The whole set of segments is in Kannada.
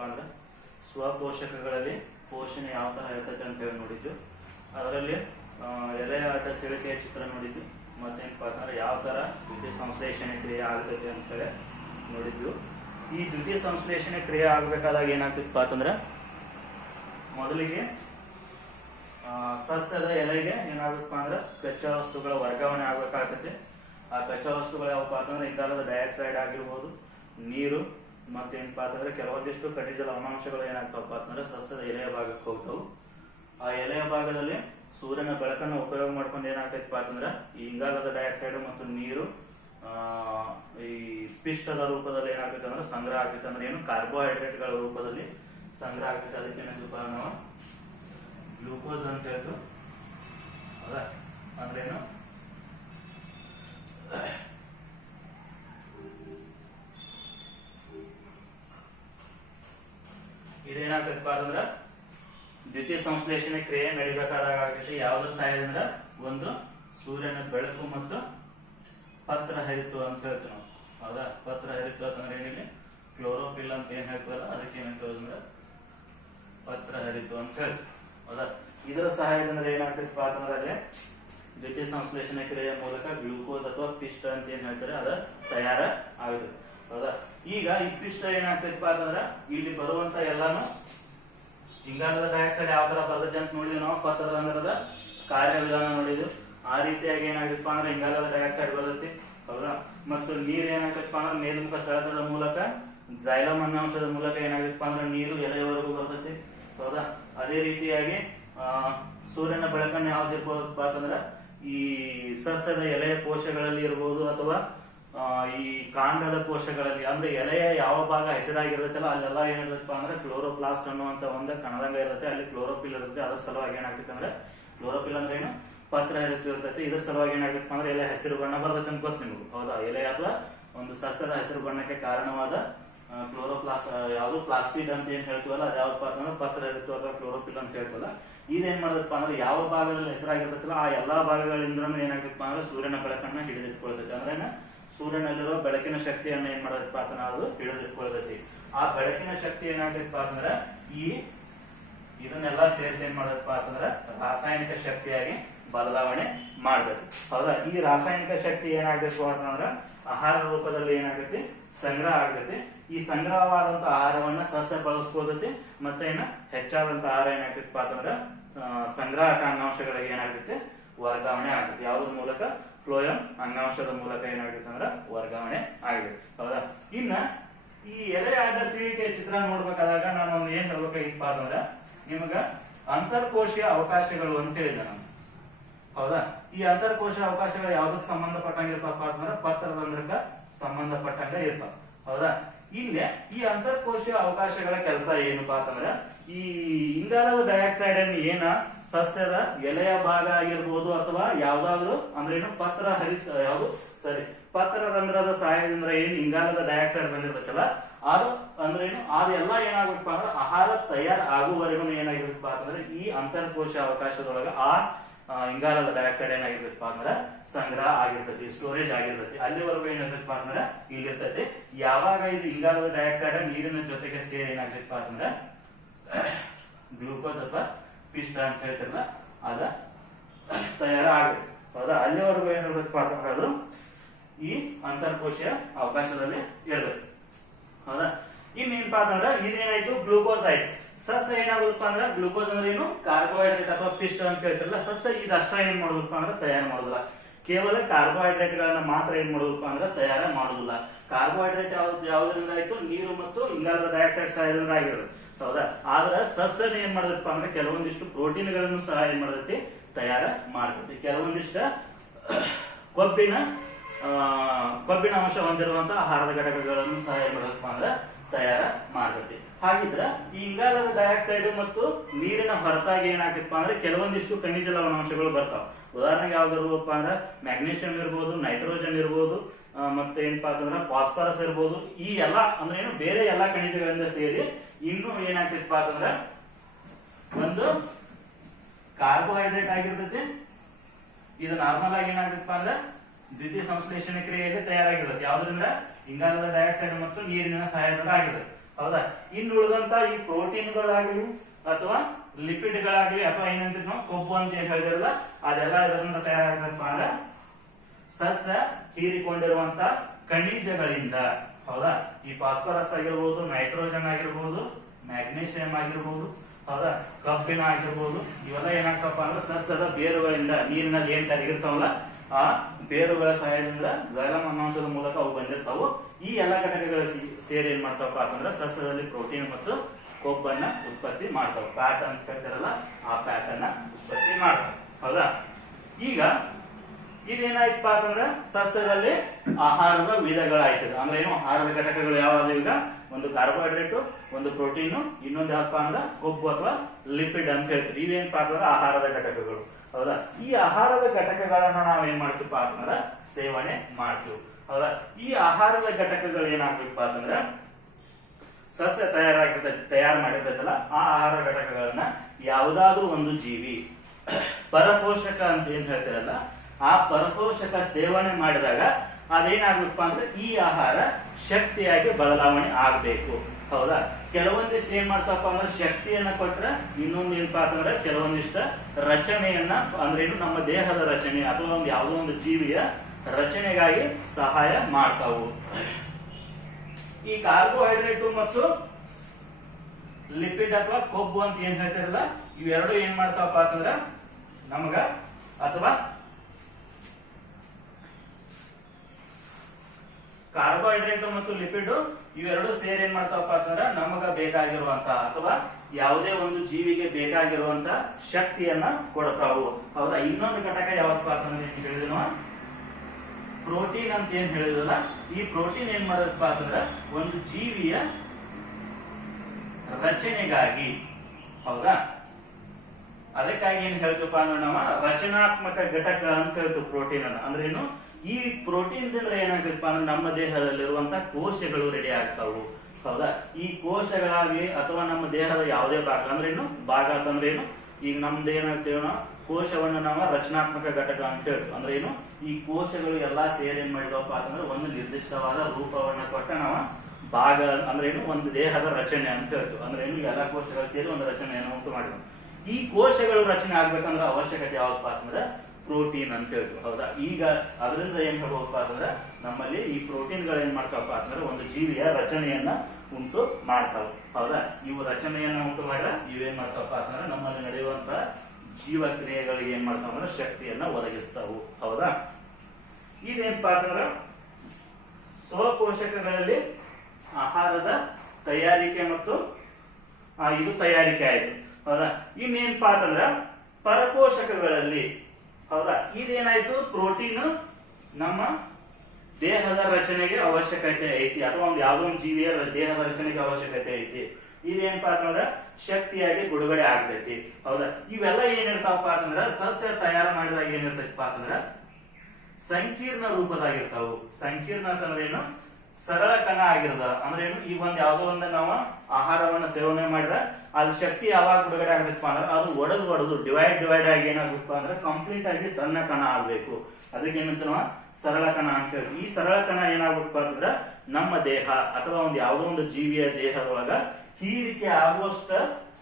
ಏನಪ್ಪಾ ಅಂದ್ರೆ ಸ್ವಪೋಷಕಗಳಲ್ಲಿ ಪೋಷಣೆ ಯಾವ ತರ ಇರ್ತೈತೆ ಅಂತ ಹೇಳಿ ನೋಡಿದ್ದು. ಅದರಲ್ಲಿ ಎಲೆಯ ಅಡ್ಡ ಸಿಳಿಕೆಯ ಚಿತ್ರ ನೋಡಿದ್ದು. ಮತ್ತೇನಪ್ಪಾ ಅಂತಂದ್ರೆ ಯಾವ ತರ ದ್ವಿತೀಯ ಸಂಶ್ಲೇಷಣೆ ಕ್ರಿಯೆ ಆಗ್ತೈತೆ ಅಂತ ಹೇಳಿ ನೋಡಿದ್ವಿ. ಈ ದ್ವಿತೀಯ ಸಂಶ್ಲೇಷಣೆ ಕ್ರಿಯೆ ಆಗ್ಬೇಕಾದಾಗ ಏನಾಗ್ತಿತ್ತಪ್ಪ ಅಂತಂದ್ರೆ ಮೊದಲಿಗೆ ಸಸ್ಯದ ಎಲೆಗೆ ಏನಾಗುತ್ತಪ್ಪ ಅಂದ್ರೆ ಕಚ್ಚಾ ವಸ್ತುಗಳ ವರ್ಗಾವಣೆ ಆಗ್ಬೇಕಾಗ್ತೈತಿ. ಆ ಕಚ್ಚಾ ವಸ್ತುಗಳು ಯಾವಪ್ಪ ಅಂತಂದ್ರೆ ಇಂಗಾಲದ ಡೈಆಕ್ಸೈಡ್ ಆಗಿರ್ಬೋದು, ನೀರು, ಮತ್ತೇನಪ್ಪಾ ಅಂತಂದ್ರೆ ಕೆಲವೊಂದಿಷ್ಟು ಖನಿಜ ಲವಣಾಂಶಗಳು ಏನಾಗ್ತಾವಪ್ಪ ಅಂತಂದ್ರೆ ಸಸ್ಯದ ಎಲೆಯ ಭಾಗಕ್ಕೆ ಹೋಗ್ತಾವು. ಆ ಎಲೆಯ ಭಾಗದಲ್ಲಿ ಸೂರ್ಯನ ಬೆಳಕನ್ನು ಉಪಯೋಗ ಮಾಡ್ಕೊಂಡು ಏನಾಗ್ತೈತಪ್ಪ ಅಂತಂದ್ರೆ ಈ ಇಂಗಾಲದ ಡೈಆಕ್ಸೈಡ್ ಮತ್ತು ನೀರು ಈ ಪಿಷ್ಟದ ರೂಪದಲ್ಲಿ ಏನಾಗ್ತೈತೆ ಅಂದ್ರೆ ಸಂಗ್ರಹ ಆಗ್ತೈತೆ. ಅಂದ್ರೆ ಏನು ಕಾರ್ಬೋಹೈಡ್ರೇಟ್ ಗಳ ರೂಪದಲ್ಲಿ ಸಂಗ್ರಹ ಆಗ್ತೈತೆ. ಅದಕ್ಕೆ ಏನಂತಪ್ಪ ನಾವು ಗ್ಲೂಕೋಸ್ ಅಂತ ಹೇಳ್ತು. ಹೌದಾ? ಅಂದ್ರೇನು ಇದೇನಾಗ್ತೈತಪ್ಪ ಅಂತಂದ್ರ ದ್ವಿತೀಯ ಸಂಶ್ಲೇಷಣೆ ಕ್ರಿಯೆ ನಡಿಬೇಕಾದಾಗ ಆಗ್ತೈತಿ. ಯಾವ್ದ್ರ ಸಹಾಯದಿಂದ? ಒಂದು ಸೂರ್ಯನ ಬೆಳಕು ಮತ್ತು ಪತ್ರ ಹರಿತು ಅಂತ ಹೇಳ್ತೀವಿ ನಾವು. ಹೌದಾ? ಪತ್ರ ಹರಿತು ಅಂತಂದ್ರೆ ಏನಿದೆ ಕ್ಲೋರೋಫಿಲ್ ಅಂತ ಏನ್ ಹೇಳ್ತೀವಲ್ಲ ಅದಕ್ಕೆ ಏನಂತೀವಿ ಅಂದ್ರೆ ಪತ್ರ ಹರಿತು ಅಂತ ಹೇಳ್ತೀವಿ. ಹೌದಾ? ಇದರ ಸಹಾಯದಿಂದ ಏನಾಗ್ತೈತಪ್ಪ ಅಂತಂದ್ರೆ ಅದೇ ದ್ವಿತೀಯ ಸಂಶ್ಲೇಷಣೆ ಕ್ರಿಯೆಯ ಮೂಲಕ ಗ್ಲೂಕೋಸ್ ಅಥವಾ ಪಿಷ್ಟ ಅಂತ ಏನ್ ಹೇಳ್ತಾರೆ ಅದ ತಯಾರ ಆಗುತ್ತೆ. ಹೌದಾ? ಈಗ ಈ ಪಿಷ್ಟ ಏನಾಗ್ತೈತಪ್ಪ ಅಂತಂದ್ರ ಇಲ್ಲಿ ಬರುವಂತ ಎಲ್ಲಾನು ಇಂಗಾಲದ ಡೈಆಕ್ಸೈಡ್ ಯಾವ ತರ ಬರ್ತೈತೆ ಅಂತ ನೋಡಿದ್ವಿ ನಾವು. ಪತ್ರರಂಧ್ರದ ಕಾರ್ಯವಿಧಾನ ನೋಡಿದ್ವಿ. ಆ ರೀತಿಯಾಗಿ ಏನಾಗತ್ತಪ್ಪ ಅಂದ್ರೆ ಇಂಗಾಲದ ಡೈಆಕ್ಸೈಡ್ ಬರ್ತೈತಿ. ಹೌದಾ? ಮತ್ತು ನೀರು ಏನಾಗತ್ತಪ್ಪ ಅಂದ್ರೆ ಮೇಲ್ಮುಖ ಸೆಳೆತದ ಮೂಲಕ ಜೈಲಮ್ ಅಂಗಾಂಶದ ಮೂಲಕ ಏನಾಗತ್ತಪ್ಪ ಅಂದ್ರೆ ನೀರು ಎಲೆಯವರೆಗೂ ಬರ್ತೈತಿ. ಹೌದಾ? ಅದೇ ರೀತಿಯಾಗಿ ಸೂರ್ಯನ ಬೆಳಕನ್ನು ಯಾವ್ದು ಇರ್ಬೋದಪ್ಪ ಅಂತಂದ್ರ ಈ ಸಸ್ಯದ ಎಲೆಯ ಕೋಶಗಳಲ್ಲಿ ಇರ್ಬೋದು ಅಥವಾ ಈ ಕಾಂಡದ ಕೋಶಗಳಲ್ಲಿ, ಅಂದ್ರೆ ಎಲೆಯ ಯಾವ ಭಾಗ ಹಸಿರಾಗಿರುತ್ತಲ್ಲ ಅಲ್ಲೆಲ್ಲ ಏನಿರುತ್ತಪ್ಪ ಅಂದ್ರೆ ಕ್ಲೋರೋಪ್ಲಾಸ್ಟ್ ಅನ್ನುವಂತ ಒಂದು ಕಣದಂಗ ಇರುತ್ತೆ. ಅಲ್ಲಿ ಕ್ಲೋರೋಫಿಲ್ ಇರುತ್ತೆ. ಅದ್ರ ಸಲುವಾಗಿ ಏನಾಗ್ತೈತೆ ಅಂದ್ರೆ ಕ್ಲೋರೋಫಿಲ್ ಅಂದ್ರೆ ಏನು ಪತ್ರ ಹರಿತು ಇರ್ತೈತಿ. ಇದ್ರ ಸಲುವಾಗಿ ಏನಾಗುತ್ತೆ ಅಂದ್ರೆ ಎಲೆ ಹಸಿರು ಬಣ್ಣ ಬರ್ತೈತೆ ಅಂತ ಗೊತ್ತು ನಿಮ್ಗೆ. ಹೌದಾ? ಎಲೆ ಅಥವಾ ಒಂದು ಸಸ್ಯದ ಹಸಿರು ಬಣ್ಣಕ್ಕೆ ಕಾರಣವಾದ ಯಾವ್ದು ಪ್ಲಾಸ್ಟಿಡ್ ಅಂತ ಏನ್ ಹೇಳ್ತೀವಲ್ಲ ಅದು ಯಾವ್ದಪ್ಪ ಅಂತಂದ್ರೆ ಪತ್ರ ಹರಿತು ಅಥವಾ ಕ್ಲೋರೋಫಿಲ್ ಅಂತ ಹೇಳ್ತೀವಲ್ಲ. ಇದೇನ್ ಮಾಡದಪ್ಪ ಅಂದ್ರೆ ಯಾವ ಭಾಗದಲ್ಲಿ ಹೆಸರಾಗಿರ್ತೈತಲ್ಲ ಆ ಎಲ್ಲಾ ಭಾಗಗಳಿಂದ ಏನಾಗತ್ತಪ್ಪ ಅಂದ್ರೆ ಸೂರ್ಯನ ಬೆಳಕನ್ನ ಹಿಡಿದಿಟ್ಕೊಳ್ತೈತಿ. ಅಂದ್ರೆ ಸೂರ್ಯನಲ್ಲಿರುವ ಬೆಳಕಿನ ಶಕ್ತಿಯನ್ನ ಏನ್ ಮಾಡದಪ್ಪ ಅಂತಂದ್ರೆ ಅದು ಹಿಡಿದಿಟ್ಕೊಳ್ತೈತಿ. ಆ ಬೆಳಕಿನ ಶಕ್ತಿ ಏನಾಗ್ತೈತಪ್ಪ ಅಂತಂದ್ರೆ ಇದನ್ನೆಲ್ಲ ಸೇರಿಸಿ ಏನ್ ಮಾಡದಪ್ಪ ಅಂತಂದ್ರೆ ರಾಸಾಯನಿಕ ಶಕ್ತಿಯಾಗಿ ಬದಲಾವಣೆ ಮಾಡ್ಬೇಕು. ಹೌದಾ? ಈ ರಾಸಾಯನಿಕ ಶಕ್ತಿ ಏನಾಗಬೇಕು ಅಂತಂದ್ರ ಆಹಾರ ರೂಪದಲ್ಲಿ ಏನಾಗೈತಿ ಸಂಗ್ರಹ ಆಗೈತಿ. ಈ ಸಂಗ್ರಹವಾದಂತ ಆಹಾರವನ್ನ ಸಸ್ಯ ಬಳಸ್ಕೋತೈತಿ. ಮತ್ತೆ ಏನ ಹೆಚ್ಚಾದಂತ ಆಹಾರ ಏನಾಗ್ತೈತಪ್ಪ ಅಂತಂದ್ರ ಸಂಗ್ರಾಹಕ ಅಂಗಾಂಶಗಳಿಗೆ ಏನಾಗ್ತೈತಿ ವರ್ಗಾವಣೆ ಆಗ್ತೈತಿ. ಯಾವ್ದ್ರ ಮೂಲಕ? ಫ್ಲೋಯಂ ಅಂಗಾಂಶದ ಮೂಲಕ ಏನಾಗ್ತೈತಿ ಅಂದ್ರ ವರ್ಗಾವಣೆ ಆಗೈತಿ. ಹೌದಾ? ಇನ್ನ ಈ ಎಲೆ ಅಡ್ಡ ಸಿಳಿಕೆಯ ಚಿತ್ರ ನೋಡ್ಬೇಕಾದಾಗ ನಾನು ಏನ್ ಹೇಳ್ಬೇಕಾಗಿತ್ತಪ್ಪ ಅಂತಂದ್ರ ನಿಮಗ ಅಂತರ್ಕೋಶೀಯ ಅವಕಾಶಗಳು ಅಂತ ಹೇಳಿದೆ ನಾನು. ಹೌದಾ? ಈ ಅಂತರ್ಕೋಶ ಅವಕಾಶಗಳು ಯಾವ್ದಕ್ ಸಂಬಂಧಪಟ್ಟಂಗ ಇರ್ತಾವಪ್ಪ ಅಂತಂದ್ರ ಪತ್ರರಂಧ್ರಕ್ಕ ಸಂಬಂಧಪಟ್ಟಂಗ ಇರ್ತಾವ. ಹೌದಾ? ಇಲ್ಲೇ ಈ ಅಂತರ್ಕೋಶೀಯ ಅವಕಾಶಗಳ ಕೆಲಸ ಏನಪ್ಪಾ ಅಂತಂದ್ರ ಈ ಇಂಗಾಲದ ಡೈಆಕ್ಸೈಡ್ ಅನ್ನು ಏನ ಸಸ್ಯದ ಎಲೆಯ ಭಾಗ ಆಗಿರ್ಬೋದು ಅಥವಾ ಯಾವ್ದಾದ್ರು ಅಂದ್ರೆ ಏನು ಪತ್ರರಂಧ್ರದ ಸಹಾಯದಿಂದ ಏನ್ ಇಂಗಾಲದ ಡೈಆಕ್ಸೈಡ್ ಬಂದಿರ್ತಲ್ಲ ಅದು ಅಂದ್ರೆ ಏನು ಅದೆಲ್ಲ ಏನಾಗಬೇಕಪ್ಪ ಅಂದ್ರೆ ಆಹಾರ ತಯಾರು ಆಗುವವರೆಗೂ ಏನಾಗಿರುತ್ತಪ್ಪ ಅಂತಂದ್ರೆ ಈ ಅಂತರ್ಕೋಶ ಅವಕಾಶದೊಳಗ ಇಂಗಾಲದ ಡೈಆಕ್ಸೈಡ್ ಏನಾಗಿರ್ತೈತಪ್ಪ ಅಂದ್ರೆ ಸಂಗ್ರಹ ಆಗಿರ್ತೈತಿ, ಸ್ಟೋರೇಜ್ ಆಗಿರ್ತೈತಿ. ಅಲ್ಲಿವರೆಗೂ ಏನಿರ್ತೈತಪ್ಪ ಅಂದ್ರೆ ಇಲ್ಲಿರ್ತೈತಿ. ಯಾವಾಗ ಇದು ಇಂಗಾಲದ ಡೈಆಕ್ಸೈಡ್ ನೀರಿನ ಜೊತೆಗೆ ಸೇರಿ ಏನಾಗ್ತೈತಪ್ಪ ಅಂತಂದ್ರೆ ಗ್ಲೂಕೋಸ್ ಅಥವಾ ಪಿಷ್ಟ ಅಂತ ಹೇಳ್ತಿರಲ್ಲ ಅದ ತಯಾರ ಆಗುತ್ತೆ. ಹೌದಾ? ಅಲ್ಲಿವರೆಗೂ ಏನಿರ್ತೈತಪ್ಪ ಅಂತಂದ್ರೆ ಅದು ಈ ಅಂತರ್ಕೋಶೀಯ ಅವಕಾಶದಲ್ಲಿ ಇರ್ತೈತಿ. ಹೌದಾ? ಇನ್ನೇನಪ್ಪ ಅಂತಂದ್ರೆ ಇದೇನಾಯ್ತು ಗ್ಲೂಕೋಸ್ ಆಯ್ತು. ಸಸ್ಯ ಏನಾಗುತ್ತಪ್ಪ ಅಂದ್ರೆ ಗ್ಲೂಕೋಸ್ ಅಂದ್ರೆ ಏನು ಕಾರ್ಬೋಹೈಡ್ರೇಟ್ ಅಥವಾ ಪಿಷ್ಟ ಅಂತ ಹೇಳ್ತಿರಲ್ಲ ಸಸ್ಯ ಇದಷ್ಟ ಏನ್ ಮಾಡೋದಪ್ಪ ಅಂದ್ರೆ ತಯಾರು ಮಾಡೋದಿಲ್ಲ. ಕೇವಲ ಕಾರ್ಬೋಹೈಡ್ರೇಟ್ ಗಳನ್ನ ಮಾತ್ರ ಏನ್ ಮಾಡೋದಪ್ಪ ಅಂದ್ರೆ ತಯಾರ ಮಾಡೋದಿಲ್ಲ. ಕಾರ್ಬೋಹೈಡ್ರೇಟ್ ಯಾವ್ದ್ರಿಂದ ಆಯ್ತು? ನೀರು ಮತ್ತು ಇಂಗಾಲದ ಡೈಆಕ್ಸೈಡ್ ಸಹಾಯದಿಂದ ಆಗಿರೋದು. ಹೌದಾ? ಆದ್ರ ಸಸ್ಯನ ಏನ್ ಮಾಡದಪ್ಪ ಅಂದ್ರೆ ಕೆಲವೊಂದಿಷ್ಟು ಪ್ರೋಟೀನ್ ಗಳನ್ನು ಸಹ ಏನ್ ಮಾಡತೈತಿ ತಯಾರ ಮಾಡ್ತೈತಿ. ಕೆಲವೊಂದಿಷ್ಟ ಕೊಬ್ಬಿನ ಅಂಶ ಹೊಂದಿರುವಂತಹ ಆಹಾರದ ಘಟಕಗಳನ್ನು ಸಹ ಏನ್ ಮಾಡದಪ್ಪ ಅಂದ್ರೆ ತಯಾರ ಮಾಡ್ತೈತಿ. ಹಾಗಿದ್ರ ಈ ಇಂಗಾಲದ ಡೈಆಕ್ಸೈಡ್ ಮತ್ತು ನೀರಿನ ಹೊರತಾಗಿ ಏನಾಗ್ತೈತಪ್ಪ ಅಂದ್ರೆ ಕೆಲವೊಂದಿಷ್ಟು ಖನಿಜ ಲವಣಾಂಶಗಳು ಬರ್ತಾವ. ಉದಾಹರಣೆಗೆ ಯಾವ್ದಿರ್ಬೋದಪ್ಪ ಅಂದ್ರೆ ಮ್ಯಾಗ್ನೀಷಿಯಂ ಇರ್ಬೋದು, ನೈಟ್ರೋಜನ್ ಇರ್ಬೋದು, ಮತ್ತೆ ಏನಪ್ಪಾ ಅಂತಂದ್ರೆ ಫಾಸ್ಫರಸ್ ಇರ್ಬೋದು. ಈ ಎಲ್ಲಾ ಅಂದ್ರೆ ಏನು ಬೇರೆ ಎಲ್ಲಾ ಖನಿಜಗಳಿಂದ ಸೇರಿ ಇನ್ನು ಏನಾಗ್ತೈತಪ್ಪ ಅಂತಂದ್ರೆ ಒಂದು ಕಾರ್ಬೋಹೈಡ್ರೇಟ್ ಆಗಿರ್ತೈತಿ. ಇದು ನಾರ್ಮಲ್ ಆಗಿ ಏನಾಗ್ತೈತಪ್ಪ ಅಂದ್ರೆ ದ್ವಿತೀಯ ಸಂಶ್ಲೇಷಣೆ ಕ್ರಿಯೆಯಲ್ಲಿ ತಯಾರಾಗಿರುತ್ತೆ. ಯಾವ್ದ್ರಿಂದ? ಇಂಗಾಲದ ಡೈಆಕ್ಸೈಡ್ ಮತ್ತು ನೀರಿನ ಸಹಾಯದಿಂದ ಆಗಿದೆ. ಹೌದಾ. ಇನ್ನು ಉಳಿದಂತ ಈ ಪ್ರೋಟೀನ್ಗಳಾಗ್ಲಿ ಅಥವಾ ಲಿಪಿಡ್ಗಳಾಗ್ಲಿ ಅಥವಾ ಏನಂತೀವಿ ನಾವು ಕೊಬ್ಬು ಅಂತ ಏನ್ ಹೇಳಿದಿರಲ್ಲ, ಅದೆಲ್ಲ ಇದರಿಂದ ತಯಾರಾಗತ್ತಪ್ಪ ಅಂದ್ರೆ ಸಸ್ಯ ಹೀರಿಕೊಂಡಿರುವಂತ ಖನಿಜಗಳಿಂದ. ಹೌದಾ. ಈ ಫಾಸ್ಫರಸ್ ಆಗಿರ್ಬೋದು, ನೈಟ್ರೋಜನ್ ಆಗಿರ್ಬೋದು, ಮ್ಯಾಗ್ನೀಷಿಯಂ ಆಗಿರ್ಬೋದು, ಹೌದಾ, ಕಬ್ಬಿಣ ಆಗಿರ್ಬೋದು, ಇವೆಲ್ಲ ಏನಾಗ್ತಪ್ಪ ಅಂದ್ರೆ ಸಸ್ಯದ ಬೇರುಗಳಿಂದ, ನೀರಿನಲ್ಲಿ ಏನ್ ಕರಗಿರ್ತಾವಲ್ಲ ಆ ಬೇರುಗಳ ಸಹಾಯದಿಂದ ಜೈಲಮ್ ಅನ್ನುವಂಥದ ಮೂಲಕ ಅವು ಬಂದಿರ್ತಾವು. ಈ ಎಲ್ಲ ಘಟಕಗಳು ಸೇರಿ ಏನ್ ಮಾಡ್ತಾವಪ್ಪ ಅಂತಂದ್ರೆ ಸಸ್ಯದಲ್ಲಿ ಪ್ರೋಟೀನ್ ಮತ್ತು ಕೊಬ್ಬನ್ನ ಉತ್ಪತ್ತಿ ಮಾಡ್ತಾವ. ಫ್ಯಾಟ್ ಅಂತ ಹೇಳ್ತಾರಲ್ಲ, ಆ ಫ್ಯಾಟ್ ಅನ್ನ ಉತ್ಪತ್ತಿ ಮಾಡ್ತಾವ. ಹೌದಾ. ಈಗ ಇದೇನಾಯ್ತಪ್ಪ ಅಂತಂದ್ರೆ ಸಸ್ಯದಲ್ಲಿ ಆಹಾರದ ವಿಧಗಳಾಯ್ತದ. ಅಂದ್ರೆ ಏನು, ಆಹಾರದ ಘಟಕಗಳು ಯಾವ್ದು? ಈಗ ಒಂದು ಕಾರ್ಬೋಹೈಡ್ರೇಟ್, ಒಂದು ಪ್ರೋಟೀನ್, ಇನ್ನೊಂದು ಯಾವಪ್ಪ ಅಂದ್ರೆ ಕೊಬ್ಬು ಅಥವಾ ಲಿಪಿಡ್ ಅಂತ ಹೇಳ್ತೀವಿ. ಇವೇನಪ್ಪ ಅಂತಂದ್ರೆ ಆಹಾರದ ಘಟಕಗಳು. ಹೌದಾ. ಈ ಆಹಾರದ ಘಟಕಗಳನ್ನ ನಾವ್ ಏನ್ ಮಾಡ್ತೀವಪ್ಪ ಅಂತಂದ್ರೆ ಸೇವನೆ ಮಾಡ್ತೀವಿ. ಹೌದಾ. ಈ ಆಹಾರದ ಘಟಕಗಳು ಏನಾಗ್ಬೇಕಪ್ಪ ಅಂತಂದ್ರೆ ಸಸ್ಯ ತಯಾರು ಮಾಡಿರ್ತೈತಲ್ಲ ಆ ಆಹಾರ ಘಟಕಗಳನ್ನ ಯಾವುದಾದ್ರೂ ಒಂದು ಜೀವಿ ಪರಪೋಷಕ ಅಂತ ಏನ್ ಹೇಳ್ತಾರಲ್ಲ, ಆ ಪರಪೋಷಕ ಸೇವನೆ ಮಾಡಿದಾಗ ಅದೇನಾಗ್ಬೇಕಪ್ಪ ಅಂದ್ರೆ ಈ ಆಹಾರ ಶಕ್ತಿಯಾಗಿ ಬದಲಾವಣೆ ಆಗ್ಬೇಕು. ಹೌದಾ. ಕೆಲವೊಂದಿಷ್ಟು ಏನ್ ಮಾಡ್ತಾವಪ್ಪ ಅಂದ್ರೆ ಶಕ್ತಿಯನ್ನ ಕೊಟ್ರೆ, ಇನ್ನೊಂದು ಏನಪ್ಪ ಅಂತಂದ್ರೆ ಕೆಲವೊಂದಿಷ್ಟ ರಚನೆಯನ್ನ, ಅಂದ್ರೆ ಏನು ನಮ್ಮ ದೇಹದ ರಚನೆ ಅಥವಾ ಒಂದು ಯಾವುದೋ ಒಂದು ಜೀವಿಯ ರಚನೆಗಾಗಿ ಸಹಾಯ ಮಾಡ್ತಾವು. ಈ ಕಾರ್ಬೋಹೈಡ್ರೇಟ್ ಮತ್ತು ಲಿಪಿಡ್ ಅಥವಾ ಕೊಬ್ಬು ಅಂತ ಏನ್ ಹೇಳ್ತಾರಲ್ಲ, ಇವೆರಡು ಏನ್ ಮಾಡ್ತಾವಪ್ಪ ಅಂತಂದ್ರ ನಮಗ, ಅಥವಾ ಕಾರ್ಬೋಹೈಡ್ರೇಟ್ ಮತ್ತು ಲಿಪಿಡ್ ಇವೆರಡು ಸೇರಿ ಏನ್ ಮಾಡ್ತಾವಪ್ಪ ಅಂತಂದ್ರ ನಮಗ ಬೇಕಾಗಿರುವಂತ ಅಥವಾ ಯಾವುದೇ ಒಂದು ಜೀವಿಗೆ ಬೇಕಾಗಿರುವಂತ ಶಕ್ತಿಯನ್ನ ಕೊಡ್ತಾವು. ಹೌದಾ. ಇನ್ನೊಂದು ಘಟಕ ಯಾವಪ್ಪ ಅಂತಂದ್ರೆ ಏನ್ ಹೇಳಿದ್ವಿ, ಪ್ರೋಟೀನ್ ಅಂತ ಏನ್ ಹೇಳಿದ್ರಲ್ಲ, ಈ ಪ್ರೋಟೀನ್ ಏನ್ ಮಾಡದಪ್ಪ ಅಂತಂದ್ರ ಒಂದು ಜೀವಿಯ ರಚನೆಗಾಗಿ. ಹೌದಾ. ಅದಕ್ಕಾಗಿ ಏನ್ ಹೇಳ್ತಪ್ಪ ಅಂದ್ರೆ ನಾವು ರಚನಾತ್ಮಕ ಘಟಕ ಅಂತ ಹೇಳ್ತೀವಿ ಪ್ರೋಟೀನ್ ಅನ್ನ. ಅಂದ್ರೆ ಏನು, ಈ ಪ್ರೋಟೀನ್ ದಿಂದ ಏನಾಗ್ತಪ್ಪ ಅಂದ್ರೆ ನಮ್ಮ ದೇಹದಲ್ಲಿರುವಂತ ಕೋಶಗಳು ರೆಡಿ ಆಗ್ತಾವು. ಹೌದಾ. ಈ ಕೋಶಗಳಾಗ್ಲಿ ಅಥವಾ ನಮ್ಮ ದೇಹದ ಯಾವುದೇ ಭಾಗ, ಅಂದ್ರೆ ಏನು ಭಾಗ ಅಂತಂದ್ರೆ ಏನು, ಈಗ ನಮ್ದು ಏನಾಗ್ತೇವೆ ನಾವು ಕೋಶವನ್ನ ನಾವು ರಚನಾತ್ಮಕ ಘಟಕ ಅಂತ ಹೇಳ್ತೀವಿ. ಅಂದ್ರೆ ಏನು, ಈ ಕೋಶಗಳು ಎಲ್ಲಾ ಸೇರಿ ಏನ್ ಮಾಡಿದವಪ್ಪ ಅಂತಂದ್ರೆ ಒಂದು ನಿರ್ದಿಷ್ಟವಾದ ರೂಪವನ್ನ ಕೊಟ್ಟ ನಾವು ಭಾಗ, ಅಂದ್ರೆ ಏನು ಒಂದು ದೇಹದ ರಚನೆ ಅಂತ ಹೇಳ್ತೀವಿ. ಅಂದ್ರೆ ಏನು, ಎಲ್ಲಾ ಕೋಶಗಳು ಸೇರಿ ಒಂದು ರಚನೆಯನ್ನು ಉಂಟು ಮಾಡಿದ್ವಿ. ಈ ಕೋಶಗಳು ರಚನೆ ಆಗ್ಬೇಕಂದ್ರೆ ಅವಶ್ಯಕತೆ ಯಾವಪ್ಪ ಅಂತಂದ್ರೆ ಪ್ರೋಟೀನ್ ಅಂತ ಹೇಳ್ತೀವಿ. ಹೌದಾ. ಈಗ ಅದರಿಂದ ಏನ್ ಹೇಳ್ಬೋದಪ್ಪ ಅಂತಂದ್ರೆ ನಮ್ಮಲ್ಲಿ ಈ ಪ್ರೋಟೀನ್ ಗಳು ಏನ್ ಮಾಡ್ತಾವಪ್ಪ ಅಂತಂದ್ರೆ ಒಂದು ಜೀವಿಯ ರಚನೆಯನ್ನ ಉಂಟು ಮಾಡ್ತಾವ. ಹೌದಾ. ಇವು ರಚನೆಯನ್ನ ಉಂಟು ಮಾಡಿದ್ರೆ ಇವೇನ್ ಮಾಡ್ತಾವಪ್ಪ ಅಂತಂದ್ರೆ ನಮ್ಮಲ್ಲಿ ನಡೆಯುವಂತ ಜೀವಕ್ರಿಯೆಗಳಿಗೆ ಏನ್ ಮಾಡ್ತಾವ ಅಂದ್ರೆ ಶಕ್ತಿಯನ್ನ ಒದಗಿಸ್ತಾವು. ಹೌದಾ. ಇದೇನಪ್ಪ ಅಂತಂದ್ರೆ ಸ್ವಪೋಷಕಗಳಲ್ಲಿ ಆಹಾರದ ತಯಾರಿಕೆ ಮತ್ತು ಇದು ತಯಾರಿಕೆ ಆಯ್ತು. ಹೌದಾ. ಇನ್ನೇನಪ್ಪಾ ಅಂತಂದ್ರ ಪರಪೋಷಕಗಳಲ್ಲಿ, ಹೌದಾ, ಇದೇನಾಯ್ತು, ಪ್ರೋಟೀನ್ ನಮ್ಮ ದೇಹದ ರಚನೆಗೆ ಅವಶ್ಯಕತೆ ಐತಿ ಅಥವಾ ಒಂದು ಯಾವುದೋ ಒಂದು ಜೀವಿಯ ದೇಹದ ರಚನೆಗೆ ಅವಶ್ಯಕತೆ ಐತಿ. ಇದೇನಪ್ಪಾ ಅಂತಂದ್ರ ಶಕ್ತಿಯಾಗಿ ಬಿಡುಗಡೆ ಆಗ್ತೈತಿ. ಹೌದಾ. ಇವೆಲ್ಲ ಏನಿರ್ತಾವಪ್ಪ ಅಂತಂದ್ರ ಸಸ್ಯ ತಯಾರು ಮಾಡಿದಾಗ ಏನಿರ್ತೈತಪ್ಪ ಅಂತಂದ್ರ ಸಂಕೀರ್ಣ ರೂಪದಾಗಿರ್ತಾವು. ಸಂಕೀರ್ಣ ಅಂತಂದ್ರೆ ಏನು, ಸರಳ ಕಣ ಆಗಿರದ. ಅಂದ್ರೆ ಏನು, ಈಗ ಒಂದ್ ಯಾವ್ದೋ ಒಂದು ನಾವು ಆಹಾರವನ್ನ ಸೇವನೆ ಮಾಡಿದ್ರೆ ಅದು ಶಕ್ತಿ ಯಾವಾಗ ಬಿಡುಗಡೆ ಆಗ್ಬೇಕಪ್ಪ ಅಂದ್ರೆ ಅದು ಒಡೆದು ಡಿವೈಡ್ ಆಗಿ ಏನಾಗ್ಬೇಕಪ್ಪ ಅಂದ್ರೆ ಕಂಪ್ಲೀಟ್ ಆಗಿ ಸಣ್ಣ ಕಣ ಆಗ್ಬೇಕು. ಅದಕ್ಕೆ ಏನಂತ ನಾವು ಸರಳ ಕಣ ಅಂತ ಹೇಳಿ. ಈ ಸರಳ ಕಣ ಏನಾಗ್ಬೇಕಪ್ಪ ಅಂತಂದ್ರೆ ನಮ್ಮ ದೇಹ ಅಥವಾ ಒಂದು ಯಾವುದೋ ಒಂದು ಜೀವಿಯ ದೇಹದೊಳಗ ಹೀರಿಕೆ ಆಗುವಷ್ಟ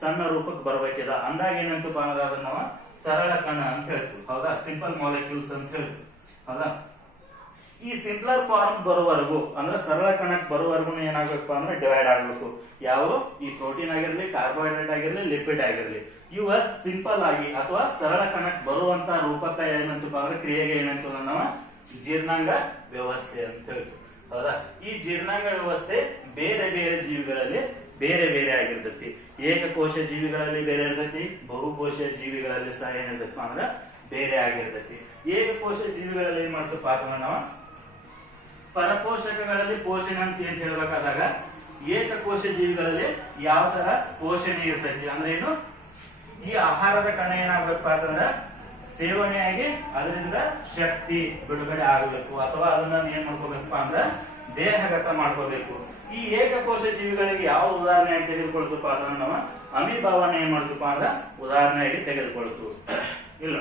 ಸಣ್ಣ ರೂಪಕ್ಕೆ ಬರ್ಬೇಕಿದ ಅಂದಾಗ ಏನಂತಪ್ಪ ಅಂದ್ರೆ ಅದನ್ನ ನಾವು ಸರಳ ಕಣ ಅಂತ ಹೇಳ್ತೀವಿ. ಹೌದಾ. ಸಿಂಪಲ್ ಮಾಲಿಕ್ಯೂಲ್ಸ್ ಅಂತ ಹೇಳ್ತೀವಿ. ಹೌದಾ. ಈ ಸಿಂಪ್ಲರ್ ಫಾರ್ಮ್ ಬರುವವರೆಗೂ ಅಂದ್ರೆ ಸರಳ ಕಣಕ್ ಬರುವವರೆಗೂ ಏನಾಗಬೇಕಪ್ಪ ಅಂದ್ರೆ ಡಿವೈಡ್ ಆಗ್ಬೇಕು. ಯಾವ ಈ ಪ್ರೋಟೀನ್ ಆಗಿರ್ಲಿ, ಕಾರ್ಬೋಹೈಡ್ರೇಟ್ ಆಗಿರ್ಲಿ, ಲಿಪಿಡ್ ಆಗಿರ್ಲಿ, ಇವ ಸಿಂಪಲ್ ಆಗಿ ಅಥವಾ ಸರಳ ಕಣಕ್ ಬರುವಂತ ರೂಪಕ ಏನಂತಪ್ಪ ಅಂದ್ರೆ ಕ್ರಿಯೆಗೆ ಏನಂತ ನಾವು ಜೀರ್ಣಾಂಗ ವ್ಯವಸ್ಥೆ ಅಂತ ಹೇಳ್ತೀವಿ. ಹೌದಾ. ಈ ಜೀರ್ಣಾಂಗ ವ್ಯವಸ್ಥೆ ಬೇರೆ ಬೇರೆ ಜೀವಿಗಳಲ್ಲಿ ಬೇರೆ ಬೇರೆ ಆಗಿರ್ತೈತಿ. ಏಕಕೋಶ ಜೀವಿಗಳಲ್ಲಿ ಬೇರೆ ಇರ್ತೈತಿ, ಬಹುಕೋಶ ಜೀವಿಗಳಲ್ಲಿ ಸಹ ಏನಿರ್ತೈತಿ ಅಂದ್ರೆ ಬೇರೆ ಆಗಿರ್ತೈತಿ. ಏಕಕೋಶ ಜೀವಿಗಳಲ್ಲಿ ಏನ್ ಮಾಡ್ತಪ್ಪ ಅಂತಂದ್ರೆ ನಾವು ಪರಪೋಷಕಗಳಲ್ಲಿ ಪೋಷಣೆ ಅಂತ ಏನ್ ಹೇಳ್ಬೇಕಾದಾಗ ಏಕಕೋಶ ಜೀವಿಗಳಲ್ಲಿ ಯಾವ ತರ ಪೋಷಣೆ ಇರ್ತೈತಿ ಅಂದ್ರೆ ಏನು, ಈ ಆಹಾರದ ಕಣ ಏನಾಗಬೇಕಪ್ಪ ಅಂತಂದ್ರೆ ಸೇವನೆಯಾಗಿ ಅದರಿಂದ ಶಕ್ತಿ ಬಿಡುಗಡೆ ಆಗಬೇಕು ಅಥವಾ ಅದನ್ನ ಏನ್ ಮಾಡ್ಕೋಬೇಕಪ್ಪ ಅಂದ್ರೆ ದೇಹಗತ ಮಾಡ್ಕೋಬೇಕು. ಈ ಏಕಕೋಶ ಜೀವಿಗಳಿಗೆ ಯಾವ ಉದಾಹರಣೆಯಾಗಿ ತೆಗೆದುಕೊಳ್ತಪ್ಪ ಅಂದ್ರೆ ನಾವು ಅಮೀಬಾವನ್ನ ಏನ್ ಮಾಡ್ತಪ್ಪ ಅಂದ್ರೆ ಉದಾಹರಣೆಯಾಗಿ ತೆಗೆದುಕೊಳ್ತು. ಇಲ್ಲ,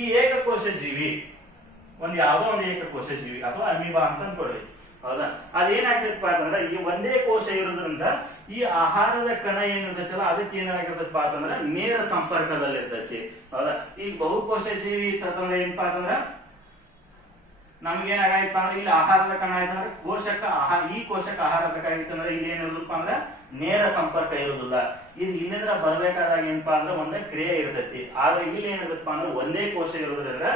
ಈ ಏಕಕೋಶ ಜೀವಿ ಒಂದ್ ಯಾವ್ದೋ ಒಂದು ಏಕಕೋಶ ಜೀವಿ ಅಥವಾ ಅಮೀಬಾ ಅಂತ ಅನ್ಕೊಳ್ಳಿ. ಹೌದಾ. ಅದೇನಾಗ್ತದಪ್ಪ ಅಂತಂದ್ರೆ ಈ ಒಂದೇ ಕೋಶ ಇರೋದ್ರಿಂದ ಈ ಆಹಾರದ ಕಣ ಏನಿರ್ತೈತಲ್ಲ ಅದಕ್ಕೆ ಏನಾಗಿರ್ತದಪ್ಪ ಅಂತಂದ್ರೆ ನೇರ ಸಂಪರ್ಕದಲ್ಲಿ ಇರ್ತೈತಿ. ಹೌದಾ. ಈಗ ಬಹುಕೋಶ ಜೀವಿ ಇತ್ತಂದ್ರೆ ಏನಪ್ಪಾ ಅಂತಂದ್ರ ನಮ್ಗೇನಾಗೈತಪ್ಪ ಅಂದ್ರೆ ಇಲ್ಲಿ ಆಹಾರದ ಕಣ ಆಯ್ತಂದ್ರೆ ಈ ಕೋಶಕ್ಕೆ ಆಹಾರ ಬೇಕಾಗಿತ್ತು ಅಂದ್ರೆ ಇಲ್ಲಿ ಏನಿರುದಪ್ಪ ಅಂದ್ರೆ ನೇರ ಸಂಪರ್ಕ ಇರುದಿಲ್ಲ. ಇದು ಇಲ್ಲಿಂದ್ರ ಬರ್ಬೇಕಾದಾಗ ಏನಪ್ಪಾ ಅಂದ್ರೆ ಒಂದೇ ಕ್ರಿಯೆ ಇರ್ತೈತಿ. ಆದ್ರೆ ಇಲ್ಲಿ ಏನಿರುತ್ತಪ್ಪ ಅಂದ್ರೆ ಒಂದೇ ಕೋಶ ಇರೋದ್ರಿಂದ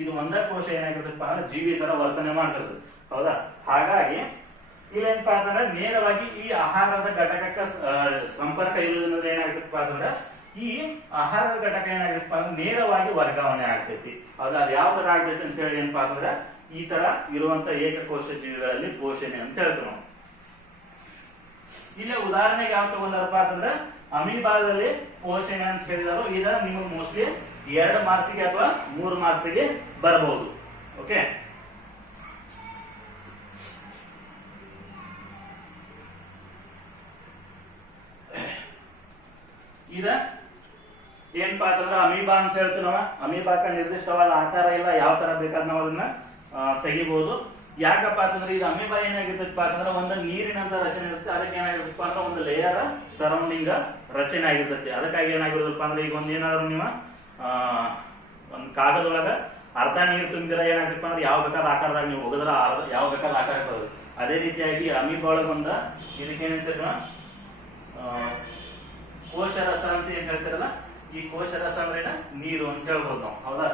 ಇದು ಒಂದೇ ಕೋಶ ಏನಾಗಿರ್ತಪ್ಪ ಅಂದ್ರೆ ಜೀವಿ ತರ ವರ್ತನೆ ಮಾಡ್ತದೆ. ಹೌದಾ. ಹಾಗಾಗಿ ಇಲ್ಲೇನಪ್ಪಾ ಅಂತಂದ್ರೆ ನೇರವಾಗಿ ಈ ಆಹಾರದ ಘಟಕಕ್ಕೆ ಸಂಪರ್ಕ ಇರುವುದರಿಂದ ಏನಾಗ್ತಪ್ಪ ಅಂತಂದ್ರೆ ಈ ಆಹಾರದ ಘಟಕ ಏನಾಗ್ತಪ್ಪ ಅಂದ್ರೆ ನೇರವಾಗಿ ವರ್ಗಾವಣೆ ಆಗ್ತೈತಿ. ಹೌದಾ. ಅದು ಯಾವ ತರ ಆಗ್ತೈತಿ ಅಂತ ಹೇಳಿ ಏನಪ್ಪಾ ಅಂತಂದ್ರೆ ಈ ತರ ಇರುವಂತ ಏಕಕೋಶ ಜೀವಿಗಳಲ್ಲಿ ಪೋಷಣೆ ಅಂತ ಹೇಳ್ತೀವಿ ನಾವು. ಇಲ್ಲೇ ಉದಾಹರಣೆಗೆ ಯಾವ ತಗೊಂಡಾರಪ್ಪ ಅಂತಂದ್ರೆ ಅಮೀಬಾದಲ್ಲಿ ಪೋಷಣೆ ಅಂತ ಹೇಳಿದಾರು. ಇದ ನಿಮಗೆ ಮೋಸ್ಟ್ಲಿ 2 ಮಾರ್ಕ್ಸಿಗೆ ಅಥವಾ 3 ಮಾರ್ಕ್ಸಿಗೆ ಬರಬಹುದು. ಓಕೆ. ಇದ ಏನಪ್ಪಾ ಅಂತಂದ್ರೆ ಅಮೀಬಾ ಅಂತ ಹೇಳ್ತೀವಿ ನಾವು. ಅಮೀಬಾಕ ನಿರ್ದಿಷ್ಟವಾದ ಆಕಾರ ಇಲ್ಲ, ಯಾವ ತರ ಬೇಕಾದ್ ನಾವು ಅದನ್ನ ತೆಗಿಬಹುದು. ಯಾಕಪ್ಪ ಅಂತಂದ್ರೆ ಇದು ಅಮೀಬಾ ಏನಾಗಿರ್ತೈತಪ್ಪ ಅಂತಂದ್ರೆ ಒಂದು ನೀರಿನಂತ ರಚನೆ ಇರುತ್ತೆ. ಅದಕ್ಕೆ ಏನಾಗಿರ್ತಪ್ಪ ಅಂದ್ರೆ ಒಂದು ಲೇಯರ್ ಸರೌಂಡಿಂಗ್ ರಚನೆ ಆಗಿರ್ತೈತಿ. ಅದಕ್ಕಾಗಿ ಏನಾಗಿರುತ್ತಪ್ಪ ಅಂದ್ರೆ ಈಗ ಒಂದ್ ಏನಾದ್ರು ನೀವು ಒಂದ್ ಕಾಗದೊಳಗ ಅರ್ಧ ನೀರು ತುಂಬಿದ್ರೆ ಏನಾಗ್ತಪ್ಪ ಅಂದ್ರೆ ಯಾವ ಬೇಕಾದ ಆಕಾರದಾಗ ನೀವು ಹೋಗಿದ್ರ ಯಾವ ಬೇಕಾದ ಆಕಾರ ಬರೋದು. ಅದೇ ರೀತಿಯಾಗಿ ಅಮೀಬಾ ಒಳಗ ಬಂದ ಇದಕ್ಕೇನಂತೀರ ಕೋಶರಸ ಅಂತ ಏನ್ ಹೇಳ್ತಾರಲ್ಲ, ಈ ಕೋಶರಸ ಅಂದ್ರೆ ನೀರು ಅಂತ ಹೇಳ್ಬೋದು ನಾವು. ಹೌದಾ.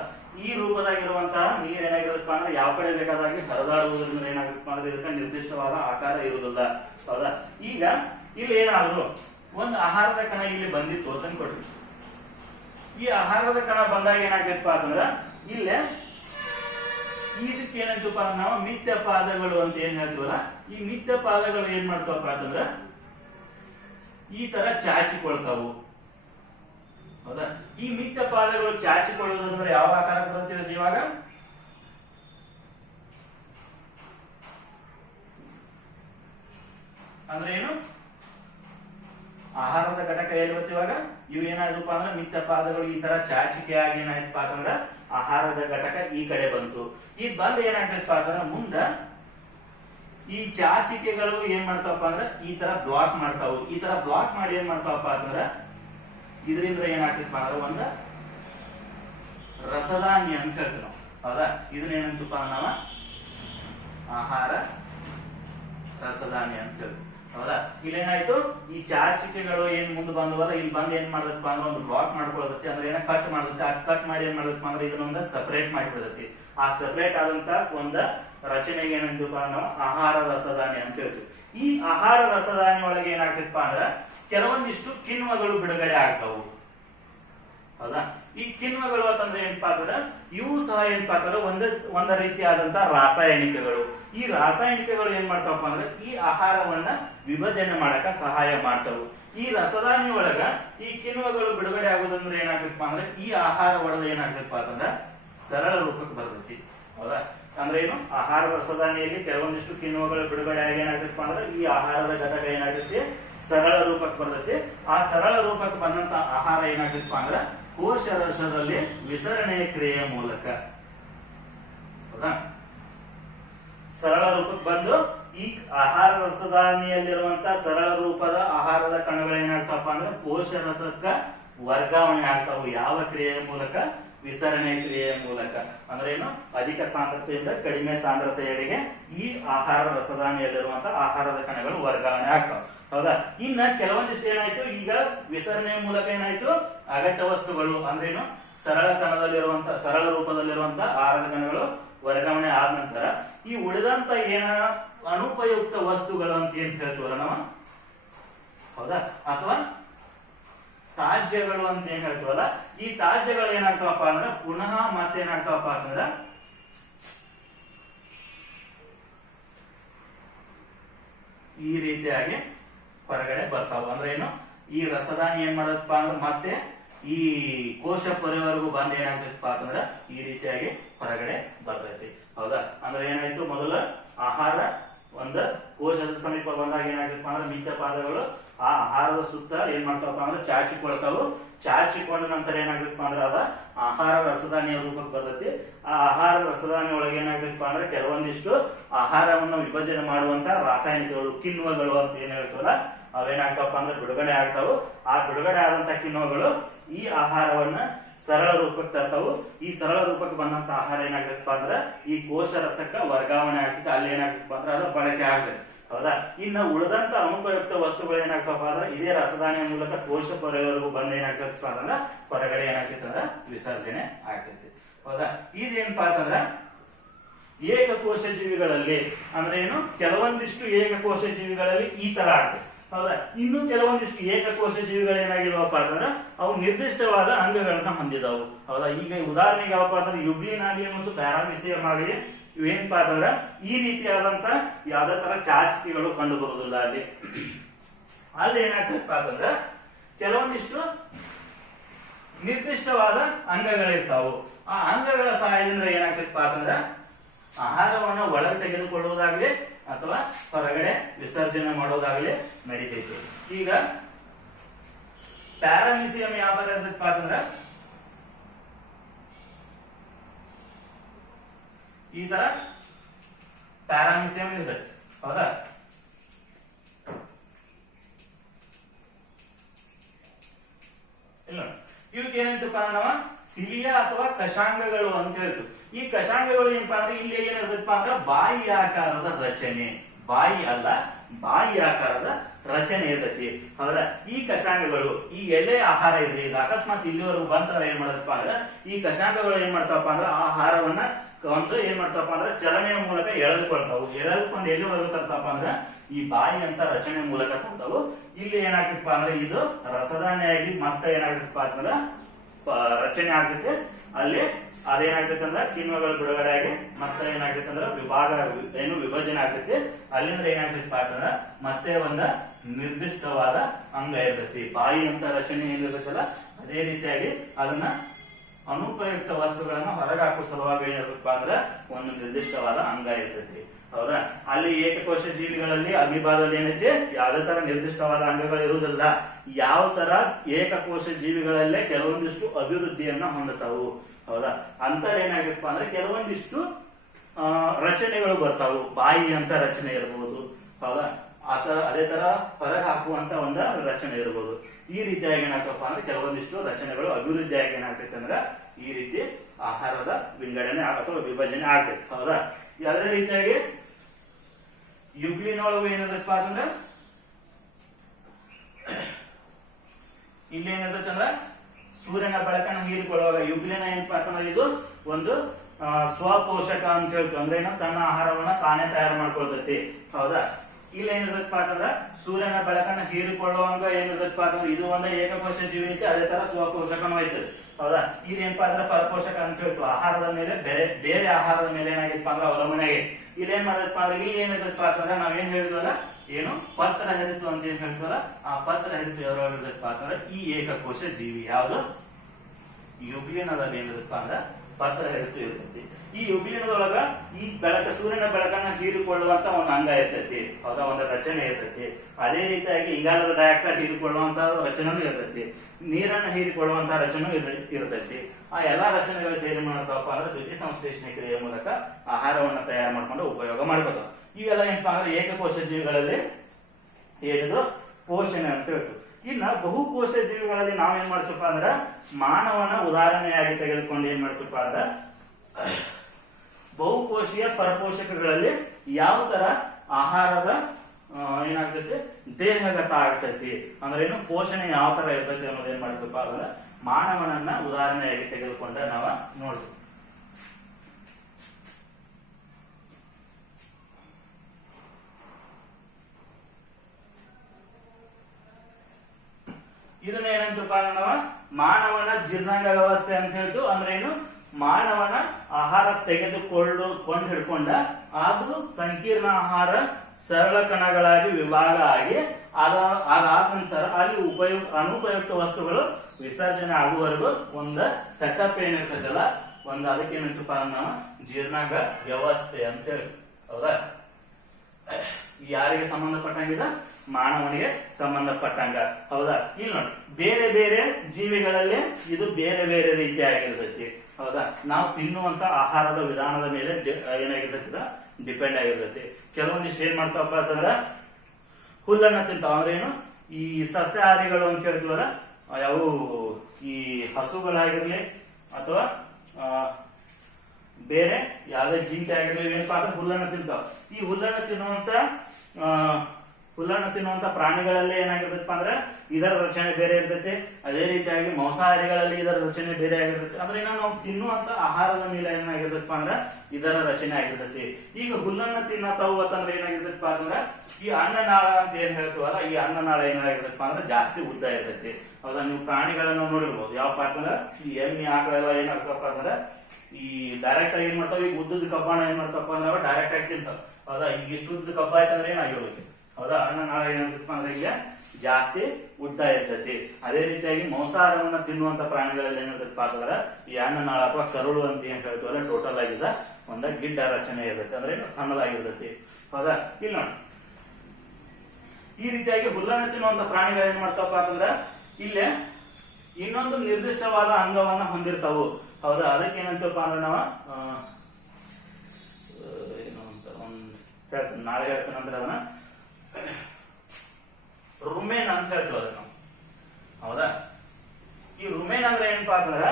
ಈ ರೂಪದಾಗಿರುವಂತಹ ನೀರ್ ಏನಾಗಿರುತ್ತಪ್ಪ ಅಂದ್ರೆ ಯಾವ ಕಡೆ ಬೇಕಾದಾಗಿ ಹರಿದಾಡುವುದರಿಂದ ಏನಾಗುತ್ತಪ್ಪ ಅಂದ್ರೆ ಇದಕ್ಕೆ ನಿರ್ದಿಷ್ಟವಾದ ಆಕಾರ ಇರುವುದಿಲ್ಲ. ಹೌದಾ. ಈಗ ಇಲ್ಲಿ ಏನಾದ್ರು ಒಂದು ಆಹಾರದ ಕಣ ಇಲ್ಲಿ ಬಂದಿತ್ತು ಅಂತ ಅನ್ಕೊಡ್ರಿ. ಈ ಆಹಾರದ ಕಣ ಬಂದಾಗ ಏನಾಗತ್ತಪ್ಪ ಅಂತಂದ್ರ ಇಲ್ಲೇ ಇದಕ್ಕೆ ಏನಾಯ್ತಪ್ಪ ನಾವು ಮಿಥ್ಯ ಪಾದಗಳು ಅಂತ ಏನ್ ಹೇಳ್ತೀವಲ್ಲ, ಈ ಮಿಥ್ಯ ಪಾದಗಳು ಏನ್ ಮಾಡ್ತಾವಪ್ಪ ಅಂತಂದ್ರ ಈ ತರ ಚಾಚಿಕೊಳ್ತಾವು. ಹೌದಾ. ಈ ಮಿಥ್ಯ ಪಾದಗಳು ಚಾಚಿಕೊಳ್ಳುವುದಂದ್ರೆ ಯಾವ ಆಕಾರ ಬರುತ್ತಿದೆ ಇವಾಗ ಅಂದ್ರೆ ಏನು ಆಹಾರದ ಘಟಕ ಎಲ್ಲಿ ಬರುತ್ತೆ ಇವಾಗ ಇವು ಏನಾಯ್ತಪ್ಪ ಅಂದ್ರೆ ಮಿಥ್ಯ ಪಾದಗಳು ಈ ತರ ಚಾಚಿಕೆಯಾಗಿ ಏನಾಯ್ತಪ್ಪ ಅಂತಂದ್ರ ಆಹಾರದ ಘಟಕ ಈ ಕಡೆ ಬಂತು. ಈ ಬಂದ್ ಏನಾಗ್ತೈತಪ್ಪ ಅಂತಂದ್ರ ಮುಂದ ಈ ಚಾಚಿಕೆಗಳು ಏನ್ ಮಾಡ್ತಾವಪ್ಪ ಅಂದ್ರೆ ಈ ತರ ಬ್ಲಾಕ್ ಮಾಡ್ತಾವು. ಈ ತರ ಬ್ಲಾಕ್ ಮಾಡಿ ಏನ್ ಮಾಡ್ತಾವಪ್ಪ ಅಂತಂದ್ರ ಇದರಿಂದ ಏನಾಗ್ತೈತಪ್ಪ ಅಂದ್ರೆ ಒಂದ ರಸದಾನಿ ಅಂತ ಹೇಳ್ತೀವಿ ನಾವು. ಹೌದಾ. ಇದನ್ನ ಏನಂತಪ್ಪ ನಾವ ಆಹಾರ ರಸದಾನಿ ಅಂತ ಹೇಳ್ತೀವಿ. ಹೌದಾ. ಇಲ್ಲೇನಾಯ್ತು ಈ ಚಾಚಿಕೆಗಳು ಏನ್ ಮುಂದೆ ಬಂದವಲ್ಲ ಇಲ್ಲಿ ಬಂದ್ ಏನ್ ಮಾಡದಪ್ಪ ಅಂದ್ರೆ ಒಂದು ಬ್ಲಾಕ್ ಮಾಡ್ಕೊಳತೈತಿ. ಅಂದ್ರೆ ಏನ ಕಟ್ ಮಾಡತೈತಿ. ಆ ಕಟ್ ಮಾಡಿ ಏನ್ ಮಾಡದಪ್ಪ ಅಂದ್ರೆ ಇದನ್ನೊಂದ ಸಪರೇಟ್ ಮಾಡಿಬಿಡತೈತಿ. ಆ ಸಪರೇಟ್ ಆದಂತ ಒಂದ ರಚನೆಗೆ ಏನಂತಪ್ಪ ನಾವು ಆಹಾರ ರಸದಾನಿ ಅಂತ ಹೇಳ್ತೀವಿ. ಈ ಆಹಾರ ರಸದಾನಿ ಒಳಗೆ ಏನಾಗ್ತೈತಪ್ಪ ಅಂದ್ರ ಕೆಲವೊಂದಿಷ್ಟು ಕಿಣ್ವಗಳು ಬಿಡುಗಡೆ ಆಗ್ತಾವು. ಹೌದಾ. ಈ ಕಿಣ್ವಗಳು ಅಂತಂದ್ರೆ ಏನಪ್ಪಾ ಅಂತಂದ್ರೆ ಇವು ಸಹ ಏನಪ್ಪಾ ಅಂತಂದ್ರೆ ಒಂದ ರೀತಿಯಾದಂತಹ ರಾಸಾಯನಿಕಗಳು. ಈ ರಾಸಾಯನಿಕಗಳು ಏನ್ ಮಾಡ್ತಾವಪ್ಪ ಅಂದ್ರೆ ಈ ಆಹಾರವನ್ನ ವಿಭಜನೆ ಮಾಡಕ ಸಹಾಯ ಮಾಡ್ತಾವು. ಈ ರಸದಾನಿ ಒಳಗ ಈ ಕಿಣ್ವಗಳು ಬಿಡುಗಡೆ ಆಗುದಂದ್ರೆ ಏನಾಗ್ತೈತಪ್ಪ ಅಂದ್ರೆ ಈ ಆಹಾರ ಒಳಗ ಏನಾಗ್ತೈತಪ್ಪ ಅಂತಂದ್ರ ಸರಳ ರೂಪಕ್ಕೆ ಬರ್ತೈತಿ. ಹೌದಾ. ಅಂದ್ರೆ ಏನು ಆಹಾರ ರಸದಾನಿಯಲ್ಲಿ ಕೆಲವೊಂದಿಷ್ಟು ಕಿಣ್ವಗಳು ಬಿಡುಗಡೆ ಆಗಿ ಏನಾಗ್ತೈತಪ್ಪ ಅಂದ್ರೆ ಈ ಆಹಾರದ ಘಟಕ ಏನಾಗ್ತೈತಿ ಸರಳ ರೂಪಕ್ಕೆ ಬರ್ತೈತಿ. ಆ ಸರಳ ರೂಪಕ್ಕೆ ಬಂದಂತ ಆಹಾರ ಏನಾಗ್ತೈತಪ್ಪ ಅಂದ್ರೆ ಕೋಶರಸದಲ್ಲಿ ವಿಸರಣೆಯ ಕ್ರಿಯೆಯ ಮೂಲಕ ಹೌದಾ ಸರಳ ರೂಪಕ್ಕೆ ಬಂದು ಈ ಆಹಾರ ರಸದಾನಿಯಲ್ಲಿರುವಂತಹ ಸರಳ ರೂಪದ ಆಹಾರದ ಕಣಗಳು ಏನಾಗ್ತಾವಪ್ಪ ಅಂದ್ರೆ ಕೋಶರಸಕ್ಕ ವರ್ಗಾವಣೆ ಆಗ್ತಾವು. ಯಾವ ಕ್ರಿಯೆಯ ಮೂಲಕ? ವಿಸರಣೆ ಕ್ರಿಯೆಯ ಮೂಲಕ. ಅಂದ್ರೆ ಏನು ಅಧಿಕ ಸಾಂದ್ರತೆಯಿಂದ ಕಡಿಮೆ ಸಾಂದ್ರತೆಯಡೆಗೆ ಈ ಆಹಾರ ರಸದಾನಿಯಲ್ಲಿರುವಂತಹ ಆಹಾರದ ಕಣಗಳು ವರ್ಗಾವಣೆ ಆಗ್ತಾವ. ಹೌದಾ. ಇನ್ನ ಕೆಲವೊಂದಿಷ್ಟು ಏನಾಯ್ತು ಈಗ ವಿಸರಣೆಯ ಮೂಲಕ ಏನಾಯ್ತು ಅಗತ್ಯ ವಸ್ತುಗಳು ಅಂದ್ರೆ ಏನು ಸರಳ ಕಣದಲ್ಲಿರುವಂತಹ ಸರಳ ರೂಪದಲ್ಲಿರುವಂತಹ ಆಹಾರದ ಕಣಗಳು ವರ್ಗಾವಣೆ ಆದ ನಂತರ ಈ ಉಳಿದಂತ ಏನ ಅನುಪಯುಕ್ತ ವಸ್ತುಗಳು ಅಂತ ಏನ್ ಹೇಳ್ತೀವಲ್ಲ ನಾವು ಹೌದಾ ಅಥವಾ ತಾಜ್ಯಗಳು ಅಂತ ಏನ್ ಹೇಳ್ತೀವಲ್ಲ ಈ ತಾಜ್ಯಗಳು ಏನಾಗ್ತಾವಪ್ಪ ಅಂದ್ರೆ ಪುನಃ ಮತ್ತೇನಾಗ್ತಾವಪ್ಪ ಅಂತಂದ್ರ ಈ ರೀತಿಯಾಗಿ ಹೊರಗಡೆ ಬರ್ತಾವ. ಅಂದ್ರೆ ಏನು ಈ ರಸದಾನಿ ಏನ್ ಮಾಡದಪ್ಪ ಅಂದ್ರೆ ಮತ್ತೆ ಈ ಕೋಶ ಪೊರೆವರೆಗೂ ಬಂದ್ ಏನಾಗ್ತೈತಪ್ಪ ಅಂತಂದ್ರ ಈ ರೀತಿಯಾಗಿ ಹೊರಗಡೆ ಬರ್ತೈತಿ. ಹೌದಾ. ಅಂದ್ರೆ ಏನಾಯ್ತು ಮೊದಲ ಆಹಾರ ಒಂದ ಕೋಶದ ಸಮೀಪ ಬಂದಾಗ ಏನಾಗ್ತೈತಪ್ಪ ಅಂದ್ರೆ ಮಿಥ್ಯ ಪಾದಗಳು ಆ ಆಹಾರದ ಸುತ್ತ ಏನ್ ಮಾಡ್ತಾವಪ್ಪ ಅಂದ್ರೆ ಚಾಚಿಕೊಳ್ತಾವು. ಚಾಚಿಕೊಂಡ ನಂತರ ಏನಾಗ್ತಪ್ಪ ಅಂದ್ರೆ ಅದ ಆಹಾರ ರಸದಾನಿಯ ರೂಪಕ್ಕೆ ಬರ್ತೈತಿ. ಆ ಆಹಾರ ರಸದಾನಿ ಒಳಗೆ ಏನಾಗ್ತಪ್ಪ ಅಂದ್ರೆ ಕೆಲವೊಂದಿಷ್ಟು ಆಹಾರವನ್ನು ವಿಭಜನೆ ಮಾಡುವಂತ ರಾಸಾಯನಿಕಗಳು, ಕಿಣ್ವಗಳು ಅಂತ ಏನ್ ಹೇಳ್ತಾವಲ್ಲ ಅವೇನಾಗ್ತಾವಪ್ಪ ಅಂದ್ರೆ ಬಿಡುಗಡೆ ಆಗ್ತಾವು. ಆ ಬಿಡುಗಡೆ ಆದಂತ ಕಿಣ್ವಗಳು ಈ ಆಹಾರವನ್ನ ಸರಳ ರೂಪಕ್ಕೆ ತರ್ತಾವು. ಈ ಸರಳ ರೂಪಕ್ಕೆ ಬಂದಂತ ಆಹಾರ ಏನಾಗ್ತಪ್ಪ ಅಂದ್ರೆ ಈ ಕೋಶ ರಸಕ್ಕ ವರ್ಗಾವಣೆ ಆಗ್ತದೆ. ಅಲ್ಲಿ ಏನಾಗ್ತಪ್ಪ ಅಂದ್ರೆ ಅದು ಬಳಕೆ ಆಗ್ತದೆ. ಹೌದಾ? ಇನ್ನು ಉಳಿದಂತ ಅನುಪಯುಕ್ತ ವಸ್ತುಗಳು ಏನಾಗ್ತಪ್ಪ ಅಂದ್ರೆ ಇದೇ ರಸದಾನಿಯ ಮೂಲಕ ಕೋಶ ಪೊರೆಯವರೆಗೂ ಬಂದ ಏನಾಗ್ತಪ್ಪ ಅಂದ್ರೆ ಹೊರಗಡೆ ಏನಾಗ್ತೈತೆ ಅಂದ್ರೆ ವಿಸರ್ಜನೆ ಆಗ್ತೈತಿ. ಹೌದಾ? ಇದೇನಪ್ಪಾ ಅಂತಂದ್ರ ಏಕಕೋಶ ಜೀವಿಗಳಲ್ಲಿ ಅಂದ್ರೆ ಏನು, ಕೆಲವೊಂದಿಷ್ಟು ಏಕಕೋಶ ಜೀವಿಗಳಲ್ಲಿ ಈ ತರ ಆಗ್ತದೆ. ಹೌದಾ? ಇನ್ನು ಕೆಲವೊಂದಿಷ್ಟು ಏಕಕೋಶ ಜೀವಿಗಳು ಏನಾಗಿಲ್ವಪ್ಪ ಅಂತಂದ್ರೆ ಅವು ನಿರ್ದಿಷ್ಟವಾದ ಅಂಗಗಳನ್ನ ಹೊಂದಿದವು. ಹೌದಾ? ಈಗ ಉದಾಹರಣೆಗೆ ಯಾವಪ್ಪ ಅಂದ್ರೆ ಯುಗ್ಲಿನ್ ಆಗಲಿ ಮತ್ತು ಪ್ಯಾರಾಮಿಸಿಯಂ ಆಗಲಿ ಇವೇನಪ್ಪ ಅಂತಂದ್ರ ಈ ರೀತಿಯಾದಂತ ಯಾವ್ದೇ ತರ ಚಾಚಿಕೆಗಳು ಕಂಡು ಬರುವುದಿಲ್ಲ. ಅಲ್ಲಿ ಏನಾಗ್ತದಪ್ಪ ಅಂತಂದ್ರ ಕೆಲವೊಂದಿಷ್ಟು ನಿರ್ದಿಷ್ಟವಾದ ಅಂಗಗಳಿರ್ತಾವು. ಆ ಅಂಗಗಳ ಸಹಾಯದಿಂದ ಏನಾಗ್ತದಪ್ಪ ಅಂತಂದ್ರ ಆಹಾರವನ್ನು ಒಳಗೆ ತೆಗೆದುಕೊಳ್ಳುವುದಾಗ್ಲಿ ಅಥವಾ ಹೊರಗಡೆ ವಿಸರ್ಜನೆ ಮಾಡೋದಾಗ್ಲಿ ನಡೀತೈತಿ. ಈಗ ಪ್ಯಾರಾಮಿಸಿಯಂ ಯಾವ ತರ ಇರ್ತದಪ್ಪ ಅಂತಂದ್ರ ಈ ತರ ಪ್ಯಾರಾಮಿಸಿಯಂ ಇರ್ತದೆ. ಹೌದಾ? ಇಲ್ಲ, ಇವಕ್ಕೆ ಏನಂತಪ್ಪ ನಾವು ಸಿಲಿಯಾ ಅಥವಾ ಕಷಾಂಗಗಳು ಅಂತ ಹೇಳ್ತೀವಿ. ಈ ಕಷಾಂಗಗಳು ಏನಪ್ಪಾ ಅಂದ್ರೆ ಇಲ್ಲಿ ಏನಿರ್ತಪ್ಪ ಅಂದ್ರೆ ಬಾಯಿ ಆಕಾರದ ರಚನೆ, ಬಾಯಿ ಅಲ್ಲ ಬಾಯಿ ಆಕಾರದ ರಚನೆ ಇರ್ತೈತಿ. ಹೌದಾ? ಈ ಕಷಾಂಗಗಳು ಈ ಎಲೆ ಆಹಾರ ಇರಲಿ, ಇದು ಅಕಸ್ಮಾತ್ ಇಲ್ಲಿವರೆಗೂ ಬಂತಂದ್ರೆ ಏನ್ ಮಾಡದಪ್ಪ ಅಂದ್ರೆ ಈ ಕಷಾಂಗಗಳು ಏನ್ ಮಾಡ್ತಾವಪ್ಪ ಅಂದ್ರೆ ಆಹಾರವನ್ನ ಒಂದು ಏನ್ ಮಾಡ್ತಾವಪ್ಪ ಅಂದ್ರೆ ಚಲನೆಯ ಮೂಲಕ ಎಳೆದುಕೊಳ್ತಾವು. ಎಳೆದುಕೊಂಡು ಎಲ್ಲಿವರೆಗೂ ತರ್ತಾವಪ್ಪ ಅಂದ್ರೆ ಈ ಬಾಯಿ ಅಂತ ರಚನೆ ಮೂಲಕ ತರ್ತಾವು. ಇಲ್ಲಿ ಏನಾಗ್ತಪ್ಪ ಅಂದ್ರೆ ಇದು ರಸದಾನಿಯಾಗಿ ಮತ್ತೆ ಏನಾಗ್ತಪ್ಪ ಅಂತಂದ್ರ ರಚನೆ ಆಗ್ತೈತೆ. ಅಲ್ಲಿ ಅದೇನಾಗ್ತೈತೆ ಅಂದ್ರೆ ಕಿಣ್ವಗಳು ಬಿಡುಗಡೆ ಆಗಿ ಮತ್ತೆ ಏನಾಗ್ತೈತೆ ಅಂದ್ರೆ ವಿಭಜನೆ ಆಗ್ತೈತಿ. ಅಲ್ಲಿಂದ ಏನಾಗ್ತೈತಪ್ಪ ಅಂತಂದ್ರ ಮತ್ತೆ ಒಂದ ನಿರ್ದಿಷ್ಟವಾದ ಅಂಗ ಇರ್ತೈತಿ. ಬಾಯಿ ಅಂತ ರಚನೆ ಏನಿರ್ತೈತಲ್ಲ ಅದೇ ರೀತಿಯಾಗಿ ಅದನ್ನ ಅನುಪಯುಕ್ತ ವಸ್ತುಗಳನ್ನ ಹೊರಗೆ ಹಾಕುವ ಸಲುವಾಗಿ ಏನಿರುತ್ತಪ್ಪ ಅಂದ್ರೆ ಒಂದು ನಿರ್ದಿಷ್ಟವಾದ ಅಂಗ ಇರ್ತೈತಿ. ಹೌದಾ? ಅಲ್ಲಿ ಏಕಕೋಶ ಜೀವಿಗಳಲ್ಲಿ ಅಮೀಬಾದಲ್ಲಿ ಏನೈತಿ ಯಾವುದೇ ತರ ನಿರ್ದಿಷ್ಟವಾದ ಅಂಗಗಳು ಇರುವುದಿಲ್ಲ. ಯಾವ ತರ ಏಕಕೋಶ ಜೀವಿಗಳಲ್ಲೇ ಕೆಲವೊಂದಿಷ್ಟು ಅಭಿವೃದ್ಧಿಯನ್ನ ಹೊಂದುತ್ತಾವು. ಹೌದಾ? ಅಂತ ಏನಾಗಿತ್ತಪ್ಪ ಅಂದ್ರೆ ಕೆಲವೊಂದಿಷ್ಟು ರಚನೆಗಳು ಬರ್ತಾವು. ಬಾಯಿ ಅಂತ ರಚನೆ ಇರಬಹುದು. ಹೌದಾ? ಅದೇ ತರ ಹೊರಗೆ ಹಾಕುವಂತ ಒಂದು ರಚನೆ ಇರಬಹುದು. ಈ ರೀತಿಯಾಗಿ ಏನಾಗ್ತಪ್ಪ ಅಂದ್ರೆ ಕೆಲವೊಂದಿಷ್ಟು ರಚನೆಗಳು ಅಭಿವೃದ್ಧಿಯಾಗಿ ಏನಾಗ್ತೈತೆ ಅಂದ್ರೆ ಈ ರೀತಿ ಆಹಾರದ ವಿಂಗಡಣೆ ಅಥವಾ ವಿಭಜನೆ ಆಗ್ತೈತೆ. ಹೌದಾ? ಅದೇ ರೀತಿಯಾಗಿ ಯುಗ್ಲಿನ್ ಒಳಗೂ ಏನಿರತ್ತಪ್ಪ ಅಂತಂದ್ರೆ ಇಲ್ಲಿ ಏನಿರ್ತೈತೆ ಅಂದ್ರೆ ಸೂರ್ಯನ ಬೆಳಕನ್ನು ಹೀರಿಕೊಳ್ಳುವಾಗ ಯುಗ್ಲಿನ ಏನಪ್ಪಾ ಅಂತಂದ್ರೆ ಇದು ಒಂದು ಸ್ವಪೋಷಕ ಅಂತ ಹೇಳ್ತೀವಿ. ಅಂದ್ರೆ ಏನೋ ತನ್ನ ಆಹಾರವನ್ನ ತಾನೇ ತಯಾರು ಮಾಡ್ಕೊಳ್ತೈತಿ. ಹೌದಾ? ಇಲ್ಲಿ ಏನಿರತ್ತಪ್ಪ ಅಂತಂದ್ರ ಸೂರ್ಯನ ಬೆಳಕನ್ನ ಹೀರಿಕೊಳ್ಳುವಂಗ ಏನಿರತ್ತಪ್ಪ ಅಂತಂದ್ರೆ ಇದು ಒಂದು ಏಕಕೋಶ ಜೀವಿ ಐತಿ, ಅದೇ ತರ ಸ್ವಪೋಷಕನೂ ಐತದೆ. ಹೌದಾ? ಇದೇನಪ್ಪ ಅಂದ್ರೆ ಪರಪೋಷಕ ಅಂತ ಹೇಳ್ತೀವಿ. ಆಹಾರದ ಮೇಲೆ ಬೇರೆ ಆಹಾರದ ಮೇಲೆ ಏನಾಗಿತ್ತಪ್ಪ ಅಂದ್ರೆ ಅವಲಂಬನೆ ಆಗೈತಿ. ಇಲ್ಲಿ ಏನ್ ಮಾಡದಪ್ಪ ಅಂದ್ರೆ ಇಲ್ಲಿ ಏನಿರತ್ತಪ್ಪ ಅಂತಂದ್ರೆ ನಾವೇನ್ ಹೇಳಿದ್ವಲ್ಲ ಏನು ಪತ್ರ ಹರಿತು ಅಂತ ಏನ್ ಹೇಳ್ತೀವಲ್ಲ ಆ ಪತ್ರ ಹರಿತು ಯಾವ್ದಪ್ಪ ಅಂತಂದ್ರೆ ಈ ಏಕಕೋಶ ಜೀವಿ ಯಾವುದು ಯುಗ್ಲಿನದಲ್ಲಿ ಏನಿರತ್ತಪ್ಪ ಅಂದ್ರೆ ಪತ್ರ ಹರಿತು ಇರ್ತೈತಿ. ಈ ಯುಗ್ಲಿನದೊಳಗ ಈ ಸೂರ್ಯನ ಬೆಳಕನ್ನ ಹೀರಿಕೊಳ್ಳುವಂತ ಒಂದು ಅಂಗ ಇರ್ತೈತಿ. ಹೌದಾ? ಒಂದು ರಚನೆ ಇರ್ತೈತಿ. ಅದೇ ರೀತಿಯಾಗಿ ಇಂಗಾಲದ ಡೈಆಕ್ಸೈಡ್ ಹೀರಿಕೊಳ್ಳುವಂತ ರಚನೆನೂ ಇರ್ತೈತಿ. ನೀರನ್ನು ಹೀರಿಕೊಳ್ಳುವಂತ ರಚನೆ ಇರ್ತೈತಿ. ಆ ಎಲ್ಲಾ ರಚನೆಗಳು ಸೇರಿ ಮಾಡಬೇಕಪ್ಪ ಅಂದ್ರೆ ದ್ವಿತೀಯ ಸಂಶ್ಲೇಷಣೆ ಕ್ರಿಯೆಯ ಮೂಲಕ ಆಹಾರವನ್ನು ತಯಾರು ಮಾಡ್ಕೊಂಡು ಉಪಯೋಗ ಮಾಡ್ಕೋತಾವ. ಇವೆಲ್ಲ ಏನಪ್ಪಾ ಅಂದ್ರೆ ಏಕಕೋಶ ಜೀವಿಗಳಲ್ಲಿ ಹೇಳಿದ್ರು ಪೋಷಣೆ ಅಂತ ಹೇಳ್ತೀವಿ. ಇನ್ನ ಬಹುಕೋಶ ಜೀವಿಗಳಲ್ಲಿ ನಾವೇನ್ ಮಾಡ್ತಪ್ಪ ಅಂದ್ರ ಮಾನವನ ಉದಾಹರಣೆಯಾಗಿ ತೆಗೆದುಕೊಂಡು ಏನ್ ಮಾಡ್ತಪ್ಪ ಅಂದ್ರ ಬಹುಕೋಶೀಯ ಪರಪೋಷಕಗಳಲ್ಲಿ ಯಾವ ತರ ಆಹಾರದ ಏನಾಗ್ತೈತಿ ದೇಹಗತ ಆಗ್ತೈತಿ ಅಂದ್ರೆ ಏನು ಪೋಷಣೆ ಯಾವ ತರ ಇರ್ತೈತಿ ಅನ್ನೋದು ಏನ್ ಮಾಡ್ತಪ್ಪ ಅಂದ್ರೆ ಮಾನವನನ್ನ ಉದಾಹರಣೆಯಾಗಿ ತೆಗೆದುಕೊಂಡ್ರೆ ನಾವ ನೋಡ್ತೀವಿ. ಇದನ್ನ ಏನಂತಪ್ಪ ನಾವು ಮಾನವನ ಜೀರ್ಣಾಂಗ ವ್ಯವಸ್ಥೆ ಅಂತ ಹೇಳ್ತು. ಅಂದ್ರೆ ಏನು ಮಾನವನ ಆಹಾರ ತೆಗೆದುಕೊಂಡು ಹಿಡ್ಕೊಂಡ ಅದು ಸಂಕೀರ್ಣ ಆಹಾರ ಸರಳ ಕಣಗಳಾಗಿ ವಿಭಾಗ ಆಗಿ ಅದಾದ ನಂತರ ಅಲ್ಲಿ ಅನುಪಯುಕ್ತ ವಸ್ತುಗಳು ವಿಸರ್ಜನೆ ಆಗುವವರೆಗೂ ಒಂದು ಸೆಟಪ್ ಏನಿರ್ತದಲ್ಲ ಒಂದು ಅದಕ್ಕೆ ಏನಂತಪ್ಪ ನಾವು ಜೀರ್ಣಾಂಗ ವ್ಯವಸ್ಥೆ ಅಂತ ಹೇಳಿ. ಹೌದಾ? ಯಾರಿಗೆ ಸಂಬಂಧಪಟ್ಟಂಗಿದ ಮಾನವನಿಗೆ ಸಂಬಂಧಪಟ್ಟಂಗ. ಹೌದಾ? ಇಲ್ಲಿ ನೋಡಿ, ಬೇರೆ ಬೇರೆ ಜೀವಿಗಳಲ್ಲಿ ಇದು ಬೇರೆ ಬೇರೆ ರೀತಿಯಾಗಿರ್ತೈತಿ. ಹೌದಾ? ನಾವು ತಿನ್ನುವಂತ ಆಹಾರದ ವಿಧಾನದ ಮೇಲೆ ಏನಾಗಿರ್ತೈತಿ, ಡಿಪೆಂಡ್ ಆಗಿರ್ತೈತಿ. ಕೆಲವೊಂದಿಷ್ಟು ಏನ್ ಮಾಡ್ತಾವಪ್ಪ ಅಂತಂದ್ರ ಹುಲ್ಲನ್ನ ತಿಂತಾವ. ಅಂದ್ರೆ ಏನು, ಈ ಸಸ್ಯಾಹಾರಿಗಳು ಅಂತ ಹೇಳ್ತೀವಲ್ಲ, ಯಾವ ಈ ಹಸುಗಳಾಗಿರ್ಲಿ ಅಥವಾ ಬೇರೆ ಯಾವುದೇ ಜಿಂಕೆ ಆಗಿರ್ಲಿ ಏನಪ್ಪಾ ಅಂದ್ರೆ ಹುಲ್ಲನ್ನ ತಿಂತಾವ. ಈ ಹುಲ್ಲನ್ನ ತಿನ್ನುವಂತ ಪ್ರಾಣಿಗಳಲ್ಲಿ ಏನಾಗಿರ್ತೈತಪ್ಪ ಅಂದ್ರೆ ಇದರ ರಚನೆ ಬೇರೆ ಇರ್ತೈತಿ. ಅದೇ ರೀತಿಯಾಗಿ ಮಾಂಸಾಹಾರಿಗಳಲ್ಲಿ ಇದರ ರಚನೆ ಬೇರೆ ಆಗಿರ್ತೈತಿ. ಅಂದ್ರೆ ನಾವು ತಿನ್ನುವಂತ ಆಹಾರದ ಮೇಲೆ ಏನಾಗಿರ್ತೈತಪ್ಪ ಅಂದ್ರೆ ಇದರ ರಚನೆ ಆಗಿರ್ತೈತಿ. ಈಗ ಹುಲ್ಲನ್ನ ತಿನ್ನತಾವು ಅಂತಂದ್ರೆ ಏನಾಗಿರ್ತೈತಪ್ಪ ಅಂದ್ರೆ ಈ ಅನ್ನನಾಳ ಅಂತ ಏನ್ ಹೇಳ್ತೀವಲ್ಲ, ಈ ಅನ್ನನಾಳ ಏನಾಗಿರ್ತೈತಪ್ಪ ಅಂದ್ರೆ ಜಾಸ್ತಿ ಉದ್ದ ಇರ್ತೈತಿ. ಹೌದಾ? ನೀವು ಪ್ರಾಣಿಗಳನ್ನ ನೋಡಿರ್ಬೋದು. ಯಾವಪ್ಪ ಅಂತಂದ್ರೆ ಈ ಎಮ್ಮೆ ಆಕಳೆಲ್ಲ ಏನಾಗ್ತಪ್ಪ ಅಂದ್ರೆ ಈ ಡೈರೆಕ್ಟ್ ಆಗಿ ಏನ್ ಮಾಡ್ತಾವ, ಈಗ ಉದ್ದದ ಕಬ್ಬಾಣ ಏನ್ ಮಾಡ್ತಪ್ಪ ಅಂದ್ರೆ ಡೈರೆಕ್ಟ್ ಆಗಿ ತಿಂತಾವ. ಹೌದಾ? ಈಗ ಇಷ್ಟು ಉದ್ದದ ಕಬ್ಬ ಆಯ್ತಂದ್ರೆ ಏನಾಗಿರುತ್ತೆ. ಹೌದಾ? ಅನ್ನನಾಳ ಏನಾಗಿರ್ತಪ್ಪ ಅಂದ್ರೆ ಈಗ ಜಾಸ್ತಿ ಉದ್ದ ಇರ್ತೈತಿ. ಅದೇ ರೀತಿಯಾಗಿ ಮಾಂಸಾಹಾರವನ್ನ ತಿನ್ನುವಂತ ಪ್ರಾಣಿಗಳಲ್ಲಿ ಏನಿರ್ತೈತಪ್ಪ ಅಂತಂದ್ರೆ ಈ ಅನ್ನನಾಳ ಅಥವಾ ಕರುಳು ಅಂತ ಏನ್ ಹೇಳ್ತೀವಲ್ಲ, ಟೋಟಲ್ ಆಗಿದ ಒಂದ ಗಿಡ್ಡ ರಚನೆ ಇರ್ತೈತಿ. ಅಂದ್ರೆ ಸಣ್ಣದಾಗಿರ್ತೈತಿ. ಹೌದಾ? ಇಲ್ಲಿ ನೋಡಿ, ಈ ರೀತಿಯಾಗಿ ಹುಲ್ಲನ್ನು ತಿನ್ನುವಂತ ಪ್ರಾಣಿಗಳು ಏನ್ ಮಾಡ್ತಾವಪ್ಪ ಅಂತಂದ್ರ ಇಲ್ಲೇ ಇನ್ನೊಂದು ನಿರ್ದಿಷ್ಟವಾದ ಅಂಗವನ್ನ ಹೊಂದಿರ್ತಾವು. ಹೌದಾ? ಅದಕ್ಕೆ ಏನಂತಪ್ಪ ಅಂದ್ರೆ ನಾವು ಏನು ಅಂತ ಹೇಳ್ತೀನಿ, ನಾಳೆ ಹೇಳ್ತೇನೆ. ಅಂದ್ರೆ ಅದನ್ನ ರುಮೇನ್ ಅಂತ ಹೇಳ್ತೀವಿ ಅದನ್ನ. ಹೌದಾ? ಈ ರುಮೇನ್ ಅಂದ್ರೆ ಏನಪ್ಪಾ ಅಂತಂದ್ರ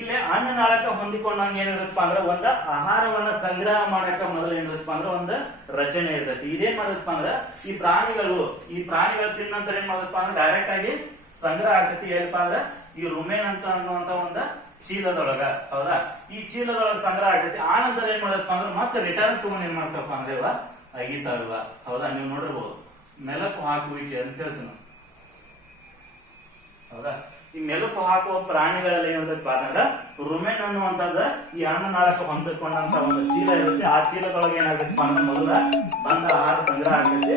ಇಲ್ಲಿ ಅನ್ನನಾಳಕ್ಕೆ ಹೊಂದಿಕೊಂಡಂಗ ಏನಿರತ್ತಪ್ಪ ಅಂದ್ರೆ ಒಂದ ಆಹಾರವನ್ನ ಸಂಗ್ರಹ ಮಾಡಕ ಮೊದಲು ಏನಿರತ್ತಪ್ಪ ಅಂದ್ರೆ ಒಂದ ರಚನೆ ಇರ್ತೈತಿ. ಇದೇನ್ ಮಾಡತ್ತಪ್ಪ ಅಂದ್ರೆ ಈ ಪ್ರಾಣಿಗಳು ತಿನ್ನ ನಂತರ ಏನ್ ಮಾಡತ್ತಪ್ಪ ಅಂದ್ರೆ ಡೈರೆಕ್ಟ್ ಆಗಿ ಸಂಗ್ರಹ ಆಗ್ತೈತಿ. ಏನಪ್ಪಾ ಅಂದ್ರೆ ಈ ರುಮೇನ್ ಅಂತ ಅನ್ನುವಂತ ಒಂದ ಚೀಲದೊಳಗ. ಹೌದಾ? ಈ ಚೀಲದೊಳಗ ಸಂಗ್ರಹ ಆಗ್ತೈತಿ. ಆ ನಂತರ ಏನ್ ಮಾಡತ್ತಪ್ಪ ಅಂದ್ರೆ ಮತ್ತೆ ರಿಟರ್ನ್ ತಗೊಂಡ್ ಏನ್ ಮಾಡ್ತಪ್ಪ ಅಂದ್ರೆ ಇವ ಅಗಿತಾವ. ಹೌದಾ? ನೀವು ನೋಡಿರ್ಬೋದು, ಮೆಲುಕು ಹಾಕುವಿಕೆ ಅಂತ ಹೇಳ್ತೀವಿ ನಾವು. ಹೌದಾ? ಈ ಮೆಲುಕು ಹಾಕುವ ಪ್ರಾಣಿಗಳಲ್ಲಿ ಏನಿರ್ತೈತಿ ಅಂದ್ರೆ ರುಮೆನ್ ಅನ್ನುವಂಥದ್ದು ಈ ಅನ್ನನಾಳಕ್ಕೆ ಹೊಂದಿಕೊಂಡಂತ ಒಂದು ಚೀಲ ಇರುತ್ತೆ. ಆ ಚೀಲದೊಳಗೆ ಏನಾಗುತ್ತೆ ಅಂದ್ರೆ ಮೊದಲ ಬಂದ ಆಹಾರ ಸಂಗ್ರಹ ಆಗುತ್ತೆ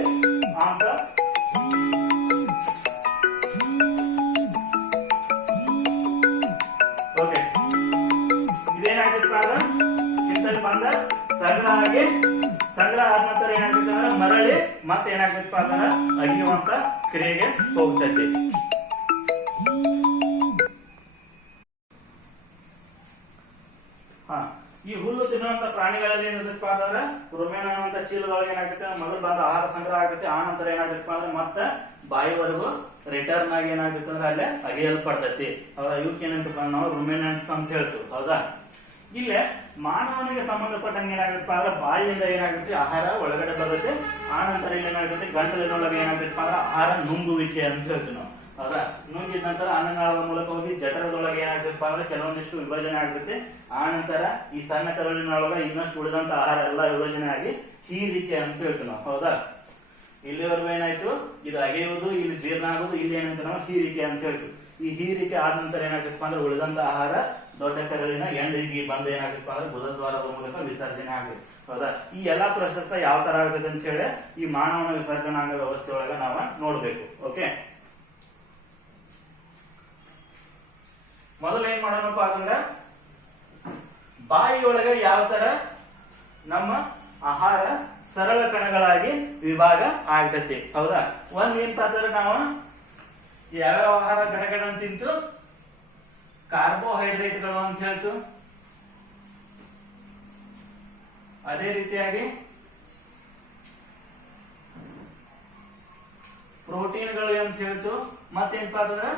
ಅಂತ. ಓಕೆ, ಇದೇನಾಗುತ್ತೆ ಅಂದ್ರೆ ಇಂಥಲ್ಲಿ ಬಂದ ಸಂಗ್ರಹ ಆದ ನಂತರ ಏನಾಗುತ್ತೆ ಅಂದ್ರೆ ಮರಳಿ ಮತ್ತೆ ಏನಾಗುತ್ತೆ ಅಂದ್ರೆ ಅಗಿಯುವಂತ ಕ್ರಿಯೆಗೆ ಹೋಗ್ತೈತಿ. ಈ ಹುಲ್ಲು ತಿನ್ನುವಂತ ಪ್ರಾಣಿಗಳಲ್ಲಿ ಏನಿರುತ್ತಪ್ಪ ಅಂತಂದ್ರೆ ರುಮೇನ್ ಅನ್ನುವಂತ ಚೀಲದೊಳಗೆ ಏನಾಗುತ್ತೆ, ಮೊದಲು ಬಂದ ಆಹಾರ ಸಂಗ್ರಹ ಆಗುತ್ತೆ. ಆ ನಂತರ ಏನಾಗುತ್ತೆ ಅಂದ್ರೆ ಮತ್ತೆ ಬಾಯಿವರೆಗೂ ರಿಟರ್ನ್ ಆಗಿ ಏನಾಗುತ್ತೆ ಅಂದ್ರೆ ಅಲ್ಲೇ ಅಗೆಯಲ್ಪಡ್ತೈತಿ. ಹೌದಾ? ಇವಕ್ಕೆ ಏನಂತಪ್ಪ ನಾವು ರುಮಿನೆಂಟ್ಸ್ ಅಂತ ಹೇಳ್ತೀವಿ. ಹೌದಾ? ಇಲ್ಲೇ ಮಾನವನಿಗೆ ಸಂಬಂಧಪಟ್ಟಂಗೆ ಏನಾಗುತ್ತೆ ಅಂದ್ರೆ ಬಾಯಿಯಿಂದ ಏನಾಗುತ್ತೆ ಆಹಾರ ಒಳಗಡೆ ಬರುತ್ತೆ. ಆ ನಂತರ ಇಲ್ಲಿ ಏನಾಗುತ್ತೆ ಗಂಟಲಿನೊಳಗೆ ಏನಾಗುತ್ತೆ ಅಂದ್ರೆ ಆಹಾರ ನುಂಗುವಿಕೆ ಅಂತ ಹೇಳ್ತೀವಿ ನಾವು. ಹೌದಾ? ನುಂಗಿದ ನಂತರ ಅನ್ನನಾಳದ ಮೂಲಕ ಹೋಗಿ ಜಠರದೊಳಗೆ ಏನಾಗುತ್ತೆ ಅಂದ್ರೆ ಕೆಲವೊಂದಿಷ್ಟು ವಿಭಜನೆ ಆಗುತ್ತೆ. ಆ ನಂತರ ಈ ಸಣ್ಣ ಕರುಳಿನೊಳಗೆ ಇನ್ನಷ್ಟು ಉಳಿದಂತ ಆಹಾರ ಎಲ್ಲ ವಿಭಜನೆ ಆಗಿ ಹೀರಿಕೆ ಅಂತ ಹೇಳ್ತೀವಿ ನಾವು. ಹೌದಾ? ಇಲ್ಲಿವರೆಗೂ ಏನಾಯ್ತು, ಇದು ಅಗೆಯುವುದು, ಇಲ್ಲಿ ಜೀರ್ಣ ಆಗುದು, ಇಲ್ಲಿ ಏನಂತ ನಾವು ಹೀರಿಕೆ ಅಂತ ಹೇಳ್ತೀವಿ. ಈ ಹೀರಿಕೆ ಆದ ನಂತರ ಏನಾಗುತ್ತೆ ಅಂದ್ರೆ ಉಳಿದಂತ ಆಹಾರ ದೊಡ್ಡ ಕರುಳಿನ ಎಂಡಿಗೆ ಬಂದು ಏನಾಗುತ್ತೆ ಅಂದ್ರೆ ಗುದದ್ವಾರದ ಮೂಲಕ ವಿಸರ್ಜನೆ ಆಗುತ್ತೆ. ಹೌದಾ? ಈ ಎಲ್ಲಾ ಪ್ರೊಸೆಸ್ ಯಾವ ತರ ಆಗುತ್ತೆ ಅಂತ ಹೇಳಿ ಈ ಮಾನವನ ವಿಸರ್ಜನಾಂಗ ವ್ಯವಸ್ಥೆ ಒಳಗ ನಾವು ನೋಡ್ಬೇಕು. ಓಕೆ, ಮೊದಲು ಏನ್ ಮಾಡೋಣಪ್ಪ ಅಂತಂದ್ರೆ ಬಾಯಿಯೊಳಗೆ ಯಾವ ತರ ನಮ್ಮ ಆಹಾರ ಸರಳ ಕಣಗಳಾಗಿ ವಿಭಾಗ ಆಗ್ತೈತಿ. ಹೌದಾ? ಒಂದ್ ಏನಪ್ಪ ಅಂತಂದ್ರೆ ನಾವು ಯಾವ್ಯಾವ ಆಹಾರ ಘಟಕಗಳನ್ನು ತಿಂತು, ಕಾರ್ಬೋಹೈಡ್ರೇಟ್ಗಳು ಅಂತ ಹೇಳ್ತು. ಅದೇ ರೀತಿಯಾಗಿ ಪ್ರೋಟೀನ್ಗಳು ಅಂತ ಹೇಳ್ತು. ಮತ್ತೇನಪ್ಪ ಅಂತಂದ್ರೆ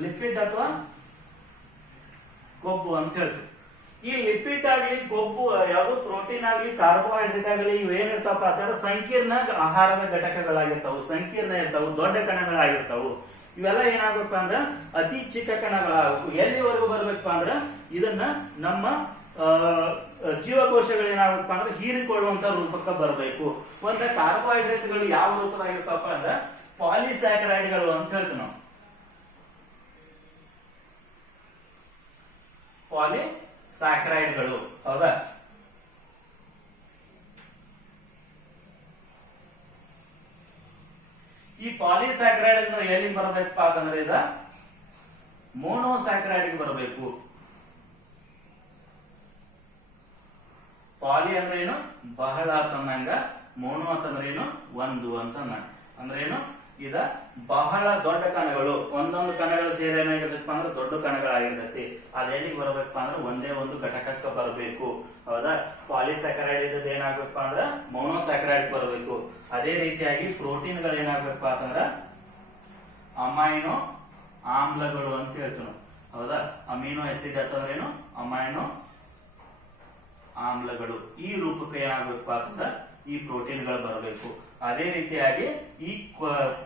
ಲಿಪಿಡ್ ಅಥವಾ ಕೊಬ್ಬು ಅಂತ ಹೇಳ್ತು. ಈ ಲಿಪಿಡ್ ಆಗ್ಲಿ, ಕೊಬ್ಬು ಯಾವುದು, ಪ್ರೋಟೀನ್ ಆಗ್ಲಿ, ಕಾರ್ಬೋಹೈಡ್ರೇಟ್ ಆಗಲಿ, ಇವೇನಿರ್ತಾವಪ್ಪ ಅಂತಂದ್ರೆ ಸಂಕೀರ್ಣ ಆಹಾರದ ಘಟಕಗಳಾಗಿರ್ತಾವು, ಸಂಕೀರ್ಣ ಇರ್ತಾವು, ದೊಡ್ಡ ಕಣಗಳಾಗಿರ್ತಾವು. ಇವೆಲ್ಲ ಏನಾಗಬೇಕು ಅಂದ್ರೆ ಅತಿ ಚಿಕ್ಕ ಕಣಗಳಾಗಬೇಕು. ಎಲ್ಲಿವರೆಗೂ ಬರ್ಬೇಕಪ್ಪ ಅಂದ್ರೆ ಇದನ್ನ ನಮ್ಮ ಜೀವಕೋಶಗಳು ಏನಾಗಬೇಕಪ್ಪ ಅಂದ್ರೆ ಹೀರಿಕೊಳ್ಳುವಂತ ರೂಪಕ್ಕೆ ಬರಬೇಕು. ಒಂದ ಕಾರ್ಬೋಹೈಡ್ರೇಟ್ಗಳು ಯಾವ ರೂಪದಾಗಿರ್ತಾವಪ್ಪ ಅಂದ್ರೆ ಪಾಲಿಸ್ಯಾಕರೈಡ್ಗಳು ಅಂತ ಹೇಳ್ತೀವಿ ನಾವು. ಪಾಲಿಸ್ಯಾಕರೈಡ್ಗಳು. ಹೌದಾ? ಈ ಪಾಲಿಸ್ಯಾಕರೈಡ್ ಅಂದ್ರೆ ಎಲ್ಲಿ ಬರಬೇಕಪ್ಪ ಅಂತಂದ್ರೆ ಇದ ಮೋನೋಸ್ಯಾಕರೈಡ್ ಬರಬೇಕು. ಪಾಲಿ ಅಂದ್ರೆ ಏನು, ಬಹಳ ತನ್ನಂಗ, ಮೋನೋ ಅಂತಂದ್ರೆ ಏನು ಒಂದು ಅಂತ ಅಂದ್ರೆ ಏನು ಇದ ಬಹಳ ದೊಡ್ಡ ಕಣಗಳು ಒಂದೊಂದು ಕಣಗಳು ಸೇರಿ ಏನಾಗಿರ್ತಪ್ಪ ಅಂದ್ರೆ ದೊಡ್ಡ ಕಣಗಳಾಗಿರ್ತೈತಿ ಅದೇನಿಗೆ ಬರಬೇಕಪ್ಪ ಅಂದ್ರೆ ಒಂದೇ ಒಂದು ಘಟಕಕ್ಕೆ ಬರಬೇಕು ಹೌದಾ ಪಾಲಿಸ್ಯಾಕರೈಡ್ ಇದ್ದದ್ದು ಏನಾಗಬೇಕಪ್ಪ ಅಂದ್ರೆ ಮೊನೋಸ್ಯಾಕರೈಡ್ ಬರಬೇಕು ಅದೇ ರೀತಿಯಾಗಿ ಪ್ರೋಟೀನ್ಗಳು ಏನಾಗಬೇಕಪ್ಪ ಅಂತಂದ್ರ ಅಮೈನೋ ಆಮ್ಲಗಳು ಅಂತ ಹೇಳ್ತೀವಿ ಹೌದಾ ಅಮೈನೋ ಆಸಿಡ್ ಅಂತಂದ್ರೆ ಏನು ಅಮೈನೋ ಆಮ್ಲಗಳು ಈ ರೂಪಕ್ಕೆ ಏನಾಗಬೇಕಪ್ಪ ಅಂತಂದ್ರೆ ಈ ಪ್ರೋಟೀನ್ಗಳು ಬರಬೇಕು ಅದೇ ರೀತಿಯಾಗಿ ಈ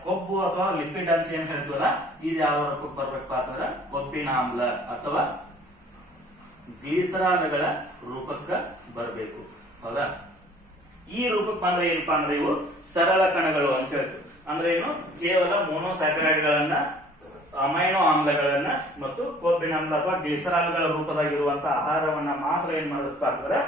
ಕೊಬ್ಬು ಅಥವಾ ಲಿಪಿಡ್ ಅಂತ ಏನ್ ಹೇಳ್ತೀವಲ್ಲ ಇದು ಯಾವ ರೂಪಕ್ಕೆ ಬರ್ಬೇಕಪ್ಪ ಅಂತಂದ್ರೆ ಕೊಬ್ಬಿನ ಆಮ್ಲ ಅಥವಾ ಗ್ಲಿಸರಾಲ್ಗಳ ರೂಪಕ್ಕೆ ಬರಬೇಕು ಹೌದಾ ಈ ರೂಪಕ್ಕೆ ಬಂದ್ರೆ ಏನಪ್ಪಾ ಅಂದ್ರೆ ಇವು ಸರಳ ಕಣಗಳು ಅಂತ ಹೇಳ್ತೀವಿ ಅಂದ್ರೆ ಏನು ಕೇವಲ ಮೊನೋಸ್ಯಾಕರೈಡ್ಗಳನ್ನ ಅಮೈನೋ ಆಮ್ಲಗಳನ್ನ ಮತ್ತು ಕೊಬ್ಬಿನ ಆಮ್ಲ ಅಥವಾ ಗ್ಲಿಸರಾಲ್ಗಳ ರೂಪದಾಗಿರುವಂತಹ ಆಹಾರವನ್ನ ಮಾತ್ರ ಏನ್ ಮಾಡಬೇಕಪ್ಪ ಅಂದ್ರೆ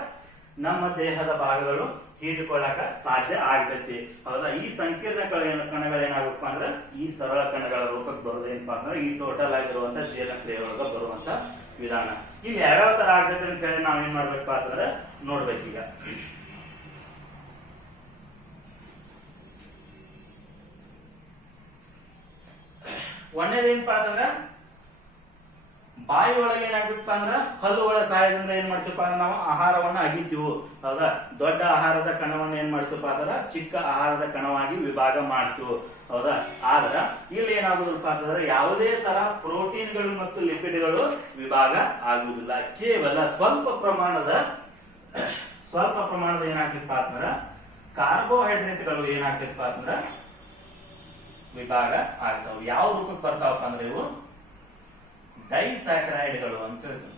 ನಮ್ಮ ದೇಹದ ಭಾಗಗಳು ಹೀರಿಕೊಳ್ಳಕ ಸಾಧ್ಯ ಆಗ್ತೈತಿ ಹೌದಾ ಈ ಸಂಕೀರ್ಣ ಕಣಗಳೇನಾಗಬೇಕಪ್ಪ ಅಂದ್ರೆ ಈ ಸರಳ ಕಣಗಳ ರೂಪಕ್ಕೆ ಬರೋದೇನಪ್ಪ ಅಂದ್ರೆ ಈ ಟೋಟಲ್ ಆಗಿರುವಂತಹ ಜೀರ್ಣಕ್ರಿಯೆ ಒಳಗ ಬರುವಂತ ವಿಧಾನ ಇಲ್ಲಿ ಯಾವ್ಯಾವ ತರ ಆಗ್ತೈತೆ ಅಂತ ಹೇಳಿ ನಾವ್ ಏನ್ ಮಾಡ್ಬೇಕಪ್ಪ ಅಂತಂದ್ರೆ ನೋಡ್ಬೇಕೀಗ ಒಂದೇದೇನಪ್ಪ ಅಂತಂದ್ರ ಬಾಯಿ ಒಳಗೆ ಏನಾಗ್ಬೇಕಪ್ಪ ಅಂದ್ರ ಹಲ್ಲುಗಳ ಸಹಾಯದಿಂದ ಏನ್ ಮಾಡ್ತೀವಪ್ಪ ಅಂದ್ರೆ ನಾವು ಆಹಾರವನ್ನ ಅಗಿತೀವಿ ಹೌದಾ ದೊಡ್ಡ ಆಹಾರದ ಕಣವನ್ನ ಏನ್ ಮಾಡ್ತೀವಪ್ಪ ಅಂದ್ರೆ ಚಿಕ್ಕ ಆಹಾರದ ಕಣವಾಗಿ ವಿಭಾಗ ಮಾಡ್ತೀವಿ ಹೌದಾ ಆದ್ರ ಇಲ್ಲಿ ಏನಾಗುದಿಲ್ಲಪ್ಪ ಅಂತಂದ್ರೆ ಯಾವುದೇ ತರ ಪ್ರೋಟೀನ್ಗಳು ಮತ್ತು ಲಿಪಿಡ್ಗಳು ವಿಭಾಗ ಆಗುವುದಿಲ್ಲ ಕೇವಲ ಸ್ವಲ್ಪ ಪ್ರಮಾಣದ ಏನಾಗ್ತಿಪ್ಪ ಅಂತಂದ್ರ ಕಾರ್ಬೋಹೈಡ್ರೇಟ್ಗಳು ಏನಾಗ್ತಿಪ್ಪ ಅಂತಂದ್ರ ವಿಭಾಗ ಆಗ್ತಾವ ಯಾವ ರೂಪಕ್ಕೆ ಬರ್ತಾವಪ್ಪ ಅಂದ್ರೆ ಇವು ಡೈಸ್ಯಾಕರೈಡ್ಗಳು ಅಂತ ಹೇಳ್ತೀವಿ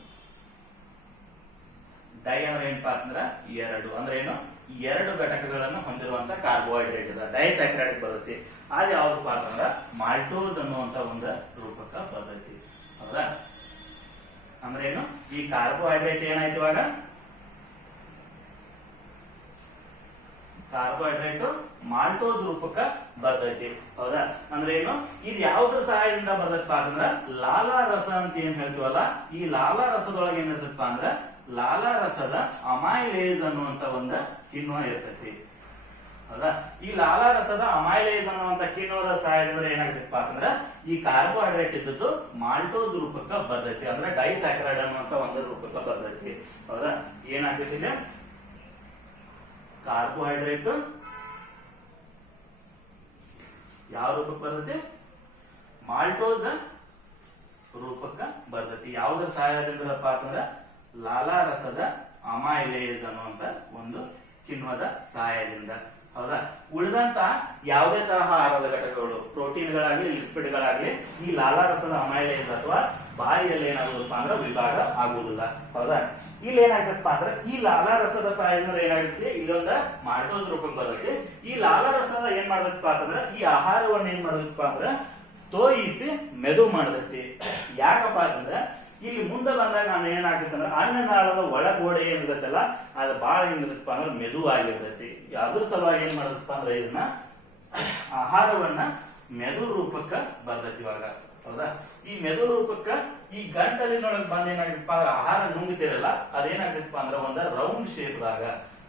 ಡೈ ಅಂದ್ರೆ ಏನಪ್ಪಾ ಅಂತಂದ್ರ ಎರಡು ಅಂದ್ರೆ ಏನು ಎರಡು ಘಟಕಗಳನ್ನು ಹೊಂದಿರುವಂತ ಕಾರ್ಬೋಹೈಡ್ರೇಟ್ ಇದೆ ಡೈಸ್ಯಾಕರೈಡ್ ಬರುತ್ತೆ ಅದು ಯಾವ್ದಪ್ಪ ಅಂತಂದ್ರ ಮಾಲ್ಟೋಸ್ ಅನ್ನುವಂತ ಒಂದು ರೂಪಕ್ಕೆ ಬರ್ತೈತಿ ಹೌದಾ ಅಂದ್ರೆ ಏನು ಈ ಕಾರ್ಬೋಹೈಡ್ರೇಟ್ ಏನಾಯ್ತು ಇವಾಗ ಕಾರ್ಬೋಹೈಡ್ರೇಟ್ ಮಾಲ್ಟೋಸ್ ರೂಪಕ್ಕ ಬರ್ತೈತಿ ಹೌದಾ ಅಂದ್ರೆ ಏನು ಇದು ಯಾವ್ದ್ರ ಸಹಾಯದಿಂದ ಬರ್ತೈತಪ್ಪ ಅಂತಂದ್ರ ಲಾಲಾರಸ ಅಂತ ಏನ್ ಹೇಳ್ತೀವಲ್ಲ ಈ ಲಾಲಾರಸದೊಳಗೆ ಏನಿರ್ತಪ್ಪ ಅಂದ್ರ ಲಾಲಾರಸದ ಅಮೈಲೇಸ್ ಅನ್ನುವಂತ ಒಂದು ಕಿಣ್ವ ಇರ್ತೈತಿ ಹೌದಾ ಈ ಲಾಲಾರಸದ ಅಮೈಲೇಸ್ ಅನ್ನುವಂತ ಕಿಣ್ವದ ಸಹಾಯದಿಂದ ಏನಾಗ್ತೈತಪ್ಪ ಅಂತಂದ್ರ ಈ ಕಾರ್ಬೋಹೈಡ್ರೇಟ್ ಇದ್ದದ್ದು ಮಾಲ್ಟೋಸ್ ರೂಪಕ್ಕ ಬರ್ತೈತಿ ಅಂದ್ರೆ ಡೈಸ್ಯಾಕರೈಡ್ ಅನ್ನುವಂತ ಒಂದು ರೂಪಕ್ಕ ಬರ್ತೈತಿ ಹೌದಾ ಏನಾಗ್ತೈತಿ ಕಾರ್ಬೋಹೈಡ್ರೇಟ್ ಯಾವ ರೂಪಕ್ಕೆ ಬರ್ತೈತಿ ಮಾಲ್ಟೋಸ್ ರೂಪಕ್ಕ ಬರ್ತೈತಿ ಯಾವುದ್ರ ಸಹಾಯದಿಂದಪ್ಪ ಅಂತಂದ್ರ ಲಾಲಾರಸದ ಅಮೈಲೇಸ್ ಅನ್ನುವಂತ ಒಂದು ಕಿಣ್ವದ ಸಹಾಯದಿಂದ ಹೌದಾ ಉಳಿದಂತ ಯಾವುದೇ ತರಹ ಆಹಾರದ ಘಟಕಗಳು ಪ್ರೋಟೀನ್ಗಳಾಗ್ಲಿ ಲಿಪಿಡ್ಗಳಾಗ್ಲಿ ಈ ಲಾಲಾರಸದ ಅಮೈಲೇಸ್ ಅಥವಾ ಬಾಯಿಯಲ್ಲಿ ಏನಾಗುದಪ್ಪ ಅಂದ್ರೆ ವಿಭಾಗ ಆಗುವುದಿಲ್ಲ ಹೌದಾ ಇಲ್ಲಿ ಏನಾಗ್ತಪ್ಪ ಅಂದ್ರೆ ಈ ಲಾಲಾರಸದ ಸಹಾಯದಿಂದ ಏನಾಗುತ್ತೆ ಇಲ್ಲೊಂದ ಮಾಲ್ಟೋಸ್ ರೂಪಕ್ಕೆ ಬರುತ್ತೆ ಈ ಲಾಲಾರಸದ ಏನ್ ಮಾಡ್ಬೇಕಪ್ಪ ಅಂತಂದ್ರ ಈ ಆಹಾರವನ್ನ ಏನ್ ಮಾಡ್ಬೇಕಪ್ಪ ಅಂದ್ರ ತೋಯಿಸಿ ಮೆದು ಮಾಡ್ತೈತಿ ಯಾಕಪ್ಪ ಅಂತಂದ್ರ ಇಲ್ಲಿ ಮುಂದೆ ಬಂದಾಗ ನಾನು ಏನಾಗ್ತೈತೆ ಅಂದ್ರೆ ಅನ್ನನಾಳದ ಒಳಗೋಡೆ ಏನಿರ್ತೈತಲ್ಲ ಅದು ಬಹಳ ಏನಿರುತ್ತಪ್ಪ ಅಂದ್ರೆ ಮೆದುವಾಗಿರ್ತೈತಿ ಅದ್ರ ಸಲುವಾಗಿ ಏನ್ ಮಾಡಬೇಕಪ್ಪ ಅಂದ್ರೆ ಇದನ್ನ ಆಹಾರವನ್ನ ಮೆದು ರೂಪಕ್ಕ ಬರ್ತೈತಿ ಇವಾಗ ಹೌದಾ ಈ ಮೆದು ರೂಪಕ್ಕ ಈ ಗಂಟಲಿನೊಳಗೆ ಬಂದ ಏನಾಗತ್ತಪ್ಪ ಆಹಾರ ನುಂಗ್ತಿರಲ್ಲ ಅದೇನಾಗತ್ತಪ್ಪ ಅಂದ್ರೆ ಒಂದ ರೌಂಡ್ ಶೇಪ್ ದಾಗ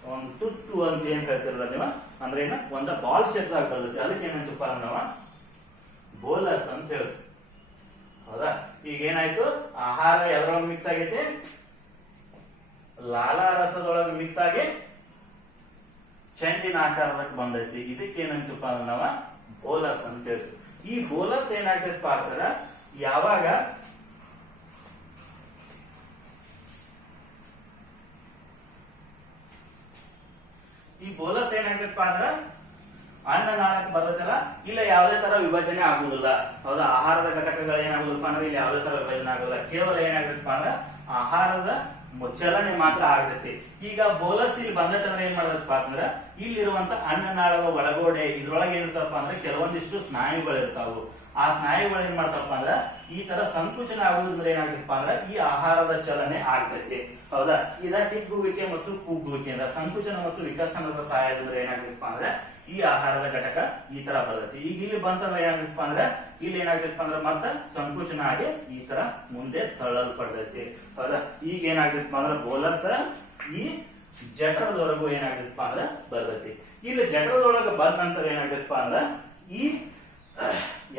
ಒಂದು ತುತ್ತು ಅಂತ ಏನ್ ಹೇಳ್ತಿರಲ್ಲ ನೀವು ಅಂದ್ರೆ ಏನ ಒಂದ ಬಾಲ್ ಶೇಪ್ ದಾಗ ಬರ್ತೈತಿ ಅದಕ್ಕೆ ಏನಂತಪ್ಪ ಅಂದ್ರೆ ನಾವ ಬೋಲಸ್ ಅಂತ ಹೇಳ್ತೀವಿ ಹೌದಾ ಈಗ ಏನಾಯ್ತು ಆಹಾರ ಎದ್ರೊಳಗೆ ಮಿಕ್ಸ್ ಆಗೈತಿ ಲಾಲಾರಸದೊಳಗೆ ಮಿಕ್ಸ್ ಆಗಿ ಚೆಂಡಿನ ಆಕಾರದಕ್ಕೆ ಬಂದೈತಿ ಇದಕ್ಕೆ ಏನಂತಪ್ಪ ಅಂದ್ರೆ ನಾವ ಬೋಲಸ್ ಅಂತ ಹೇಳ್ತೀವಿ ಈ ಬೋಲಸ್ ಏನಾಗ್ತೈತಪ್ಪ ಅಂತಂದ್ರ ಯಾವಾಗ ಈ ಬೋಲಸ್ ಏನಾಗ್ತೈತಪ್ಪ ಅಂದ್ರ ಅನ್ನನಾಳಕ್ಕೆ ಬರ್ತೈತಲ್ಲ ಇಲ್ಲ ಯಾವುದೇ ತರ ವಿಭಜನೆ ಆಗುದಿಲ್ಲ ಹೌದಾ ಆಹಾರದ ಘಟಕಗಳು ಏನಾಗುದಪ್ಪ ಅಂದ್ರೆ ಇಲ್ಲಿ ಯಾವುದೇ ತರ ವಿಭಜನೆ ಆಗುದಿಲ್ಲ ಕೇವಲ ಏನಾಗುತ್ತಪ್ಪ ಅಂದ್ರೆ ಆಹಾರದ ಚಲನೆ ಮಾತ್ರ ಆಗ್ತೈತಿ ಈಗ ಬೋಲಸ್ ಇಲ್ಲಿ ಬಂದೈತಂದ್ರೆ ಏನ್ ಮಾಡಬೇಕಪ್ಪ ಅಂತಂದ್ರ ಇಲ್ಲಿರುವಂತ ಅನ್ನನಾಳದ ಒಳಗೋಡೆ ಇದ್ರೊಳಗೆ ಏನಿರ್ತಪ್ಪ ಅಂದ್ರೆ ಕೆಲವೊಂದಿಷ್ಟು ಸ್ನಾಯುಗಳು ಇರ್ತಾವು ಆ ಸ್ನಾಯುಗಳು ಏನ್ ಮಾಡ್ತಪ್ಪ ಅಂದ್ರ ಈ ತರ ಸಂಕುಚನ ಆಗುವುದ್ರಿಂದ ಏನಾಗ್ತಪ್ಪ ಅಂದ್ರೆ ಈ ಆಹಾರದ ಚಲನೆ ಆಗ್ತೈತಿ ಹೌದಾ ಇದ ಹಿಗ್ಗುವಿಕೆ ಮತ್ತು ಕುಗ್ಗುವಿಕೆಯಿಂದ ಸಂಕುಚನ ಮತ್ತು ವಿಕಸನದ ಸಹಾಯದಿಂದ ಏನಾಗ್ತಪ್ಪ ಅಂದ್ರೆ ಈ ಆಹಾರದ ಘಟಕ ಈ ತರ ಬರ್ತೈತಿ ಈಗ ಇಲ್ಲಿ ಬಂತಂದ್ರೆ ಏನಾಗ್ತಪ್ಪ ಅಂದ್ರೆ ಇಲ್ಲಿ ಏನಾಗ್ತಪ್ಪ ಅಂದ್ರೆ ಮತ್ತ ಸಂಕುಚನ ಆಗಿ ಈ ತರ ಮುಂದೆ ತಳ್ಳಲ್ಪಡ್ತೈತಿ ಹೌದಾ ಈಗ ಏನಾಗ್ತಪ್ಪ ಅಂದ್ರೆ ಬೋಲಸ್ ಈ ಜಠರದವರೆಗೂ ಏನಾಗ್ತಪ್ಪ ಅಂದ್ರೆ ಬರ್ತೈತಿ ಇಲ್ಲಿ ಜಠರದೊಳಗೆ ಬಂದ ನಂತರ ಏನಾಗತ್ತಪ್ಪ ಅಂದ್ರ ಈ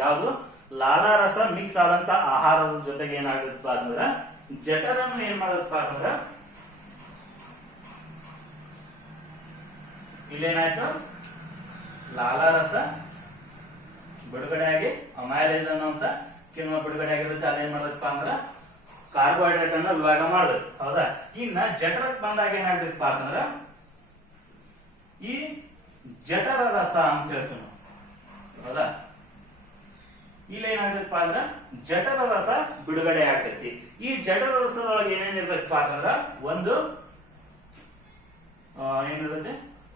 ಯಾವುದು ಲಾಲಾರಸ ಮಿಕ್ಸ್ ಆದಂತ ಆಹಾರದ ಜೊತೆಗೆ ಏನಾಗತ್ತಪ್ಪ ಅಂದ್ರ ಜಠರನ್ನು ಏನ್ ಮಾಡತ್ತಪ್ಪ ಅಂದ್ರ ಇಲ್ಲೇನಾಯ್ತು ಲಾಲಾರಸ ಬಿಡುಗಡೆ ಆಗಿ ಅಮೈಲೇಸ್ ಅನ್ನುವಂತ ಕಿಣ್ವ ಬಿಡುಗಡೆ ಆಗಿರುತ್ತೆ. ಅದೇನ್ ಮಾಡತ್ತಪ್ಪ ಅಂದ್ರ ಕಾರ್ಬೋಹೈಡ್ರೇಟ್ ಅನ್ನ ವಿಭಾಗ ಮಾಡ್ಬೇಕು. ಹೌದಾ? ಇನ್ನ ಜಠರಕ್ಕೆ ಬಂದಾಗ ಏನಾಗ್ತಪ್ಪ ಅಂತಂದ್ರ ಈ ಜಠರ ರಸ ಅಂತ ಹೇಳ್ತೀವಿ ನಾವು. ಹೌದಾ? ಇಲ್ಲಿ ಏನಾಗ್ತಪ್ಪ ಅಂದ್ರ ಜಠರ ರಸ ಬಿಡುಗಡೆ ಆಗ್ತೈತಿ. ಈ ಜಠರ ರಸದೊಳಗೆ ಏನೇನಿರ್ತೈತಪ್ಪ ಅಂತಂದ್ರ ಒಂದು ಏನಿರ್ತೈತಿ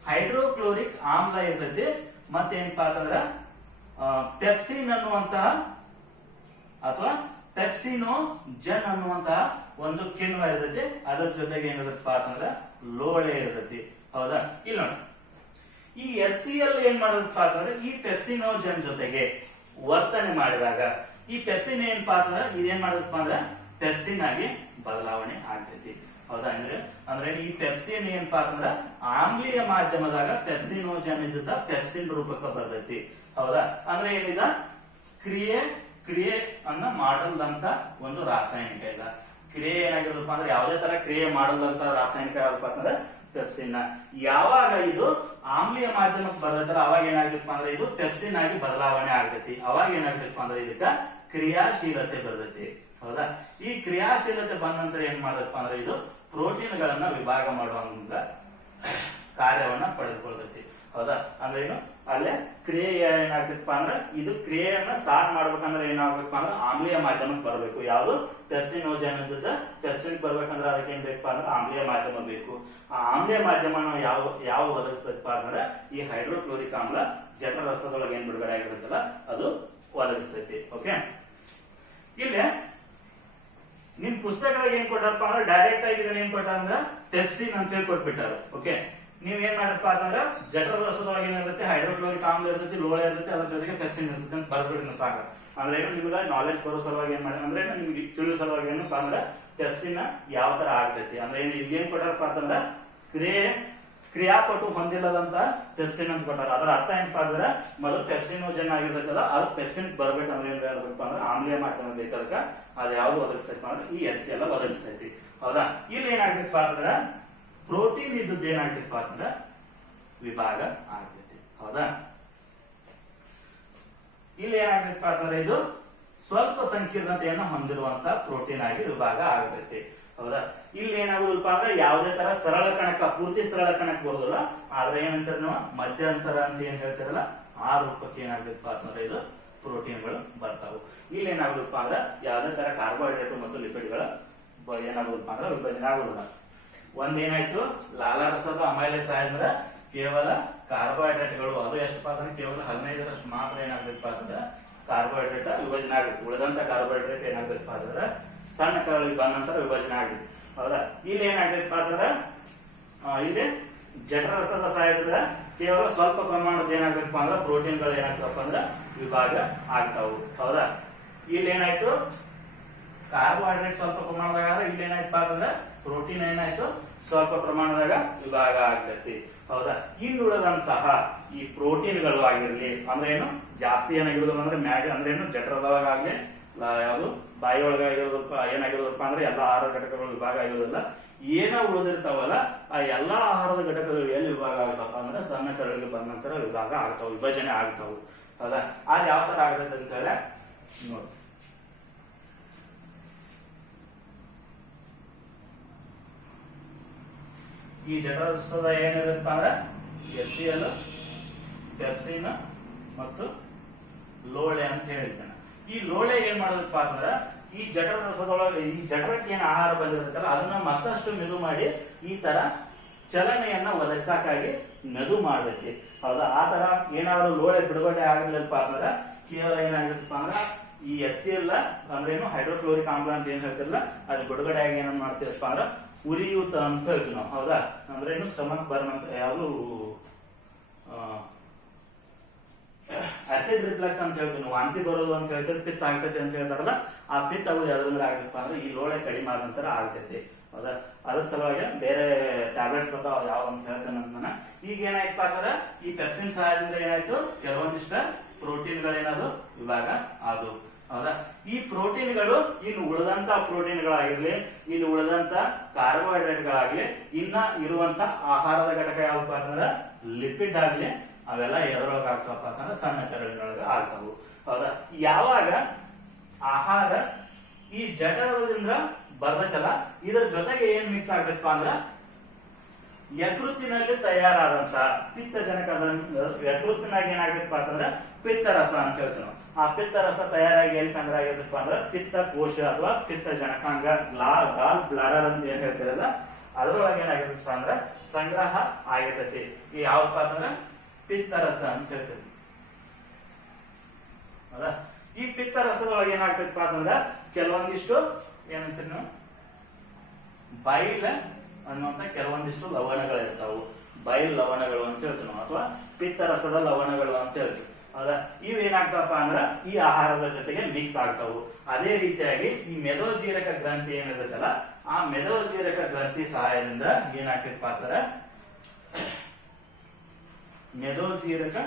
ಹೈಡ್ರೋಕ್ಲೋರಿಕ್ ಆಮ್ಲ ಇರ್ತೈತಿ. ಮತ್ತೇನಪ್ಪ ಅಂತಂದ್ರ ಪೆಪ್ಸಿನ್ ಅನ್ನುವಂತಹ ಅಥವಾ ಪೆಪ್ಸಿನೋಜನ್ ಅನ್ನುವಂತಹ ಒಂದು ಕಿಣ್ವ ಇರ್ತೈತಿ. ಅದ್ರ ಜೊತೆಗೆ ಏನಿರುತ್ತಪ್ಪ ಅಂತಂದ್ರ ಲೋಳೆ ಇರ್ತೈತಿ. ಹೌದಾ? ಇಲ್ಲ ನೋಡಿ, ಈ HCl ಏನ್ ಮಾಡೋದಪ್ಪ ಅಂತಂದ್ರೆ ಈ ಪೆಪ್ಸಿನೋಜನ್ ಜೊತೆಗೆ ವರ್ತನೆ ಮಾಡಿದಾಗ ಈ ಪೆಪ್ಸಿನ್ ಏನಪ್ಪ ಅಂತಂದ್ರೆ ಇದೇನ್ ಮಾಡೋದಪ್ಪ ಅಂದ್ರೆ ಪೆಪ್ಸಿನ್ ಆಗಿ ಬದಲಾವಣೆ ಆಗ್ತೈತಿ. ಹೌದಾ? ಅಂದ್ರೆ ಈ ಪೆಪ್ಸಿನ್ ಏನಪ್ಪಾ ಅಂತಂದ್ರ ಆಮ್ಲೀಯ ಮಾಧ್ಯಮದಾಗ ಪೆಪ್ಸಿನೋಜನ್ ಇದ್ದ ಪೆಪ್ಸಿನ್ ರೂಪಕ್ಕೆ ಬರ್ತೈತಿ. ಹೌದಾ? ಅಂದ್ರೆ ಏನಿದ ಕ್ರಿಯೆ ಅನ್ನ ಮಾಡಲ್ದಂತ ಒಂದು ರಾಸಾಯನಿಕ ಇಲ್ಲ. ಕ್ರಿಯೆ ಏನಾಗಿರುತ್ತಪ್ಪ ಅಂದ್ರೆ ಯಾವುದೇ ತರ ಕ್ರಿಯೆ ಮಾಡಲ್ದಂತ ರಾಸಾಯನಿಕ ಯಾವ್ದಪ್ಪ ಅಂತಂದ್ರೆ ಪೆಪ್ಸಿನ್. ಯಾವಾಗ ಇದು ಆಮ್ಲೀಯ ಮಾಧ್ಯಮಕ್ಕೆ ಬರ್ತೈತಲ್ಲ ಅವಾಗ ಏನಾಗ್ತಪ್ಪ ಅಂದ್ರೆ ಇದು ಪೆಪ್ಸಿನ್ ಆಗಿ ಬದಲಾವಣೆ ಆಗ್ತೈತಿ. ಅವಾಗ ಏನಾಗ್ತಪ್ಪ ಅಂದ್ರೆ ಇದಕ್ಕ ಕ್ರಿಯಾಶೀಲತೆ ಬರ್ತೈತಿ. ಹೌದಾ? ಈ ಕ್ರಿಯಾಶೀಲತೆ ಬಂದ ನಂತರ ಏನ್ ಮಾಡದಪ್ಪ ಅಂದ್ರೆ ಇದು ಪ್ರೋಟೀನ್ ಗಳನ್ನ ವಿಭಾಗ ಮಾಡುವಂತ ಕಾರ್ಯವನ್ನ ಪಡೆದುಕೊಳ್ತೈತಿ. ಹೌದಾ? ಅಂದ್ರೆ ಏನು ಅಲ್ಲೇ ಕ್ರಿಯೆ ಏನಾಗ್ತಪ್ಪ ಅಂದ್ರೆ ಇದು ಕ್ರಿಯೆಯನ್ನ ಸ್ಟಾರ್ಟ್ ಮಾಡ್ಬೇಕಂದ್ರೆ ಏನಾಗ್ಬೇಕಪ್ಪ ಅಂದ್ರೆ ಆಮ್ಲೀಯ ಮಾಧ್ಯಮಕ್ಕೆ ಬರಬೇಕು. ಯಾವುದು ಪೆಪ್ಸಿನೋಜನ್ ಇದ್ದದ ಪೆಪ್ಸಿನ್ ಬರ್ಬೇಕಂದ್ರೆ ಅದಕ್ಕೆ ಏನ್ ಬೇಕಪ್ಪ ಅಂದ್ರೆ ಆಮ್ಲೀಯ ಮಾಧ್ಯಮ ಬೇಕು. ಆ ಆಮ್ಲೀಯ ಮಾಧ್ಯಮನ ಯಾವ ಒದಗಿಸ್ತಪ್ಪ ಅಂದ್ರೆ ಈ ಹೈಡ್ರೋಕ್ಲೋರಿಕ್ ಆಮ್ಲ ಜಠರ ರಸದೊಳಗೆ ಏನ್ ಬಿಡುಗಡೆ ಆಗಿರುತ್ತಲ್ಲ ಅದು ಒದಗಿಸ್ತೈತಿ. ಓಕೆ, ಇಲ್ಲಿ ನಿಮ್ ಪುಸ್ತಕದಾಗ ಏನ್ ಕೊಟ್ಟಾರಪ್ಪ ಅಂದ್ರೆ ಡೈರೆಕ್ಟ್ ಆಗಿ ಇದನ್ನ ಏನ್ ಕೊಟ್ಟಾರ ಅಂದ್ರೆ ಪೆಪ್ಸಿನ್ ಅಂತ ಹೇಳಿ ಕೊಟ್ಬಿಟ್ಟಾರ. ಓಕೆ, ನೀವ್ ಏನ್ ಮಾಡಪ್ಪ ಅಂತಂದ್ರ ಜಠರ ರಸದೊಳಗೆ ಏನಿರುತ್ತೆ ಹೈಡ್ರೋಕ್ಲೋರಿಕ್ ಆಮ್ಲ ಇರ್ತೈತಿ, ಲೋಳೆ ಇರ್ತೈತಿ, ಅದ್ರ ಜೊತೆಗೆ ಪೆಪ್ಸಿನ್ ಇರ್ತೈತಿ ಅಂತ ಬರ್ಬಿಟ್ಟು ಸಾಕ. ಅಂದ್ರೆ ಏನು ನಿಮ್ಗೆ ನಾಲೆಜ್ ಬರೋ ಸಲುವಾಗಿ ಏನ್ ಮಾಡಿ ಅಂದ್ರೆ ನಿಮ್ಗೆ ತಿಳಿಯೋ ಸಲುವಾಗಿ ಏನಪ್ಪಾ ಅಂದ್ರೆ ಪೆಪ್ಸಿನ್ ಯಾವ ತರ ಆಗ್ತೈತಿ ಅಂದ್ರೆ ಏನು ಇಲ್ಲೇನ್ ಕೊಟ್ಟಾರಪ್ಪ ಅಂತಂದ್ರ ಕ್ರಿಯಾಪಟು ಹೊಂದಿಲ್ಲದಂತ ಪೆಪ್ಸಿನ್ ಅಂತ ಕೊಟ್ಟಾರ. ಅದರ ಅರ್ಥ ಏನಪ್ಪಾ ಅಂದ್ರೆ ಮೊದಲು ಪೆಪ್ಸಿನೋಜನ್ ಆಗಿರ್ತೈತಲ್ಲ ಅದು ಪೆಪ್ಸಿನ್ ಬರ್ಬೇಕಂದ್ರೆ ಏನ್ ಹೇಳ್ಬೇಕಪ್ಪ ಅಂದ್ರೆ ಆಮ್ಲೀಯ ಮಾಧ್ಯಮ ಬೇಕದಕ್ಕ ಅದು ಯಾವ್ದು ಒದಗಿಸ್ತೈತಿ ಅಂದ್ರೆ ಈ HCl ಒದಗಿಸ್ತೈತಿ. ಹೌದಾ? ಇಲ್ಲಿ ಏನಾಗ್ತೈತಪ್ಪ ಅಂದ್ರೆ ಪ್ರೋಟೀನ್ ಇದ್ದದ್ದು ಏನಾಗ್ತೈತಪ್ಪ ಅಂದ್ರೆ ವಿಭಾಗ ಆಗ್ತೈತಿ. ಹೌದಾ? ಇಲ್ಲಿ ಏನಾಗ್ತೈತಪ್ಪ ಅಂತಂದ್ರೆ ಇದು ಸ್ವಲ್ಪ ಸಂಕೀರ್ಣತೆಯನ್ನು ಹೊಂದಿರುವಂತ ಪ್ರೋಟೀನ್ ಆಗಿ ವಿಭಾಗ ಆಗತೈತಿ. ಹೌದಾ? ಇಲ್ಲಿ ಏನಾಗುದಪ್ಪ ಅಂದ್ರೆ ಯಾವುದೇ ತರ ಸರಳ ಕಣಕ ಪೂರ್ತಿ ಸರಳ ಕಣಕ್ ಬರೋದಿಲ್ಲ. ಆದ್ರೆ ಏನಂತಾರೆ ನಾವು ಮಧ್ಯಂತರ ಅಂತ ಏನ್ ಹೇಳ್ತಾರಲ್ಲ ಆ ರೂಪಕ್ಕೆ ಏನಾಗ್ತೈತಪ್ಪ ಅಂತಂದ್ರೆ ಇದು ಪ್ರೋಟೀನ್ಗಳು ಬರ್ತಾವು. ಇಲ್ಲಿ ಏನಾಗುದಪ್ಪ ಅಂದ್ರೆ ಯಾವುದೇ ತರ ಕಾರ್ಬೋಹೈಡ್ರೇಟ್ ಮತ್ತು ಲಿಪಿಡ್ಗಳ ಏನಾಗುದಪ್ಪ ಅಂದ್ರೆ ವಿಭಜನೆ ಆಗುದಿಲ್ಲ. ಒಂದೇನಾಯ್ತು ಲಾಲಾರಸದ ಅಮೈಲೇಸ್ ಅಂದ್ರೆ ಕೇವಲ ಕಾರ್ಬೋಹೈಡ್ರೇಟ್ಗಳು ಅದು ಎಷ್ಟಪ್ಪ ಅಂದ್ರೆ ಕೇವಲ 15ರಷ್ಟು ಮಾತ್ರ ಏನಾಗ್ತೈತಪ್ಪ ಅಂದ್ರೆ ಕಾರ್ಬೋಹೈಡ್ರೇಟ್ ವಿಭಜನೆ ಆಗುತ್ತೆ. ಉಳಿದಂತ ಕಾರ್ಬೋಹೈಡ್ರೇಟ್ ಏನಾಗ್ತೈತಪ್ಪ ಅಂದ್ರೆ ಸಣ್ಣ ಕರಳಿಗೆ ಬಂದ ನಂತರ ವಿಭಜನೆ ಆಗುತ್ತೆ. ಹೌದಾ? ಇಲ್ಲಿ ಏನಾಗ್ತೈತಪ್ಪ ಅಂದ್ರೆ ಇಲ್ಲಿ ಜಠರರಸದ ಸಹಾಯದಿಂದ ಕೇವಲ ಸ್ವಲ್ಪ ಪ್ರಮಾಣದ ಏನಾಗ್ತೈತಪ್ಪ ಅಂದ್ರೆ ಪ್ರೋಟೀನ್ಗಳು ಏನಾಗ್ತಪ್ಪ ಅಂದ್ರೆ ವಿಭಾಗ ಆಗ್ತಾವು. ಹೌದಾ? ಇಲ್ಲಿ ಏನಾಯ್ತು ಕಾರ್ಬೋಹೈಡ್ರೇಟ್ ಸ್ವಲ್ಪ ಪ್ರಮಾಣದಾಗ ಇಲ್ಲಿ ಏನಾಯ್ತಪ್ಪ ಅಂದ್ರೆ ಪ್ರೋಟೀನ್ ಏನಾಯ್ತು ಸ್ವಲ್ಪ ಪ್ರಮಾಣದಾಗ ವಿಭಾಗ ಆಗ್ತೈತಿ. ಹೌದಾ? ಇನ್ನುಳಿದಂತಹ ಈ ಪ್ರೋಟೀನ್ಗಳು ಆಗಿರ್ಲಿ ಅಂದ್ರೆ ಏನು ಜಾಸ್ತಿ ಏನಾಗಿರೋದು ಅಂದ್ರೆ ಮ್ಯಾಗ ಅಂದ್ರೆ ಏನು ಜಠರದೊಳಗಾಗ್ಲಿ ಯಾವುದು ಬಾಯಿ ಒಳಗಾಗಿರೋದಪ್ಪ ಏನಾಗಿರೋದಪ್ಪ ಅಂದ್ರೆ ಎಲ್ಲಾ ಆಹಾರ ಘಟಕಗಳು ವಿಭಾಗ ಆಗಿರೋದಿಲ್ಲ. ಏನೋ ಉಳಿದಿರ್ತಾವಲ್ಲ ಆ ಎಲ್ಲಾ ಆಹಾರದ ಘಟಕಗಳು ಎಲ್ಲಿ ವಿಭಾಗ ಆಗ್ತಾವ ಅಂದ್ರೆ ಸಣ್ಣ ಕರಳಿಗೆ ಬಂದ ನಂತರ ವಿಭಾಗ ಆಗ್ತಾವ, ವಿಭಜನೆ ಆಗ್ತಾವು. ಹೌದಾ? ಅದು ಯಾವ ತರ ಆಗ್ತೈತೆ ಅಂತ ಹೇಳಿ ನೋಡಿ. ಈ ಜಠರರಸದ ಏನಿರುತ್ತಪ್ಪ ಅಂದ್ರೆ HCl, ಪೆಪ್ಸಿನ್ ಮತ್ತು ಲೋಳೆ ಅಂತ ಹೇಳಿದ್ದಾನೆ. ಈ ಲೋಳೆ ಏನ್ ಮಾಡೋದಪ್ಪ ಅಂದ್ರೆ ಈ ಜಠರ ರಸದೊಳಗೆ ಈ ಜಠರಕ್ಕೆ ಏನ್ ಆಹಾರ ಬಂದಿರುತ್ತಲ್ಲ ಅದನ್ನ ಮತ್ತಷ್ಟು ಮೆದು ಮಾಡಿ ಈ ತರ ಚಲನೆಯನ್ನ ಒದಗಿಸಕ್ಕಾಗಿ ಮೆದು ಮಾಡ್ತೈತಿ. ಹೌದಾ? ಆ ತರ ಏನಾದ್ರು ಲೋಳೆ ಬಿಡುಗಡೆ ಆಗಲಿಲ್ಲಪ್ಪ ಅಂದ್ರೆ ಕೇವಲ ಏನಾಗಿರುತ್ತಪ್ಪ ಅಂದ್ರೆ ಈ HCl ಅಂದ್ರೆ ಏನು ಹೈಡ್ರೋಕ್ಲೋರಿಕ್ ಆಮ್ಲ ಅಂತ ಏನ್ ಹೇಳ್ತಿರಲ್ಲ ಅದು ಬಿಡುಗಡೆ ಆಗಿ ಏನ್ ಮಾಡ್ತೀರಪ್ಪ ಅಂದ್ರೆ ಉರಿಯೂತ ಅಂತ ಹೇಳ್ತೀವಿ ನಾವು. ಹೌದಾ? ಅಂದ್ರೆ ಏನು ಸ್ಟಮಕ್ ಬರ್ನ್ ಅಂತ ಯಾವುದು ಆಸಿಡ್ ರಿಫ್ಲೆಕ್ಸ್ ಅಂತ ಹೇಳ್ತೀವಿ ನಾವು. ವಾಂತಿ ಬರೋದು ಅಂತ ಹೇಳ್ತೀವಿ, ಪಿತ್ತ ಆಗ್ತೈತಿ ಅಂತ ಹೇಳ್ತಾರಲ್ಲ ಆ ಪಿತ್ತ ಆಗೋದು ಯಾವ್ದಂದ್ರೆ ಆಗತ್ತಪ್ಪ ಅಂದ್ರೆ ಈ ಲೋಳೆ ಕಡಿಮೆ ಆದ ನಂತರ ಆಗ್ತೈತಿ. ಹೌದಾ. ಅದ್ರ ಸಲುವಾಗಿ ಬೇರೆ ಟ್ಯಾಬ್ಲೆಟ್ಸ್ ಬರ್ತಾವ ಯಾವ ಅಂತ ಹೇಳ್ತೇನೆ ನಾನು. ಈಗ ಏನಾಯ್ತಪ್ಪ ಅಂತಂದ್ರೆ ಈ ಪೆಪ್ಸಿನ್ ಸಹಾಯದಿಂದ ಏನಾಯ್ತು, ಕೆಲವೊಂದಿಷ್ಟ ಪ್ರೋಟೀನ್ಗಳೇನಾದ್ರು ವಿಭಾಗ ಅದು. ಹೌದಾ. ಈ ಪ್ರೋಟೀನ್ಗಳು ಇನ್ನು ಉಳಿದಂತ ಪ್ರೋಟೀನ್ಗಳಾಗಿರ್ಲಿ, ಇಲ್ಲಿ ಉಳಿದಂತ ಕಾರ್ಬೋಹೈಡ್ರೇಟ್ಗಳಾಗ್ಲಿ, ಇನ್ನ ಇರುವಂತ ಆಹಾರದ ಘಟಕ ಯಾವಪ್ಪ ಅಂತಂದ್ರೆ ಲಿಪಿಡ್ ಆಗ್ಲಿ, ಅವೆಲ್ಲ ಎದ್ರೊಳಗ ಆಗ್ತಾವಪ್ಪ ಅಂತಂದ್ರೆ ಸಣ್ಣ ಕರಳಿನೊಳಗ ಆಗ್ತಾವು. ಹೌದಾ. ಯಾವಾಗ ಆಹಾರ ಈ ಜಠರದಿಂದ ಬರ್ತೈತಲ್ಲ, ಇದರ ಜೊತೆಗೆ ಏನ್ ಮಿಕ್ಸ್ ಆಗ್ಬೇಕಪ್ಪ ಅಂದ್ರ ಯಕೃತ್ತಿನಲ್ಲಿ ತಯಾರಾದಂತ ಪಿತ್ತಜನಕ, ಯಕೃತ್ತಿನಾಗ ಏನಾಗಬೇಕಪ್ಪ ಅಂತಂದ್ರ ಪಿತ್ತರಸ ಅಂತ ಹೇಳ್ತೀವಿ ನಾವು. ಆ ಪಿತ್ತರಸ ತಯಾರಾಗಿ ಎಲ್ಲಿ ಸಂಗ್ರಹ ಆಗಿರ್ತಪ್ಪ ಅಂದ್ರ ಪಿತ್ತ ಕೋಶ ಅಥವಾ ಪಿತ್ತ ಜನಕಾಂಗ, ಗಾಲ್ ಬ್ಲಾಡರ್ ಅಂತ ಏನ್ ಹೇಳ್ತಿರಲ್ಲ, ಅದ್ರೊಳಗೆ ಏನಾಗಿರ್ತಪ್ಪ ಅಂದ್ರ ಸಂಗ್ರಹ ಆಗಿರ್ತೈತಿ. ಈ ಯಾವಪ್ಪ ಅಂತಂದ್ರ ಪಿತ್ತರಸ ಅಂತ ಹೇಳ್ತೀವಿ. ಹೌದಾ. ಈ ಪಿತ್ತರಸದೊಳಗೆ ಏನಾಗ್ತೈತಪ್ಪ ಅಂತಂದ್ರ ಕೆಲವೊಂದಿಷ್ಟು ಏನಂತೀವಿ ನಾವು ಬೈಲ್ ಅನ್ನುವಂತ ಕೆಲವೊಂದಿಷ್ಟು ಲವಣಗಳಿರ್ತಾವು. ಬೈಲ್ ಲವಣಗಳು ಅಂತ ಹೇಳ್ತೀವಿ ನಾವು, ಅಥವಾ ಪಿತ್ತರಸದ ಲವಣಗಳು ಅಂತ ಹೇಳ್ತೀವಿ. ಹೌದಾ. ಇವು ಏನಾಗ್ತಾವಪ್ಪ ಅಂದ್ರ ಈ ಆಹಾರದ ಜೊತೆಗೆ ಮಿಕ್ಸ್ ಆಗ್ತಾವು. ಅದೇ ರೀತಿಯಾಗಿ ಈ ಮೆದೋಜೀರಕ ಗ್ರಂಥಿ ಏನಿರುತ್ತಲ್ಲ, ಆ ಮೆದೋಜೀರಕ ಗ್ರಂಥಿ ಸಹಾಯದಿಂದ ಏನಾಗ್ತೈತಪ್ಪ ಅಂತಂದ್ರ ಮೆದೋಜೀರಕ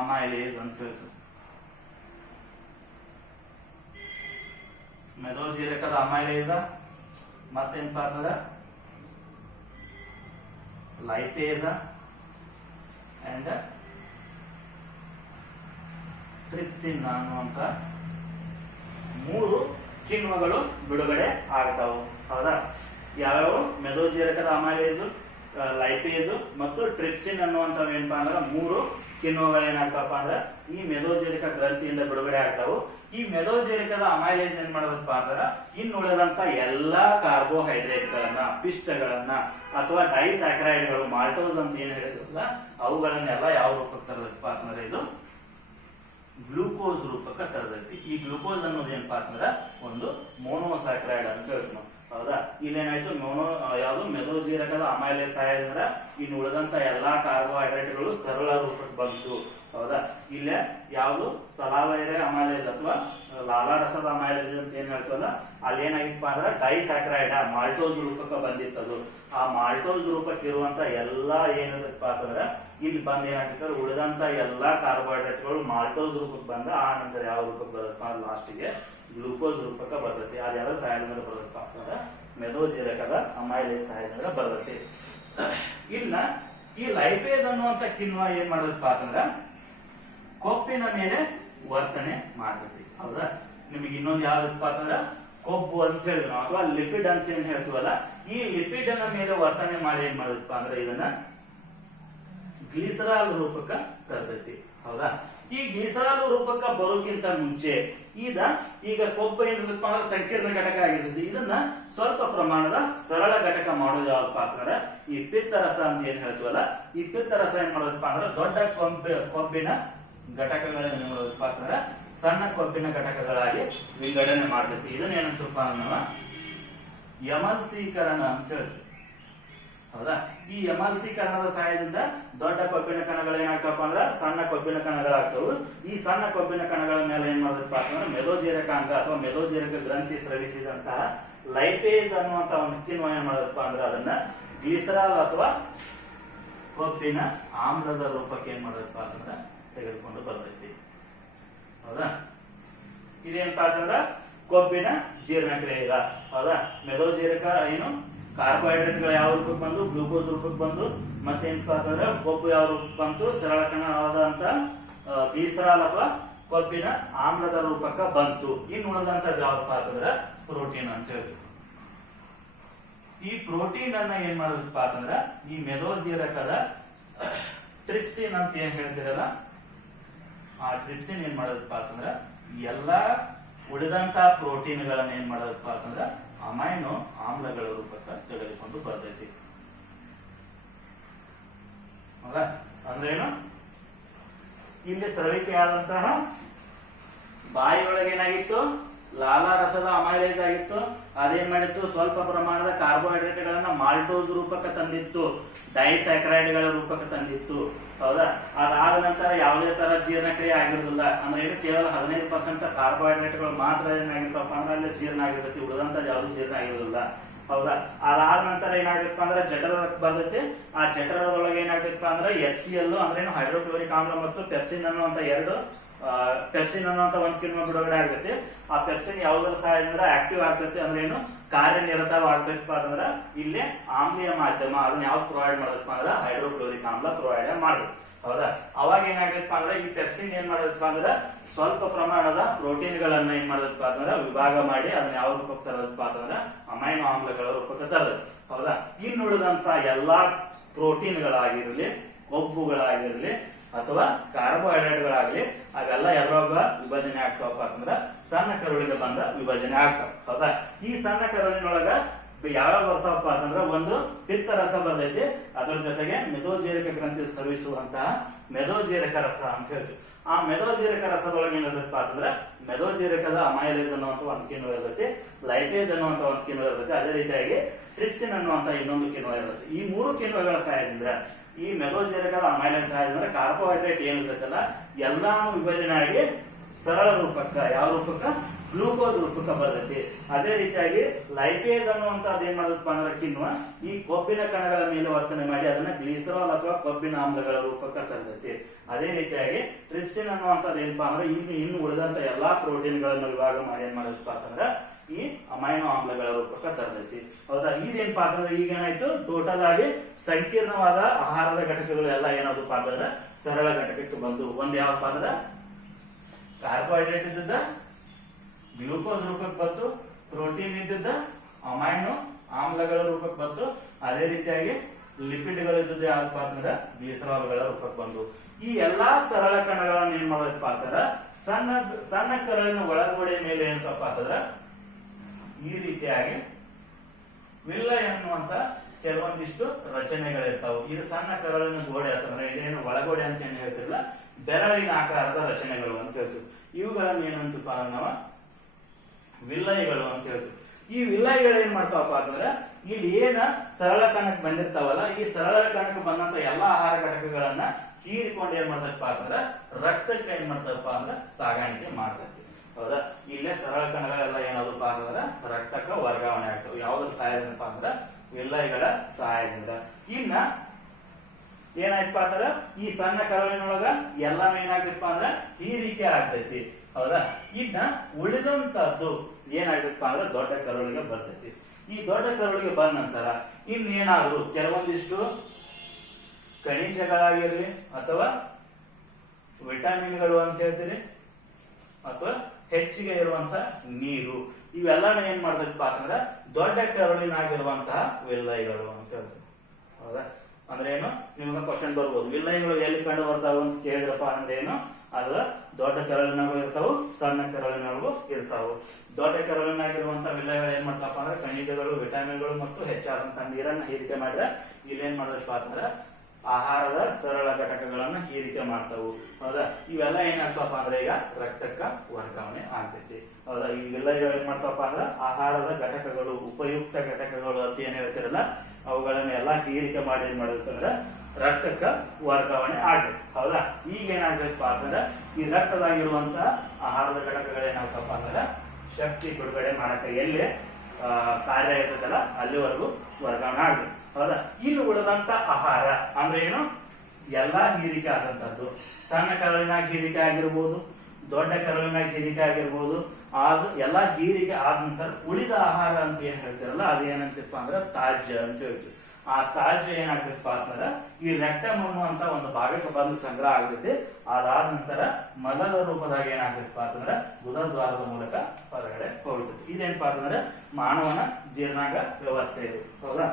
ಅಮೈಲೇಸ್ ಅಂತ ಹೇಳ್ತೀವಿ. ಮೆದೋಜೀರಕದ ಅಮೈಲೇಸ ಮತ್ತೇನಪ್ಪ ಅಂತಂದ್ರ ಲೈಪೇಸ ಅಂಡ್ ಟ್ರಿಪ್ಸಿನ್ ಅನ್ನುವಂತ 3 ಕಿಣ್ವಗಳು ಬಿಡುಗಡೆ ಆಗ್ತಾವು. ಹೌದಾ. ಯಾವ್ಯಾವ ಮೆದೋಜೀರಕದ ಅಮೈಲೇಸು, ಲೈಪೇಸು ಮತ್ತು ಟ್ರಿಪ್ಸಿನ್ ಅನ್ನುವಂಥವು ಏನಪ್ಪಾ ಅಂದ್ರೆ 3 ಕಿಣ್ವಗಳು ಏನಾಗ್ತಾವಪ್ಪ ಅಂದ್ರೆ ಈ ಮೆದೋಜೀರಕ ಗ್ರಂಥಿಯಿಂದ ಬಿಡುಗಡೆ ಆಗ್ತಾವು. ಈ ಮೆದೋಜೀರಕದ ಅಮೈಲೇಸ್ ಏನ್ ಮಾಡೋದಪ್ಪ ಅಂದ್ರೆ ಇನ್ನುಳಿದಂತ ಎಲ್ಲಾ ಕಾರ್ಬೋಹೈಡ್ರೇಟ್ ಗಳನ್ನ, ಪಿಷ್ಟಗಳನ್ನ ಅಥವಾ ಡೈಸ್ಯಾಕ್ರೈಡ್ಗಳು, ಮಾಲ್ಟೋಸ್ ಅಂತ ಏನ್ ಹೇಳಿದ್ರಲ್ಲ, ಅವುಗಳನ್ನೆಲ್ಲ ಯಾವ ರೂಪಕ್ಕೆ ತರದಪ್ಪ ಅಂತಂದ್ರೆ ಇದು ಗ್ಲೂಕೋಸ್ ರೂಪಕ್ಕೆ ತರದೈತಿ. ಈ ಗ್ಲೂಕೋಸ್ ಅನ್ನೋದು ಏನಪ್ಪಾ ಅಂತಂದ್ರೆ ಒಂದು ಮೋನೋಸ್ಯಾಕ್ರೈಡ್ ಅಂತ ಹೇಳ್ತೀವಿ. ಹೌದಾ. ಇಲ್ಲೇನಾಯ್ತು, ಯಾವುದು ಮೆದೋಜೀರಕದ ಅಮೈಲೇಸ್ ಸಹಾಯದಿಂದ ಇನ್ನು ಉಳಿದಂತ ಎಲ್ಲಾ ಕಾರ್ಬೋಹೈಡ್ರೇಟ್ಗಳು ಸರಳ ರೂಪಕ್ಕೆ ಬಂತು. ಹೌದಾ. ಇಲ್ಲೇ ಯಾವುದು ಸಲಾವೈರೆ ಅಮೈಲೇಸ್ ಅಥವಾ ಲಾಲಾರಸದ ಅಮೈಲೇಸ್ ಅಂತ ಏನ್ ಹೇಳ್ತವಲ್ಲ, ಅಲ್ಲಿ ಏನಾಗಿತ್ತಪ್ಪ ಅಂದ್ರೆ ಡೈಸ್ಯಾಕ್ರೈಡ್ ಮಾಲ್ಟೋಸ್ ರೂಪಕ್ಕೆ ಬಂದಿತ್ತದು. ಆ ಮಾಲ್ಟೋಸ್ ರೂಪಕ್ಕೆ ಇರುವಂತ ಎಲ್ಲಾ ಏನಿದಪ್ಪ ಅಂತಂದ್ರೆ ಇಲ್ಲಿ ಬಂದ್ ಏನಾಗ್ತದೆ, ಉಳಿದಂತ ಎಲ್ಲಾ ಕಾರ್ಬೋಹೈಡ್ರೇಟ್ಗಳು ಮಾಲ್ಟೋಸ್ ರೂಪಕ್ಕೆ ಬಂದ ಆ ನಂತರ ಯಾವ ರೂಪಕ್ಕೆ ಬರುತ್ತಪ್ಪ ಅಂದ್ರೆ ಲಾಸ್ಟಿಗೆ ಗ್ಲೂಕೋಸ್ ರೂಪಕ್ಕೆ ಬರ್ತೈತಿ. ಅದು ಯಾವ್ದು ಸಹಾಯದಿಂದ ಬರುತ್ತಪ್ಪ ಅಂತಂದ್ರೆ ಮೆದೋಜೀರಕದ ಅಮೈಲೇಸ್ ಸಹಾಯದಿಂದ ಬರ್ತೈತಿ. ಇನ್ನ ಈ ಲೈಪೇಸ್ ಅನ್ನುವಂತ ಕಿಣ್ವ ಏನ್ ಮಾಡೋದಪ್ಪ ಅಂತಂದ್ರ ಕೊಬ್ಬಿನ ಮೇಲೆ ವರ್ತನೆ ಮಾಡ್ತೈತಿ. ಹೌದಾ. ನಿಮಗೆ ಇನ್ನೊಂದು ಯಾವ್ದಪ್ಪ ಅಂತಂದ್ರ ಕೊಬ್ಬು ಅಂತ ಹೇಳಿದ್ವಿ ನಾವು, ಅಥವಾ ಲಿಪಿಡ್ ಅಂತ ಏನ್ ಹೇಳ್ತೀವಲ್ಲ, ಈ ಲಿಪಿಡ್ ಅನ್ನ ಮೇಲೆ ವರ್ತನೆ ಮಾಡಿ ಏನ್ ಮಾಡೋದಪ್ಪ ಅಂದ್ರೆ ಇದನ್ನ ಗ್ಲಿಸರಾಲ್ ರೂಪಕ್ಕ ತರ್ತೈತಿ. ಹೌದಾ. ಈ ಗ್ಲಿಸರಾಲ್ ರೂಪಕ್ಕ ಬರೋಕ್ಕಿಂತ ಮುಂಚೆ ಈಗ ಕೊಬ್ಬು ಏನಿರುತ್ತಪ್ಪ ಅಂದ್ರೆ ಸಂಕೀರ್ಣ ಘಟಕ ಆಗಿರ್ತೈತಿ. ಇದನ್ನ ಸ್ವಲ್ಪ ಪ್ರಮಾಣದ ಸರಳ ಘಟಕ ಮಾಡೋದು ಯಾವಪ್ಪ ಅಂತಂದ್ರೆ ಈ ಪಿತ್ತರಸ ಅಂತ ಏನ್ ಹೇಳ್ತೀವಲ್ಲ, ಈ ಪಿತ್ತರಸ ಏನ್ ಮಾಡೋದಪ್ಪ ಅಂದ್ರೆ ದೊಡ್ಡ ಕೊಬ್ಬಿನ ಘಟಕಗಳನ್ನ ಏನ್ ಮಾಡೋದಪ್ಪ ಅಂತಂದ್ರೆ ಸಣ್ಣ ಕೊಬ್ಬಿನ ಘಟಕಗಳಾಗಿ ವಿಂಗಡಣೆ ಮಾಡ್ತೈತಿ. ಇದನ್ನ ಏನಂತಪ್ಪ ಅಂದ್ರೆ ಎಮಲ್ಸೀಕರಣ ಅಂತ ಹೇಳ್ತೀವಿ. ಹೌದಾ. ಈ ಎಮಲ್ಸೀಕರಣದ ಸಹಾಯದಿಂದ ದೊಡ್ಡ ಕೊಬ್ಬಿನ ಕಣಗಳು ಏನಾಗ್ತಪ್ಪ ಅಂದ್ರೆ ಸಣ್ಣ ಕೊಬ್ಬಿನ ಕಣಗಳಾಗ್ತವು. ಈ ಸಣ್ಣ ಕೊಬ್ಬಿನ ಕಣಗಳ ಮೇಲೆ ಏನ್ ಮಾಡೋದಪ್ಪ ಅಂತಂದ್ರೆ ಮೆದೋಜೀರಕಾಂಗ ಅಥವಾ ಮೆದೋಜೀರಕ ಗ್ರಂಥಿ ಸ್ರವಿಸಿದಂತಹ ಲೈಪೇಸ್ ಅನ್ನುವಂತ ಒಂದು ಕಿಣ್ವ ಏನ್ ಮಾಡೋದಪ್ಪ ಅಂದ್ರೆ ಅದನ್ನ ಗ್ಲಿಸರಾಲ್ ಅಥವಾ ಕೊಬ್ಬಿನ ಆಮ್ಲದ ರೂಪಕ್ಕೆ ಏನ್ ಮಾಡೋದಪ್ಪ ಅಂತಂದ್ರೆ ತೆಗೆದುಕೊಂಡು ಬರ್ತೈತಿ. ಹೌದಾ. ಇದೇನಪ್ಪ ಅಂತಂದ್ರ ಕೊಬ್ಬಿನ ಜೀರ್ಣಕ್ರಿಯೆ ಇಲ್ಲ. ಹೌದಾ. ಮೆದೋಜೀರಕ ಏನು ಕಾರ್ಬೋಹೈಡ್ರೇಟ್ಗಳು ಯಾವ ರೂಪಕ್ಕೆ ಬಂದು ಗ್ಲೂಕೋಸ್ ರೂಪಕ್ಕೆ ಬಂದು, ಮತ್ತೇನಪ್ಪಾ ಅಂತಂದ್ರೆ ಕೊಬ್ಬು ಯಾವ ರೂಪಕ್ಕೆ ಬಂತು, ಸರಳ ಕಣವಾದಂತ ಗ್ಲಿಸರಾಲ್ ಅಥವಾ ಕೊಬ್ಬಿನ ಆಮ್ಲದ ರೂಪಕ್ಕೆ ಬಂತು. ಇನ್ನು ಉಳಿದಂತ ಯಾವಪ್ಪ ಅಂತಂದ್ರೆ ಪ್ರೋಟೀನ್ ಅಂತ ಹೇಳಿ. ಈ ಪ್ರೋಟೀನ್ ಅನ್ನ ಏನ್ ಮಾಡೋದಪ್ಪ ಅಂತಂದ್ರ ಈ ಮೆದೋಜೀರಕದ ಟ್ರಿಪ್ಸಿನ್ ಅಂತ ಏನ್ ಹೇಳ್ತಿರಲ್ಲ, ಆ ಟ್ರಿಪ್ಸಿನ್ ಏನ್ ಮಾಡೋದಪ್ಪ ಅಂತಂದ್ರ ಎಲ್ಲಾ ಉಳಿದಂತ ಪ್ರೋಟೀನ್ ಗಳನ್ನ ಏನ್ ಮಾಡೋದಪ್ಪ ಅಂತಂದ್ರ ಅಮೈನೋ ಆಮ್ಲಗಳ ರೂಪಕ್ಕೆ ತೆಗೆದುಕೊಂಡು ಬರ್ತೈತಿ. ಹೌದಾ. ಅಂದ್ರೇನು, ಇಲ್ಲಿ ಸ್ರವಿಕೆಯಾದಂತಹ ಬಾಯಿಯೊಳಗೆ ಏನಾಗಿತ್ತು ಲಾಲಾರಸದ ಅಮೈಲೇಸ್ ಆಗಿತ್ತು. ಅದೇನ್ ಮಾಡಿತ್ತು, ಸ್ವಲ್ಪ ಪ್ರಮಾಣದ ಕಾರ್ಬೋಹೈಡ್ರೇಟ್ ಗಳನ್ನ ಮಾಲ್ಟೋಸ್ ರೂಪಕ್ಕೆ ತಂದಿತ್ತು, ಡೈಸ್ಯಾಕ್ರೈಡ್ ಗಳ ರೂಪಕ್ಕೆ ತಂದಿತ್ತು. ಹೌದಾ, ಅದಾದ ನಂತರ ಯಾವುದೇ ತರ ಜೀರ್ಣಕ್ರಿಯೆ ಆಗಿರೋದಿಲ್ಲ. ಅಂದ್ರೆ ಏನು, ಕೇವಲ 15% ಕಾರ್ಬೋಹೈಡ್ರೇಟ್ ಗಳು ಮಾತ್ರ ಏನಾಗಿರ್ತಪ್ಪ ಅಂದ್ರೆ ಅಲ್ಲಿ ಜೀರ್ಣ ಆಗಿರ್ತೈತಿ, ಉಳಿದಂತ ಯಾವ್ದು ಜೀರ್ಣ ಆಗಿರೋದಿಲ್ಲ. ಹೌದಾ, ಅದಾದ ನಂತರ ಏನಾಗಿತ್ತಪ್ಪ ಅಂದ್ರೆ ಜಠರ ಬರ್ತೈತಿ. ಆ ಜಠರದೊಳಗೆ ಏನಾಗ್ತೈತಪ್ಪ ಅಂದ್ರೆ HCl ಅಂದ್ರೆ ಹೈಡ್ರೋಕ್ಲೋರಿಕ್ ಆಮ್ಲ ಮತ್ತು ಪೆಪ್ಸಿನ್ ಅನ್ನುವಂತ ಪೆಪ್ಸಿನ್ ಅನ್ನುವಂತ 1 ಕಿಣ್ವ ಬಿಡುಗಡೆ ಆಗ್ತೈತಿ. ಆ ಪೆಪ್ಸಿನ್ ಯಾವುದರ ಸಹಾಯದಿಂದ ಆಕ್ಟಿವ್ ಆಗ್ತೈತಿ ಅಂದ್ರೆ ಏನು, ಕಾರ್ಯನಿರತವಾಗ್ತೈತಪ್ಪ ಅಂದ್ರೆ ಇಲ್ಲೇ ಆಮ್ಲೀಯ ಮಾಧ್ಯಮ ಅದನ್ನ ಯಾವ್ದು ಪ್ರೊವೈಡ್ ಮಾಡದಪ್ಪ ಅಂದ್ರೆ ಹೈಡ್ರೋಕ್ಲೋರಿಕ್ ಆಮ್ಲ ಪ್ರೊವೈಡ್ ಮಾಡುದು. ಹೌದಾ, ಅವಾಗ ಏನಾಗತ್ತಪ್ಪ ಅಂದ್ರೆ ಈ ಪೆಪ್ಸಿನ್ ಏನ್ ಮಾಡದಪ್ಪ ಅಂದ್ರೆ ಸ್ವಲ್ಪ ಪ್ರಮಾಣದ ಪ್ರೋಟೀನ್ ಗಳನ್ನ ಏನ್ ಮಾಡದಪ್ಪ ಅಂದ್ರೆ ವಿಭಾಗ ಮಾಡಿ ಅದನ್ನ ಯಾವ ರೂಪಕ್ಕೆ ತರದಪ್ಪ ಅಂತಂದ್ರೆ ಅಮೈನೋ ಆಮ್ಲಗಳ ರೂಪಕ್ಕೆ ತರದು. ಹೌದಾ, ಇನ್ನುಳಿದಂತ ಎಲ್ಲಾ ಪ್ರೋಟೀನ್ ಗಳಾಗಿರ್ಲಿ, ಕೊಬ್ಬುಗಳಾಗಿರ್ಲಿ ಅಥವಾ ಕಾರ್ಬೋಹೈಡ್ರೇಟ್ ಗಳಾಗ್ಲಿ ಅವೆಲ್ಲ ಯಾವಾಗ ವಿಭಜನೆ ಆಗ್ತಾವಪ್ಪ ಅಂತಂದ್ರ ಸಣ್ಣ ಕರುಳಿಗೆ ಬಂದ ವಿಭಜನೆ ಆಗ್ತಾವ. ಹೌದಾ, ಈ ಸಣ್ಣ ಕರುಳಿನೊಳಗ ಯಾವ್ಯಾವ ಬರ್ತಾವಪ್ಪ ಅಂತಂದ್ರ ಒಂದು ಪಿತ್ತರಸ ಬರ್ತೈತಿ, ಅದ್ರ ಜೊತೆಗೆ ಮೆದೋಜೀರಕ ಗ್ರಂಥಿ ಸ್ರವಿಸುವಂತಹ ಮೆದೋಜೀರಕ ರಸ ಅಂತ ಹೇಳ್ತೀವಿ. ಆ ಮೆದೋಜೀರಕ ರಸದೊಳಗೆ ಏನಿರುತ್ತಪ್ಪ ಅಂತಂದ್ರೆ ಮೆದೋಜೀರಕದ ಅಮೈಲೇಸ್ ಅನ್ನುವಂತ 1 ಕಿಣ್ವ ಇರ್ತೈತಿ, ಲೈಪೇಸ್ ಅನ್ನುವಂತ 1 ಕಿಣ್ವ ಇರ್ತೈತಿ, ಅದೇ ರೀತಿಯಾಗಿ ಟ್ರಿಪ್ಸಿನ್ ಅನ್ನುವಂತ ಇನ್ನೊಂದು ಕಿಣ್ವ ಇರ್ತೈತಿ. ಈ 3 ಕಿಣ್ವಗಳ ಸಹಾಯದಿಂದ ಈ ಮೆದೋಜೀರಕದ ಅಮೈಲೇಸ್ ಸಹಾಯದಿಂದ ಕಾರ್ಬೋಹೈಡ್ರೇಟ್ ಏನಿರ್ತೈತಲ್ಲ ಎಲ್ಲಾನು ವಿಭಜನೆ ಆಗಿ ಸರಳ ರೂಪಕ್ಕ ಯಾವ ರೂಪಕ್ಕ ಗ್ಲೂಕೋಸ್ ರೂಪಕ್ಕ ಬರ್ತೈತಿ. ಅದೇ ರೀತಿಯಾಗಿ ಲೈಪೇಸ್ ಅನ್ನುವಂತದ್ದು ಏನ್ ಮಾಡದಪ್ಪ ಅಂದ್ರೆ ಕಿಣ್ವ ಈ ಕೊಬ್ಬಿನ ಕಣಗಳ ಮೇಲೆ ವರ್ತನೆ ಮಾಡಿ ಅದನ್ನ ಗ್ಲಿಸರಾಲ್ ಅಥವಾ ಕೊಬ್ಬಿನ ಆಮ್ಲಗಳ ರೂಪಕ್ಕ ತರ್ತೈತಿ. ಅದೇ ರೀತಿಯಾಗಿ ಟ್ರಿಪ್ಸಿನ್ ಅನ್ನುವಂಥದ್ದು ಏನಪ್ಪಾ ಅಂದ್ರೆ ಇನ್ನು ಉಳಿದಂತ ಎಲ್ಲಾ ಪ್ರೋಟೀನ್ ಗಳನ್ನು ವಿಭಾಗ ಮಾಡಿ ಏನ್ ಮಾಡದಪ್ಪ ಅಂತಂದ್ರ ಈ ಅಮೈನೋ ಆಮ್ಲಗಳ ರೂಪಕ್ಕೆ ತರ್ತೈತಿ. ಹೌದಾ, ಇದೇನಪ್ಪಾ ಅಂತಂದ್ರೆ ಈಗ ಏನಾಯ್ತು, ಟೋಟಲ್ ಆಗಿ ಸಂಕೀರ್ಣವಾದ ಆಹಾರದ ಘಟಕಗಳು ಎಲ್ಲ ಏನಾದಪ್ಪ ಅಂತಂದ್ರೆ ಸರಳ ಘಟಕಕ್ಕೆ ಬಂದು ಒಂದ್ ಯಾವಪ್ಪ ಅಂದ್ರೆ ಕಾರ್ಬೋಹೈಡ್ರೇಟ್ ಇದ್ದದ್ದ ಗ್ಲೂಕೋಸ್ ರೂಪಕ್ಕೆ ಬಂತು, ಪ್ರೋಟೀನ್ ಇದ್ದದ್ದ ಅಮೈನೋ ಆಮ್ಲಗಳ ರೂಪಕ್ಕೆ ಬಂತು, ಅದೇ ರೀತಿಯಾಗಿ ಲಿಪಿಡ್ಗಳು ಇದ್ದದ್ದು ಯಾವಪ್ಪ ಅಂತಂದ್ರೆ ಗ್ಲಿಸರಾಲ್ಗಳ ರೂಪಕ್ಕೆ ಬಂದು. ಈ ಎಲ್ಲಾ ಸರಳ ಕಣಗಳನ್ನ ಏನ್ ಮಾಡೋದಪ್ಪ ಅಂತಂದ್ರ ಸಣ್ಣ ಕರಳಿನ ಒಳಗೋಡೆ ಮೇಲೆ ಏನಪ್ಪಾ ಅಂತಂದ್ರ ಈ ರೀತಿಯಾಗಿ ವಿಲ್ಲೈ ಅನ್ನುವಂತ ಕೆಲವೊಂದಿಷ್ಟು ರಚನೆಗಳಿರ್ತಾವ. ಇದು ಸಣ್ಣ ಕರಳಿನ ಗೋಡೆ ಅಂತಂದ್ರೆ ಇದೇನು ಒಳಗೋಡೆ ಅಂತ ಏನ್ ಹೇಳ್ತಿರಲ್ಲ, ಬೆರಳಿನ ಆಕಾರದ ರಚನೆಗಳು ಅಂತ ಹೇಳ್ತೀವಿ. ಇವುಗಳನ್ನ ಏನಂತಪ್ಪ ನಾವು ವಿಲ್ಲೈಗಳು ಅಂತ ಹೇಳ್ತೀವಿ. ಈ ವಿಲ್ಲೈಗಳು ಏನ್ ಮಾಡ್ತಾವಪ್ಪ ಅಂತಂದ್ರೆ ಇಲ್ಲಿ ಏನ ಸರಳ ಕಣಕ್ಕೆ ಬಂದಿರ್ತಾವಲ್ಲ, ಈ ಸರಳ ಕಣಕ್ಕೆ ಬಂದಂತ ಎಲ್ಲಾ ಆಹಾರ ಘಟಕಗಳನ್ನ ಹೀರಿಕೊಂಡು ಏನ್ ಮಾಡ್ತಪ್ಪ ಅಂತಂದ್ರ ರಕ್ತಕ್ಕೆ ಏನ್ ಮಾಡ್ತಪ್ಪ ಅಂದ್ರೆ ಸಾಗಾಣಿಕೆ ಮಾಡ್ತೈತಿ. ಹೌದಾ, ಇಲ್ಲೇ ಸರಳ ಕಣಗಳೆಲ್ಲ ಏನಾದಪ್ಪ ಅಂತಂದ್ರ ರಕ್ತಕ್ಕ ವರ್ಗಾವಣೆ ಆಗ್ತವೆ. ಯಾವ್ದ್ರ ಸಹಾಯದಿಂದಪ್ಪ ಅಂದ್ರ ವಿಲ್ಲೈಗಳ ಸಹಾಯದಿಂದ. ಇನ್ನ ಏನಾಯ್ತಪ್ಪ ಅಂದ್ರ ಈ ಸಣ್ಣ ಕರುಳಿನೊಳಗ ಎಲ್ಲಾನು ಏನಾಗ್ತಪ್ಪ ಅಂದ್ರ ಹೀರಿಕೆ ಆಗ್ತೈತಿ. ಹೌದಾ, ಇನ್ನ ಉಳಿದಂತದ್ದು ಏನಾಗ್ತಪ್ಪ ಅಂದ್ರ ದೊಡ್ಡ ಕರುಳಿಗೆ ಬರ್ತೈತಿ. ಈ ದೊಡ್ಡ ಕರುಳಿಗೆ ಬಂದ ನಂತರ ಇನ್ನೇನಾದ್ರು ಕೆಲವೊಂದಿಷ್ಟು ಖನಿಜಗಳಾಗಿರ್ಲಿ ಅಥವಾ ವಿಟಮಿನ್ಗಳು ಅಂತ ಹೇಳ್ತೀರಿ ಅಥವಾ ಹೆಚ್ಚಿಗೆ ಇರುವಂತ ನೀರು, ಇವೆಲ್ಲಾನು ಏನ್ ಮಾಡ್ಬೇಕಪ್ಪ ಅಂತಂದ್ರ ದೊಡ್ಡ ಕರುಳಿನಾಗಿರುವಂತಹ ವಿಲ್ಲೈಗಳು ಅಂತ ಹೇಳ್ತೀವಿ. ಹೌದಾ, ಅಂದ್ರೆ ಏನು, ನಿಮ್ಗೆ ಕ್ವಶನ್ ಬರ್ಬೋದು, ವಿಲ್ಲೈಗಳು ಎಲ್ಲಿ ಕಂಡು ಬರ್ತಾವ ಅಂತ ಕೇಳಿದ್ರಪ್ಪ ಅಂದ್ರೆ ಏನು, ಅದ ದೊಡ್ಡ ಕರುಳಿನಾಗೂ ಇರ್ತಾವು, ಸಣ್ಣ ಕರುಳಿನಾಗೂ ಇರ್ತಾವು. ದೊಡ್ಡ ಕರುಳಿನಾಗಿರುವಂತ ವಿಲ್ಲೈಗಳು ಏನ್ ಮಾಡ್ತಾವಪ್ಪ ಅಂದ್ರೆ ಖನಿಜಗಳು, ವಿಟಮಿನ್ಗಳು ಮತ್ತು ಹೆಚ್ಚಾದಂತಹ ನೀರನ್ನ ಹೀರಿಕೆ ಮಾಡಿದ್ರೆ ಇಲ್ಲೇನ್ ಮಾಡ್ಬೇಕಪ್ಪ ಅಂತಂದ್ರ ಆಹಾರದ ಸರಳ ಘಟಕಗಳನ್ನ ಹೀರಿಕೆ ಮಾಡ್ತಾವು. ಹೌದಾ, ಇವೆಲ್ಲ ಏನಾಗ್ತವಪ್ಪ ಅಂದ್ರೆ ಈಗ ರಕ್ತಕ್ಕ ವರ್ಗಾವಣೆ ಆಗ್ತೈತಿ. ಹೌದಾ, ಈ ವಿಲ್ಲೈಗಳು ಏನ್ ಮಾಡ್ತಾವಪ್ಪ ಅಂದ್ರೆ ಆಹಾರದ ಘಟಕಗಳು, ಉಪಯುಕ್ತ ಘಟಕಗಳು ಅಂತ ಏನ್ ಹೇಳ್ತಿರಲ್ಲ ಅವುಗಳನ್ನ ಎಲ್ಲಾ ಹೀರಿಕೆ ಮಾಡಿ ಏನ್ ಮಾಡಿರ್ತಂದ್ರ ರಕ್ತಕ್ಕ ವರ್ಗಾವಣೆ ಆಗ್ತೈತಿ. ಹೌದಾ, ಈಗ ಏನಾಗ್ತೈತಪ್ಪ ಅಂತಂದ್ರ ಈ ರಕ್ತದಾಗಿರುವಂತಹ ಆಹಾರದ ಘಟಕಗಳು ಏನಾಗ್ತಪ್ಪ ಅಂದ್ರೆ ಶಕ್ತಿ ಬಿಡುಗಡೆ ಮಾಡಕ ಎಲ್ಲಿ ಕಾರ್ಯ ಇರ್ತದಲ್ಲ ಅಲ್ಲಿವರೆಗೂ ವರ್ಗಾವಣೆ ಆಗ್ತದೆ. ಹೌದಾ, ಇನ್ನು ಉಳಿದಂತ ಆಹಾರ ಅಂದ್ರೆ ಏನು, ಎಲ್ಲಾ ಹೀರಿಕೆ ಆದಂತದ್ದು. ಸಣ್ಣ ಕರುಳಿನಾಗ ಹೀರಿಕೆ ಆಗಿರ್ಬೋದು, ದೊಡ್ಡ ಕರುಳಿನಾಗ ಹೀರಿಕೆ ಆಗಿರ್ಬೋದು, ಅದು ಎಲ್ಲಾ ಹೀರಿಕೆ ಆದ ನಂತರ ಉಳಿದ ಆಹಾರ ಅಂತ ಏನ್ ಹೇಳ್ತಿರಲ್ಲ ಅದು ಏನಂತಪ್ಪ ಅಂದ್ರೆ ತಾಜ್ಯ ಅಂತ ಹೇಳ್ತೀವಿ. ಆ ತಾಜ್ಯ ಏನಾಗ್ತೈತಪ್ಪ ಅಂತಂದ್ರ ಈ ರೆಕ್ಟಮ್ ಅನ್ನುವಂತ ಒಂದು ಭಾಗಕ್ಕೆ ಬಂದು ಸಂಗ್ರಹ ಆಗ್ತೈತಿ. ಅದಾದ ನಂತರ ಮೊದಲ ರೂಪದಾಗ ಏನಾಗ್ತೈತಪ್ಪ ಅಂತಂದ್ರ ಗುದದ್ವಾರದ ಮೂಲಕ ಹೊರಗಡೆ ಹೋಗ್ತೈತಿ. ಇದೇನಪ್ಪ ಅಂತಂದ್ರೆ ಮಾನವನ ಜೀರ್ಣಾಂಗ ವ್ಯವಸ್ಥೆ ಇದು. ಹೌದಾ,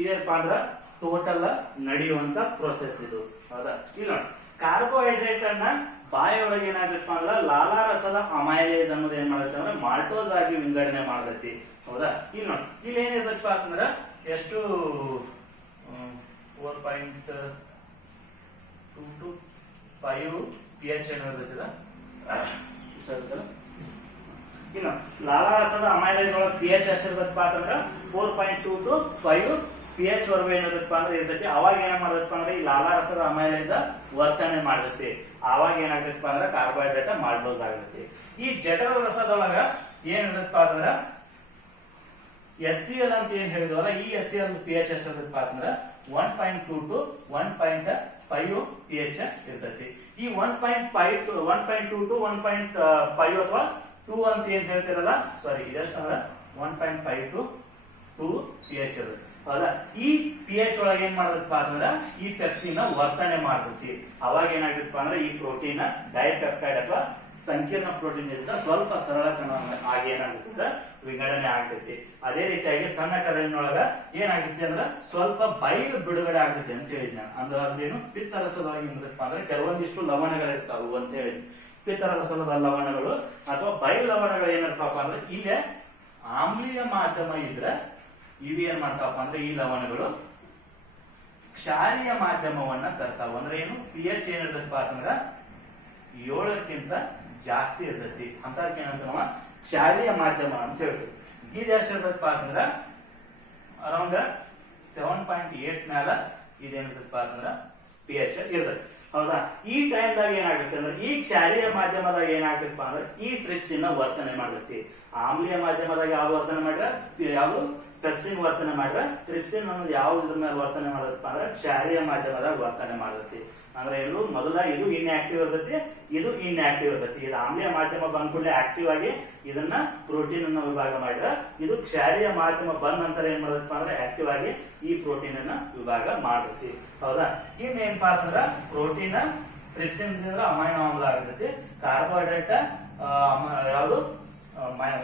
ಇದೇನಪ್ಪ ಅಂದ್ರ ಟೋಟಲ್ ನಡೆಯುವಂತ ಪ್ರೊಸೆಸ್ ಇದು. ಹೌದಾ? ಇಲ್ಲಿ ನೋಡಿ, ಕಾರ್ಬೋಹೈಡ್ರೇಟ್ ಅನ್ನ ಬಾಯಿಯೊಳಗೆ ಏನಾಗತ್ತಪ್ಪ ಅಂದ್ರ ಲಾಲಾರಸದ ಅಮೈಲೇಸ್ ಅನ್ನೋದು ಏನ್ ಮಾಡುತ್ತೆ ಅಂದ್ರೆ ಮಾಲ್ಟೋಸ್ ಆಗಿ ವಿಂಗಡಣೆ ಮಾಡತೈತಿ. ಹೌದಾ? ಇಲ್ಲಿ ನೋಡಿ, ಇಲ್ಲಿ ಏನಿರ್ತಪ್ಪ ಅಂತಂದ್ರ ಎಷ್ಟು 4.2 to 5 pH ಏನಿರ್ತೈತಿದ ಇನ್ನು ಲಾಲಾರಸದ ಅಮೈಲೇಸ್ ಒಳಗೆ pH ಎಷ್ಟಿರ್ತಪ್ಪ ಅಂತಂದ್ರ 4.2 to 5 pH ವರೆಗೂ ಏನಿರುತ್ತಪ್ಪ ಅಂದ್ರೆ ಇರ್ತೈತಿ. ಅವಾಗ ಏನ ಮಾಡದಪ್ಪ ಅಂದ್ರೆ ಈ ಲಾಲಾರಸದ ಅಮೈಲೇಸ್ ವರ್ತನೆ ಮಾಡತೈತಿ. ಅವಾಗ ಏನಾಗತ್ತಪ್ಪ ಅಂದ್ರೆ ಕಾರ್ಬೋಹೈಡ್ರೇಟ್ ಮಾಲ್ಟೋಸ್ ಆಗತ್ತೆ. ಈ ಜಠರ ರಸದೊಳಗ ಏನಿರುತ್ತಪ್ಪ ಅಂತಂದ್ರ HCl ಅಂತ ಏನ್ ಹೇಳಿದ್ವಲ್ಲ, ಈ HCl pH ಎಷ್ಟಿರುತ್ತಪ್ಪ ಅಂತಂದ್ರ 1.2 to 1.5 pH ಇರ್ತೈತಿ. ಈ 1.5 to 1.2 to 1.5 ಅಥವಾ 2 ಅಂತ ಏನ್ ಹೇಳ್ತಿರಲ್ಲ, ಸಾರಿ ಇದೆಷ್ಟು ಅಂದ್ರೆ 1.5 to 2 pH ಇರುತ್ತೆ. ಹೌದಾ? ಈ pH ಒಳಗೆ ಏನ್ ಮಾಡದಪ್ಪ ಅಂತಂದ್ರ ಈ ಪೆಪ್ಸಿನ್ ವರ್ತನೆ ಮಾಡ್ತೈತಿ. ಅವಾಗ ಏನಾಗತ್ತಪ್ಪ ಅಂದ್ರೆ ಈ ಪ್ರೋಟೀನ್ ಡೈಪೆಪ್ಟೈಡ್ ಅಥವಾ ಸಂಕೀರ್ಣ ಪ್ರೋಟೀನ್ ಇಂದ ಸ್ವಲ್ಪ ಸರಳ ಕಣ ಆಗಿ ಏನಾಗುತ್ತೆ ವಿಂಗಡಣೆ ಆಗ್ತೈತಿ. ಅದೇ ರೀತಿಯಾಗಿ ಸಣ್ಣ ಕರಳಿನೊಳಗ ಏನಾಗುತ್ತೆ ಅಂದ್ರೆ ಸ್ವಲ್ಪ ಬೈಲು ಬಿಡುಗಡೆ ಆಗ್ತೈತಿ ಅಂತ ಹೇಳಿದ್ನ. ಅಂದ್ರೇನು, ಪಿತ್ತರಸದೊಳಗೆ ಏನಪ್ಪ ಅಂದ್ರೆ ಕೆಲವೊಂದಿಷ್ಟು ಲವಣಗಳಿರ್ತಾವು ಅಂತ ಹೇಳಿದ್ವಿ. ಪಿತ್ತರಸದ ಲವಣಗಳು ಅಥವಾ ಬೈಲು ಲವಣಗಳು ಏನಿರ್ತಾವಪ್ಪ ಅಂದ್ರೆ ಇಲ್ಲೇ ಆಮ್ಲೀಯ ಮಾಧ್ಯಮ ಇದ್ರೆ ಇವು ಏನ್ ಮಾಡ್ತಾವಪ್ಪ ಅಂದ್ರೆ ಈ ಲವಣಗಳು ಕ್ಷಾರೀಯ ಮಾಧ್ಯಮವನ್ನ ತರ್ತಾವ. ಅಂದ್ರೆ ಏನು, pH ಏನಿರ್ತಪ್ಪ ಅಂತಂದ್ರ 7ಕ್ಕಿಂತ ಜಾಸ್ತಿ ಇರ್ತೈತಿ. ಅಂತಕ್ಕೆ ಏನಂತ ನಾವು ಕ್ಷಾರೀಯ ಮಾಧ್ಯಮ ಅಂತ ಹೇಳ್ತೀವಿ. ಇದು ಎಷ್ಟಿರ್ತಪ್ಪ ಅಂತಂದ್ರ ಅರೌಂಡ್ 7.8 ಮ್ಯಾಲ ಇದೇನಿರ್ತಪ್ಪ ಅಂತಂದ್ರ pH ಇರ್ತೈತಿ. ಹೌದಾ? ಈ ಟೈಮ್ದಾಗ ಏನಾಗುತ್ತೆ ಅಂದ್ರೆ ಈ ಕ್ಷಾರೀಯ ಮಾಧ್ಯಮದಾಗ ಏನಾಗ್ತಪ್ಪ ಅಂದ್ರೆ ಈ ಟ್ರಿಪ್ಸಿನ್ ವರ್ತನೆ ಮಾಡತ್ತೆ. ಆಮ್ಲೀಯ ಮಾಧ್ಯಮದಾಗ ಯಾವ ವರ್ತನೆ ಮಾಡ್ರ, ಯಾವುದು ಪೆಪ್ಸಿನ್ ವರ್ತನೆ ಮಾಡ್ರ. ಟ್ರಿಪ್ಸಿನ್ ಅನ್ನೋದು ಯಾವ ಇದ್ರ ಮೇಲೆ ವರ್ತನೆ ಮಾಡದಪ್ಪ ಅಂದ್ರೆ ಕ್ಷಾರೀಯ ಮಾಧ್ಯಮದಾಗ ವರ್ತನೆ ಮಾಡತ್ತೆ. ಅಂದ್ರೆ ಇದು ಮೊದಲ ಇದು ಇನ್ಆಕ್ಟಿವ್ ಇರ್ತೈತಿ, ಇದು ಇನ್ಆಕ್ಟಿವ್ ಇರ್ತೈತಿ. ಇದು ಆಮ್ಲೀಯ ಮಾಧ್ಯಮ ಬಂದ ಕೂಡಲೇ ಆಕ್ಟಿವ್ ಆಗಿ ಇದನ್ನ ಪ್ರೋಟೀನ್ ಅನ್ನ ವಿಭಾಗ ಮಾಡಿದ್ರ, ಇದು ಕ್ಷಾರೀಯ ಮಾಧ್ಯಮ ಬಂದ ನಂತರ ಏನ್ ಮಾಡದಪ್ಪ ಅಂದ್ರೆ ಆಕ್ಟಿವ್ ಆಗಿ ಈ ಪ್ರೋಟೀನ್ ಅನ್ನ ವಿಭಾಗ ಮಾಡತೈತಿ. ಹೌದಾ? ಇನ್ನೇನಪ್ಪಾ ಅಂತಂದ್ರ ಪ್ರೋಟೀನ್ ಟ್ರಿಪ್ಸಿನ್ ಅಮೈನೋ ಆಮ್ಲ ಆಗಿರ್ತೈತಿ. ಕಾರ್ಬೋಹೈಡ್ರೇಟ್ ಯಾವುದು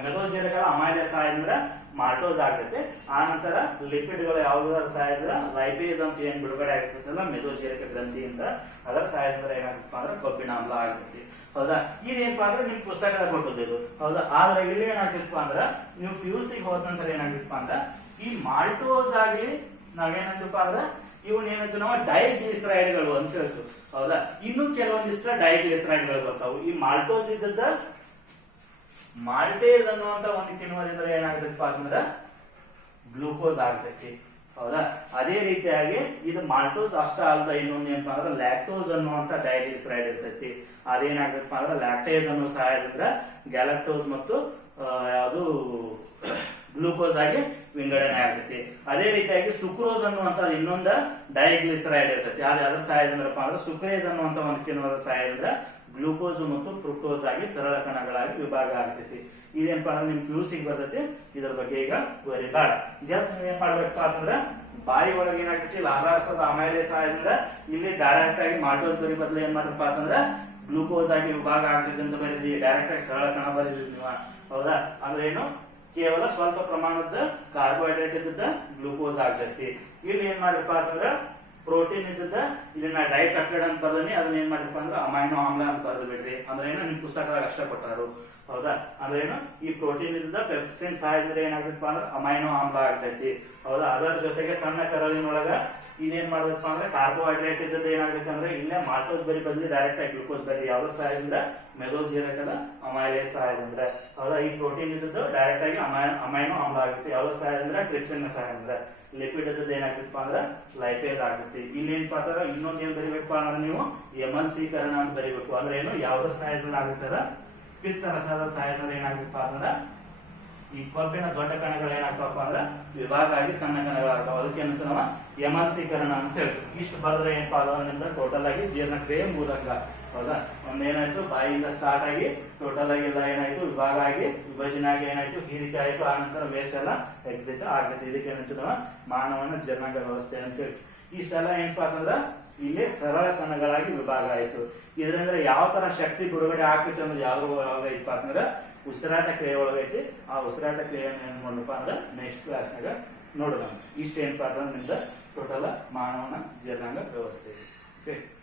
ಮೆದೋಜೀರಕಗಳ ಅಮೈಲೇಸ್ ಸಹಾಯದಿಂದ ಮಾಲ್ಟೋಸ್ ಆಗ್ತೈತೆ. ಆ ನಂತರ ಲಿಪಿಡ್ಗಳು ಯಾವ್ದಾದ್ರು ಸಹಾಯದಿಂದ ಲೈಪೇಸ್ ಅಂತ ಏನ್ ಬಿಡುಗಡೆ ಆಗಿರ್ತೈತಲ್ಲ ಮೆದೋಜೀರಕ ಗ್ರಂಥಿಯಿಂದ, ಅದರ ಸಹಾಯದಿಂದ ಏನಾಗುತ್ತಪ್ಪ ಅಂದ್ರೆ ಕಬ್ಬಿಣ ಆಮ್ಲ ಆಗ್ತೈತಿ. ಹೌದಾ? ಇದೇನಪ್ಪಾ ಅಂದ್ರೆ ನಿಮ್ ಪುಸ್ತಕದಾಗ ಕೊಟ್ಟದ್ದು. ಹೌದಾ? ಆದ್ರೆ ಇಲ್ಲಿ ಏನಾಗಿತ್ತಪ್ಪ ಅಂದ್ರ ನೀವು PUC ಹೋದ ನಂತರ ಏನಾಗಿತ್ತಪ್ಪ ಅಂದ್ರ ಈ ಮಾಲ್ಟೋಸ್ ಆಗಿ ನಾವೇನಂತಪ್ಪ ಅಂದ್ರ ಇವನ್ ಏನಂತ ನಾವು ಡೈಗ್ಲಿಸರೈಡ್ಗಳು ಅಂತ ಹೇಳ್ತೀವಿ. ಹೌದಾ? ಇನ್ನು ಕೆಲವೊಂದಿಷ್ಟ ಡೈಗ್ಲಿಸರೈಡ್ಗಳು ಬರ್ತಾವು. ಈ ಮಾಲ್ಟೋಸ್ ಇದ್ದದ್ದ ಮಾಲ್ಟೇಸ್ ಅನ್ನುವಂತ ಒಂದು ಕಿಣ್ವದಿಂದ ಏನಾಗತ್ತಪ್ಪ ಅಂತಂದ್ರ ಗ್ಲೂಕೋಸ್ ಆಗ್ತೈತಿ. ಹೌದಾ? ಅದೇ ರೀತಿಯಾಗಿ ಇದು ಮಾಲ್ಟೋಸ್ ಅಷ್ಟ ಅಲ್ದ ಇನ್ನೊಂದು ಏನಪ್ಪ ಅಂದ್ರೆ ಲ್ಯಾಕ್ಟೋಸ್ ಅನ್ನುವಂತ ಡೈಗ್ಲಿಸರೈಡ್ ಇರ್ತೈತಿ. ಅದೇನಾಗತ್ತಪ್ಪ ಅಂದ್ರೆ ಲ್ಯಾಕ್ಟೇಸ್ ಅನ್ನೋ ಸಹಾಯದಿಂದ ಗ್ಯಾಲಕ್ಟೋಸ್ ಮತ್ತು ಯಾವುದು ಗ್ಲೂಕೋಸ್ ಆಗಿ ವಿಂಗಡಣೆ ಆಗ್ತೈತಿ. ಅದೇ ರೀತಿಯಾಗಿ ಸುಕ್ರೋಸ್ ಅನ್ನುವಂತ ಇನ್ನೊಂದ ಡೈಗ್ಲಿಸರೈಡ್ ಇರ್ತೈತಿ. ಅದ್ರ ಸಹಾಯದಿಂದಪ್ಪ ಅಂದ್ರೆ ಸುಕ್ರೇಸ್ ಅನ್ನುವಂತ ಒಂದು ಕಿಣ್ವದ ಸಹಾಯದಿಂದ ಗ್ಲೂಕೋಸ್ ಮತ್ತು ಫ್ರುಕ್ಟೋಸ್ ಆಗಿ ಸರಳ ಕಣಗಳಾಗಿ ವಿಭಾಗ ಆಗ್ತೈತಿ. ಇದೇನಪ್ಪ ಅಂದ್ರೆ ನಿಮ್ PUC ಬರ್ತೈತಿ. ಇದ್ರ ಬಗ್ಗೆ ಈಗ ಬರಿಬೇಡ. ಜಸ್ಟ್ ನೀವ್ ಏನ್ ಮಾಡ್ಬೇಕಪ್ಪ ಅಂತಂದ್ರ ಬಾಯಿ ಒಳಗೆ ಏನಾಗ್ತೈತಿ ಲಾಲಾರಸದ ಅಮೈಲೇಸ್ ಸಹಾಯದಿಂದ ಇಲ್ಲಿ ಡೈರೆಕ್ಟ್ ಆಗಿ ಮಾಲ್ಟೋಸ್ ಬರಿ ಬದಲು ಏನ್ ಮಾಡ್ರಪ್ಪ ಅಂತಂದ್ರ ಗ್ಲೂಕೋಸ್ ಆಗಿ ವಿಭಾಗ ಆಗ್ತೈತಿ ಅಂತ ಬರೀದಿ. ಡೈರೆಕ್ಟ್ ಆಗಿ ಸರಳ ಕಣ ಬರೀದ್ರಿ ನೀವು. ಹೌದಾ? ಅಂದ್ರೆ ಏನು, ಕೇವಲ ಸ್ವಲ್ಪ ಪ್ರಮಾಣದ ಕಾರ್ಬೋಹೈಡ್ರೇಟ್ ಇದ್ದದ ಗ್ಲೂಕೋಸ್ ಆಗ್ತೈತಿ. ಇಲ್ಲಿ ಏನ್ ಮಾಡ್ರಪ್ಪ ಅಂತಂದ್ರ ಪ್ರೋಟೀನ್ ಇದ್ದದ ಇದನ್ನ ಡೈಪೆಪ್ಟೈಡ್ ಅಂತ ಬರ್ದನಿ, ಅದನ್ನ ಏನ್ ಮಾಡಿರಪ್ಪ ಅಂದ್ರೆ ಅಮೈನೋ ಆಮ್ಲ ಅಂತ ಬರ್ದು ಬಿಡ್ರಿ. ಅಂದ್ರೆ ಏನು, ನಿಮ್ ಪುಸ್ತಕದಾಗ ಅಷ್ಟ ಕೊಟ್ಟಾರು. ಹೌದಾ? ಅಂದ್ರೆ ಏನು, ಈ ಪ್ರೋಟೀನ್ ಇದ್ದದ ಪೆಪ್ಸಿನ್ ಸಹಾಯದಿಂದ ಏನಾಗತ್ತಪ್ಪ ಅಂದ್ರೆ ಅಮೈನೋ ಆಮ್ಲ ಆಗ್ತೈತಿ. ಹೌದಾ? ಅದರ ಜೊತೆಗೆ ಸಣ್ಣ ಕರಳಿನೊಳಗ ಇದೇನ್ ಮಾಡದಪ್ಪ ಅಂದ್ರೆ ಕಾರ್ಬೋಹೈಡ್ರೇಟ್ ಇದ್ದದ ಏನಾಗುತ್ತೆ ಅಂದ್ರೆ ಇಲ್ಲೇ ಮಾಲ್ಟೋಸ್ ಬರಿ ಬದಲಿ ಡೈರೆಕ್ಟ್ ಆಗಿ ಗ್ಲೂಕೋಸ್ ಬರಿ ಯಾವ್ದ್ರ ಸಹಾಯದಿಂದ ಮೆದೋಜೀರಕದ ಅಮೈಲೇಸ್ ಸಹಾಯದಿಂದ. ಹೌದಾ? ಈ ಪ್ರೋಟೀನ್ ಇದ್ದದ್ದು ಡೈರೆಕ್ಟ್ ಆಗಿ ಅಮೈನೋ ಆಮ್ಲ ಆಗುತ್ತೆ. ಯಾವ್ದ್ರ ಸಹಾಯದಿಂದ ಟ್ರಿಪ್ಸಿನ್ ಸಹಾಯದಿಂದ. ಲಿಪಿಡ್ ಇದ್ದದ್ದು ಏನಾಗ್ತಪ್ಪ ಅಂದ್ರೆ ಲೈಪೇಸ್ ಆಗ್ತೈತಿ. ಇಲ್ಲಿ ಏನಪ್ಪಾ ಅಂತಂದ್ರೆ ಇನ್ನೊಂದ್ ಏನ್ ಬರಿಬೇಕಪ್ಪ ಅಂದ್ರೆ ನೀವು ಎಮಲ್ಸೀಕರಣ ಅಂತ ಬರಿಬೇಕು. ಅಂದ್ರೆ ಏನು, ಯಾವ್ದ್ರ ಸಹಾಯದಿಂದ ಆಗುತ್ತದ ಪಿತ್ತರಸದ ಸಹಾಯದಿಂದ ಏನಾಗುತ್ತಪ್ಪ ಅಂದ್ರೆ ಈ ಕೊಬ್ಬಿನ ದೊಡ್ಡ ಕಣಗಳು ಏನಾಗ್ತಾವಪ್ಪ ಅಂದ್ರೆ ವಿಭಾಗ ಆಗಿ ಸಣ್ಣ ಕಣಗಳಾಗ್ತಾವ. ಅದಕ್ಕೆ ಏನಂತ ನಾವು ಎಮಲ್ಸೀಕರಣ ಅಂತ ಹೇಳ್ತೀವಿ. ಇಷ್ಟು ಬರೆದ್ರೆ ಏನಪ್ಪಾ ಅದರಿಂದ ಟೋಟಲ್ ಆಗಿ ಜೀರ್ಣಕ್ರಿಯೆ ಮೂಲಕ. ಹೌದಾ? ಒಂದೇನಾಯ್ತು ಬಾಯಿಯಿಂದ ಸ್ಟಾರ್ಟ್ ಆಗಿ ಟೋಟಲ್ ಆಗಿ ಎಲ್ಲ ಏನಾಯ್ತು ವಿಭಾಗ ಆಗಿ ವಿಭಜನೆ ಆಗಿ ಏನಾಯ್ತು ಹೀರಿಕೆ ಆಯ್ತು. ಆ ನಂತರ ವೇಸ್ಟ್ ಎಲ್ಲ ಎಕ್ಸಿಟ್ ಆಗ್ತೈತಿ. ಇದಕ್ಕೆ ಏನಂತ ನಾವು ಮಾನವನ ಜೀರ್ಣಾಂಗ ವ್ಯವಸ್ಥೆ ಅಂತ ಹೇಳಿ. ಇಷ್ಟೆಲ್ಲ ಏನಪ್ಪಾ ಅಂತಂದ್ರ ಇಲ್ಲಿ ಸರಳ ಕಣಗಳಾಗಿ ವಿಭಾಗ ಆಯ್ತು. ಇದರಿಂದ ಯಾವ ತರ ಶಕ್ತಿ ಬಿಡುಗಡೆ ಆಗ್ತೈತಿ ಅನ್ನೋದು ಯಾವ್ದು ಐತಪ್ಪ ಅಂತಂದ್ರ ಉಸಿರಾಟ ಕ್ರಿಯೆ ಒಳಗೈತಿ. ಆ ಉಸಿರಾಟ ಕ್ರಿಯೆಯನ್ನು ಏನ್ ಮಾಡಪ್ಪ ಅಂದ್ರೆ ನೆಕ್ಸ್ಟ್ ಕ್ಲಾಸ್ನಾಗ ನೋಡೋಣ. ಇಷ್ಟೇನಪ್ಪ ಅಂದ್ರೆ ನಿಮ್ದ ಟೋಟಲ್ ಮಾನವನ ಜೀರ್ಣಾಂಗ ವ್ಯವಸ್ಥೆ ಇದೆ. ಓಕೆ.